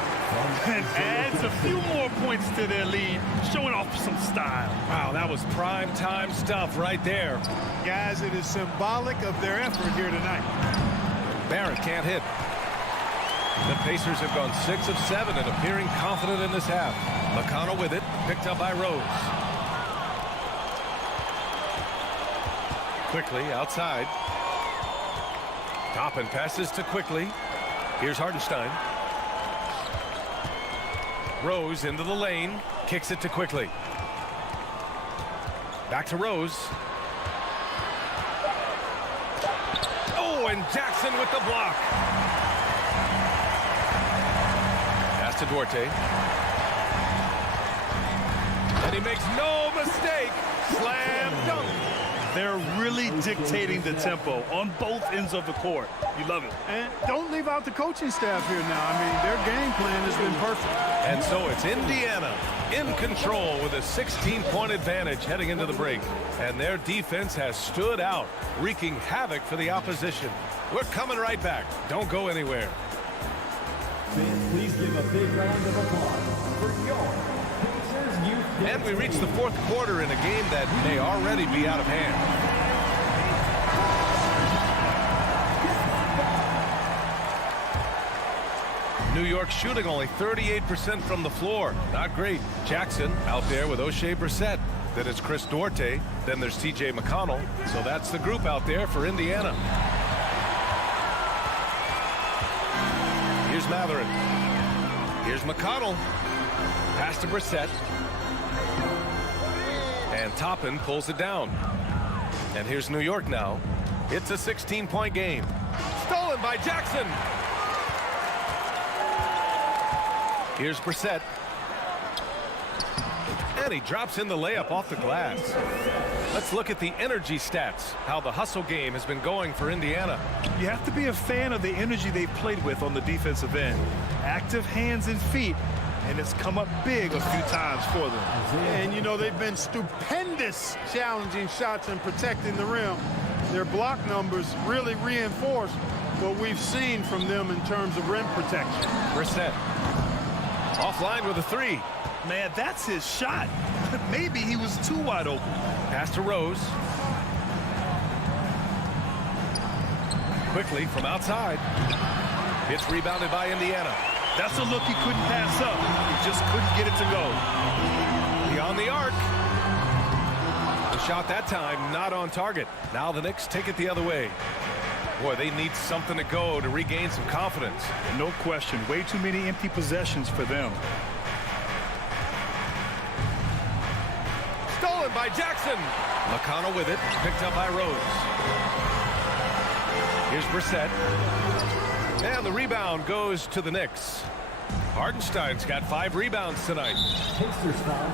And adds a few more points to their lead, showing off some style. Wow, that was prime time stuff right there. Guys, it is symbolic of their effort here tonight. Barrett can't hit. The Pacers have gone 6 of 7 and appearing confident in this half. McConnell with it, picked up by Rose. Quickly outside. Toppin passes to Quickly. Here's Hartenstein. Rose into the lane, kicks it to Quickly. Back to Rose. Oh, and Jackson with the block. Pass to Duarte. And he makes no mistake. Slam dunk. They're really dictating the tempo on both ends of the court. You love it. And don't leave out the coaching staff here now. I mean, their game plan has been perfect. And so it's Indiana in control with a 16-point advantage heading into the break. And their defense has stood out, wreaking havoc for the opposition. We're coming right back. Don't go anywhere. Please give a big round of applause for your Pacers Youth. And we reach the fourth quarter in a game that may already be out of hand. New York shooting only 38% from the floor. Not great. Jackson out there with O'Shea Brissett. Then it's Chris Duarte. Then there's TJ McConnell. So that's the group out there for Indiana. Here's Matherin. Here's McConnell. Pass to Brissett. And Toppin pulls it down. And here's New York now. It's a 16-point game. Stolen by Jackson. Here's Brissett. And he drops in the layup off the glass. Let's look at the energy stats, how the hustle game has been going for Indiana. You have to be a fan of the energy they've played with on the defensive end. Active hands and feet, and it's come up big a few times for them. And, you know, they've been stupendous challenging shots and protecting the rim. Their block numbers really reinforce what we've seen from them in terms of rim protection. Brissett offline with a three. Man, that's his shot. Maybe he was too wide open. Pass to Rose. Quickly from outside. It's rebounded by Indiana. That's a look he couldn't pass up. He just couldn't get it to go. Beyond the arc. The shot that time not on target. Now the Knicks take it the other way. Boy, they need something to go to regain some confidence. No question. Way too many empty possessions for them. Stolen by Jackson. McConnell with it. Picked up by Rose. Here's Brissett. And the rebound goes to the Knicks. Hardenstein's got 5 rebounds tonight. Pacers foul,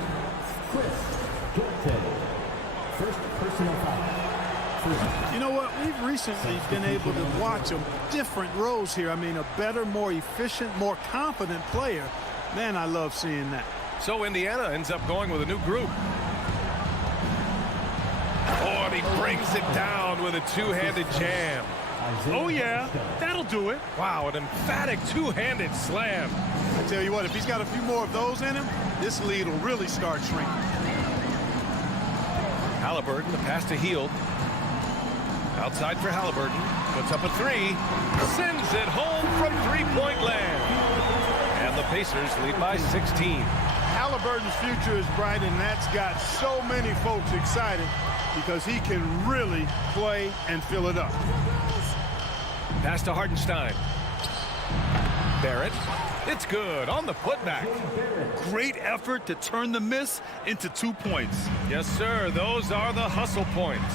Chris Gilton. First personal foul. You know what? We've recently been able to watch a different Rose here. I mean, a better, more efficient, more confident player. Man, I love seeing that. So Indiana ends up going with a new group. Oh, and he brings it down with a two-handed jam. Oh, yeah. That'll do it. Wow, an emphatic two-handed slam. I tell you what, if he's got a few more of those in him, this lead will really start shrinking. Halliburton, the pass to Hield. Outside for Halliburton. Puts up a three. Sends it home from three-point land. And the Pacers lead by 16. Halliburton's future is bright, and that's got so many folks excited because he can really play and fill it up. Pass to Hardenstein. Barrett. It's good on the putback. Great effort to turn the miss into 2 points. Yes, sir. Those are the hustle points.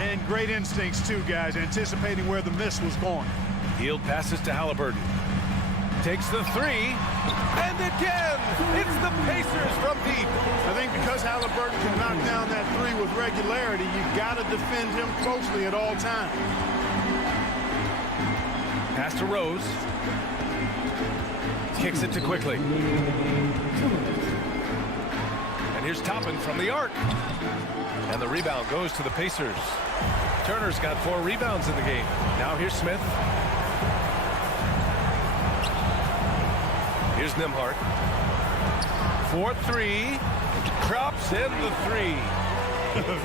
And great instincts, too, guys, anticipating where the miss was going. Hield passes to Halliburton. Takes the three. And again, it's the Pacers from deep. I think because Halliburton can knock down that three with regularity, you've got to defend him closely at all times. Pass to Rose. Kicks it to Quickly. And here's Toppin from the arc. And the rebound goes to the Pacers. Turner's got 4 rebounds in the game. Now here's Smith. Here's Nembhard. 4-3. Drops in the three.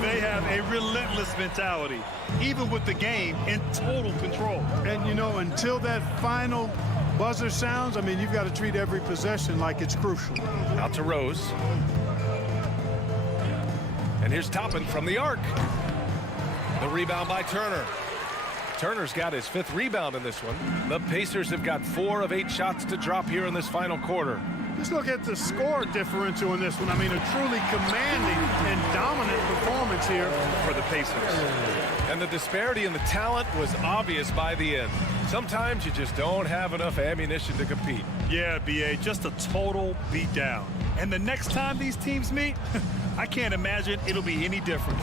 They have a relentless mentality, even with the game in total control. And, you know, until that final buzzer sounds, I mean, you've got to treat every possession like it's crucial. Out to Rose. And here's Toppin from the arc. The rebound by Turner. Turner's got his 5th rebound in this one. The Pacers have got 4 of 8 shots to drop here in this final quarter. Just look at the score differential in this one. I mean, a truly commanding and dominant performance here for the Pacers. And the disparity in the talent was obvious by the end. Sometimes you just don't have enough ammunition to compete. Yeah, B.A., just a total beatdown. And the next time these teams meet, I can't imagine it'll be any different.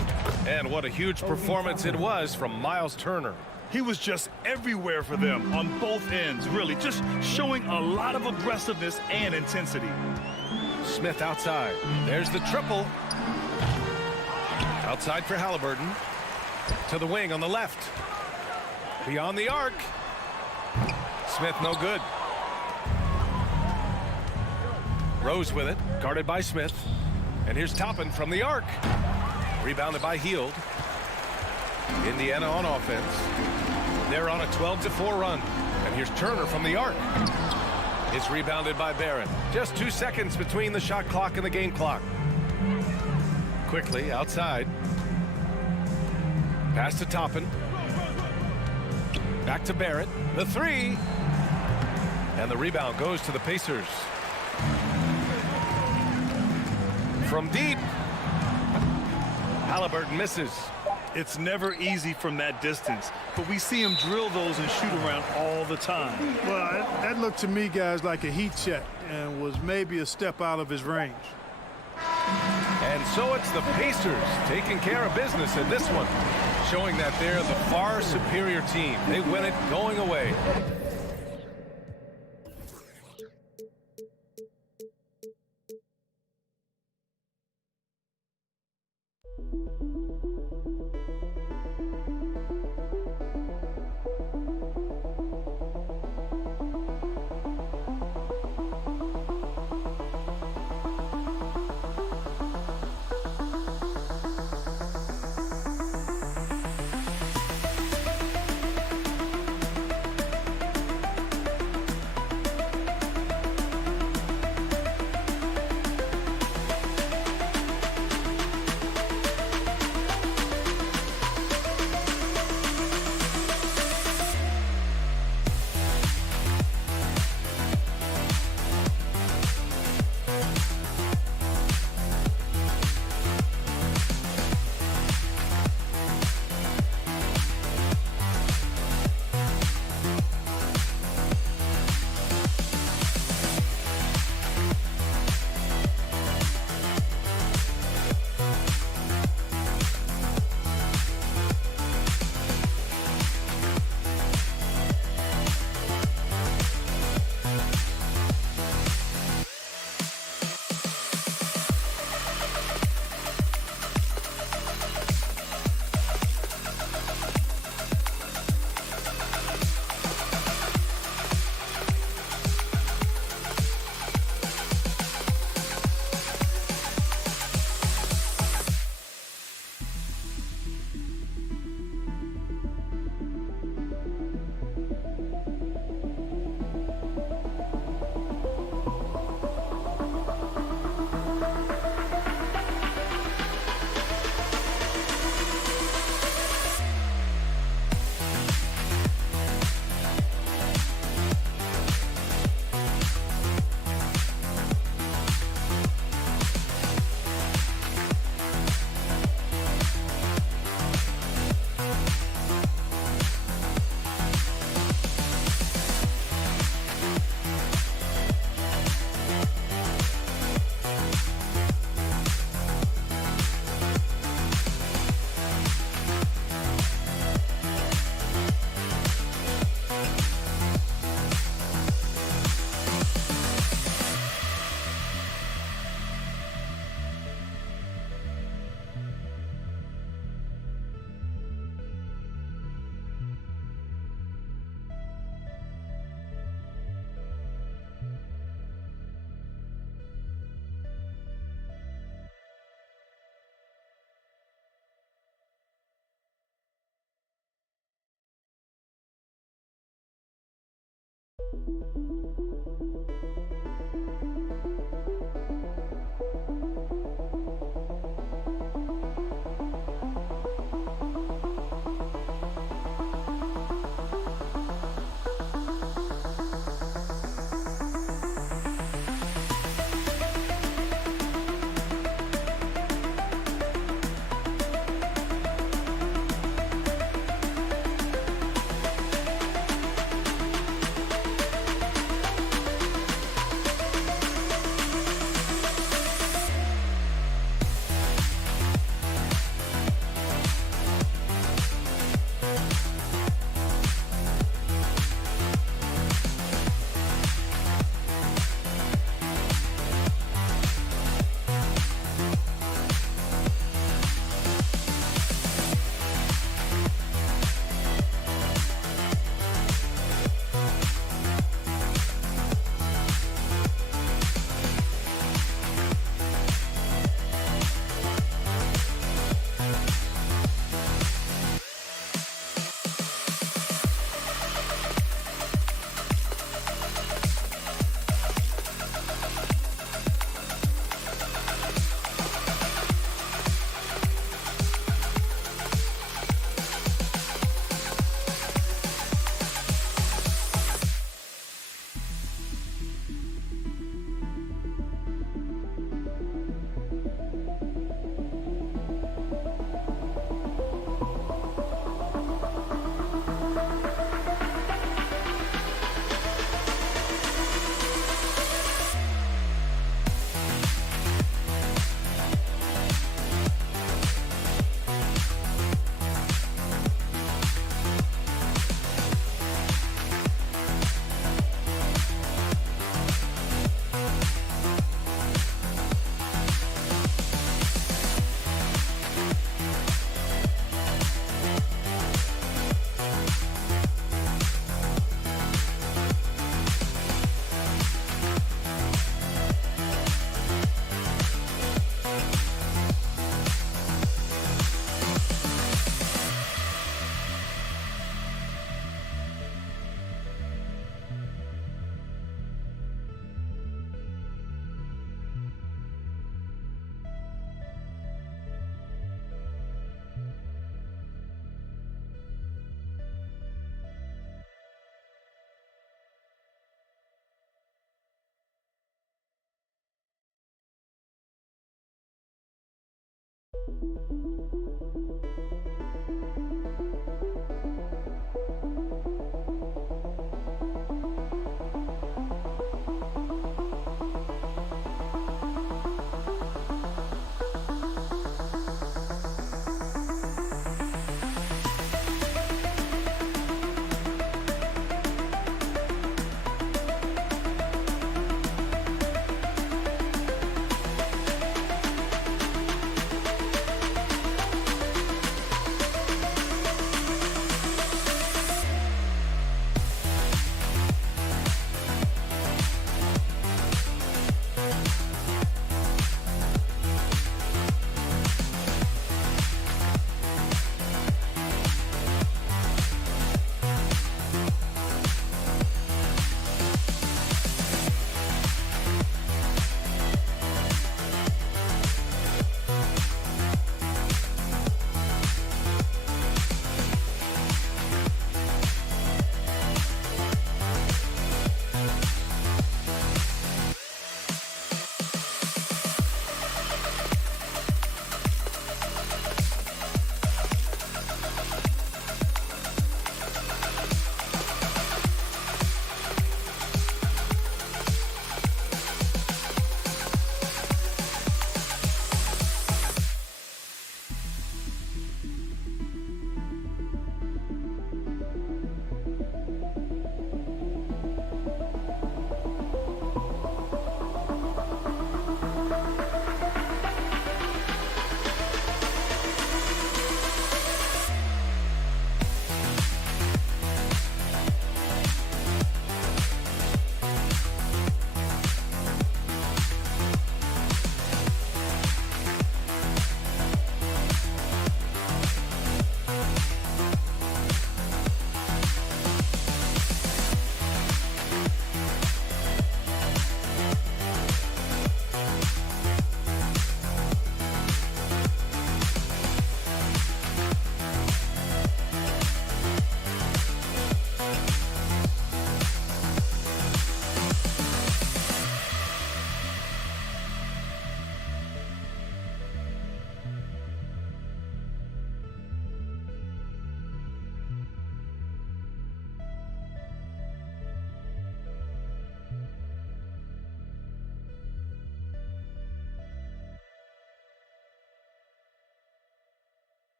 And what a huge performance it was from Miles Turner. He was just everywhere for them on both ends, really, just showing a lot of aggressiveness and intensity. Smith outside. There's the triple. Outside for Halliburton. To the wing on the left. Beyond the arc. Smith no good. Rose with it, guarded by Smith. And here's Toppin from the arc. Rebounded by Hield. Indiana on offense. They're on a 12-4 run. And here's Turner from the arc. It's rebounded by Barrett. Just 2 seconds between the shot clock and the game clock. Quickly outside. Pass to Toppin. Back to Barrett. The three. And the rebound goes to the Pacers. From deep. Halliburton misses. It's never easy from that distance, but we see him drill those and shoot around all the time. Well, that looked to me, guys, like a heat check and was maybe a step out of his range. And so it's the Pacers taking care of business in this one, showing that they're the far superior team. They win it going away.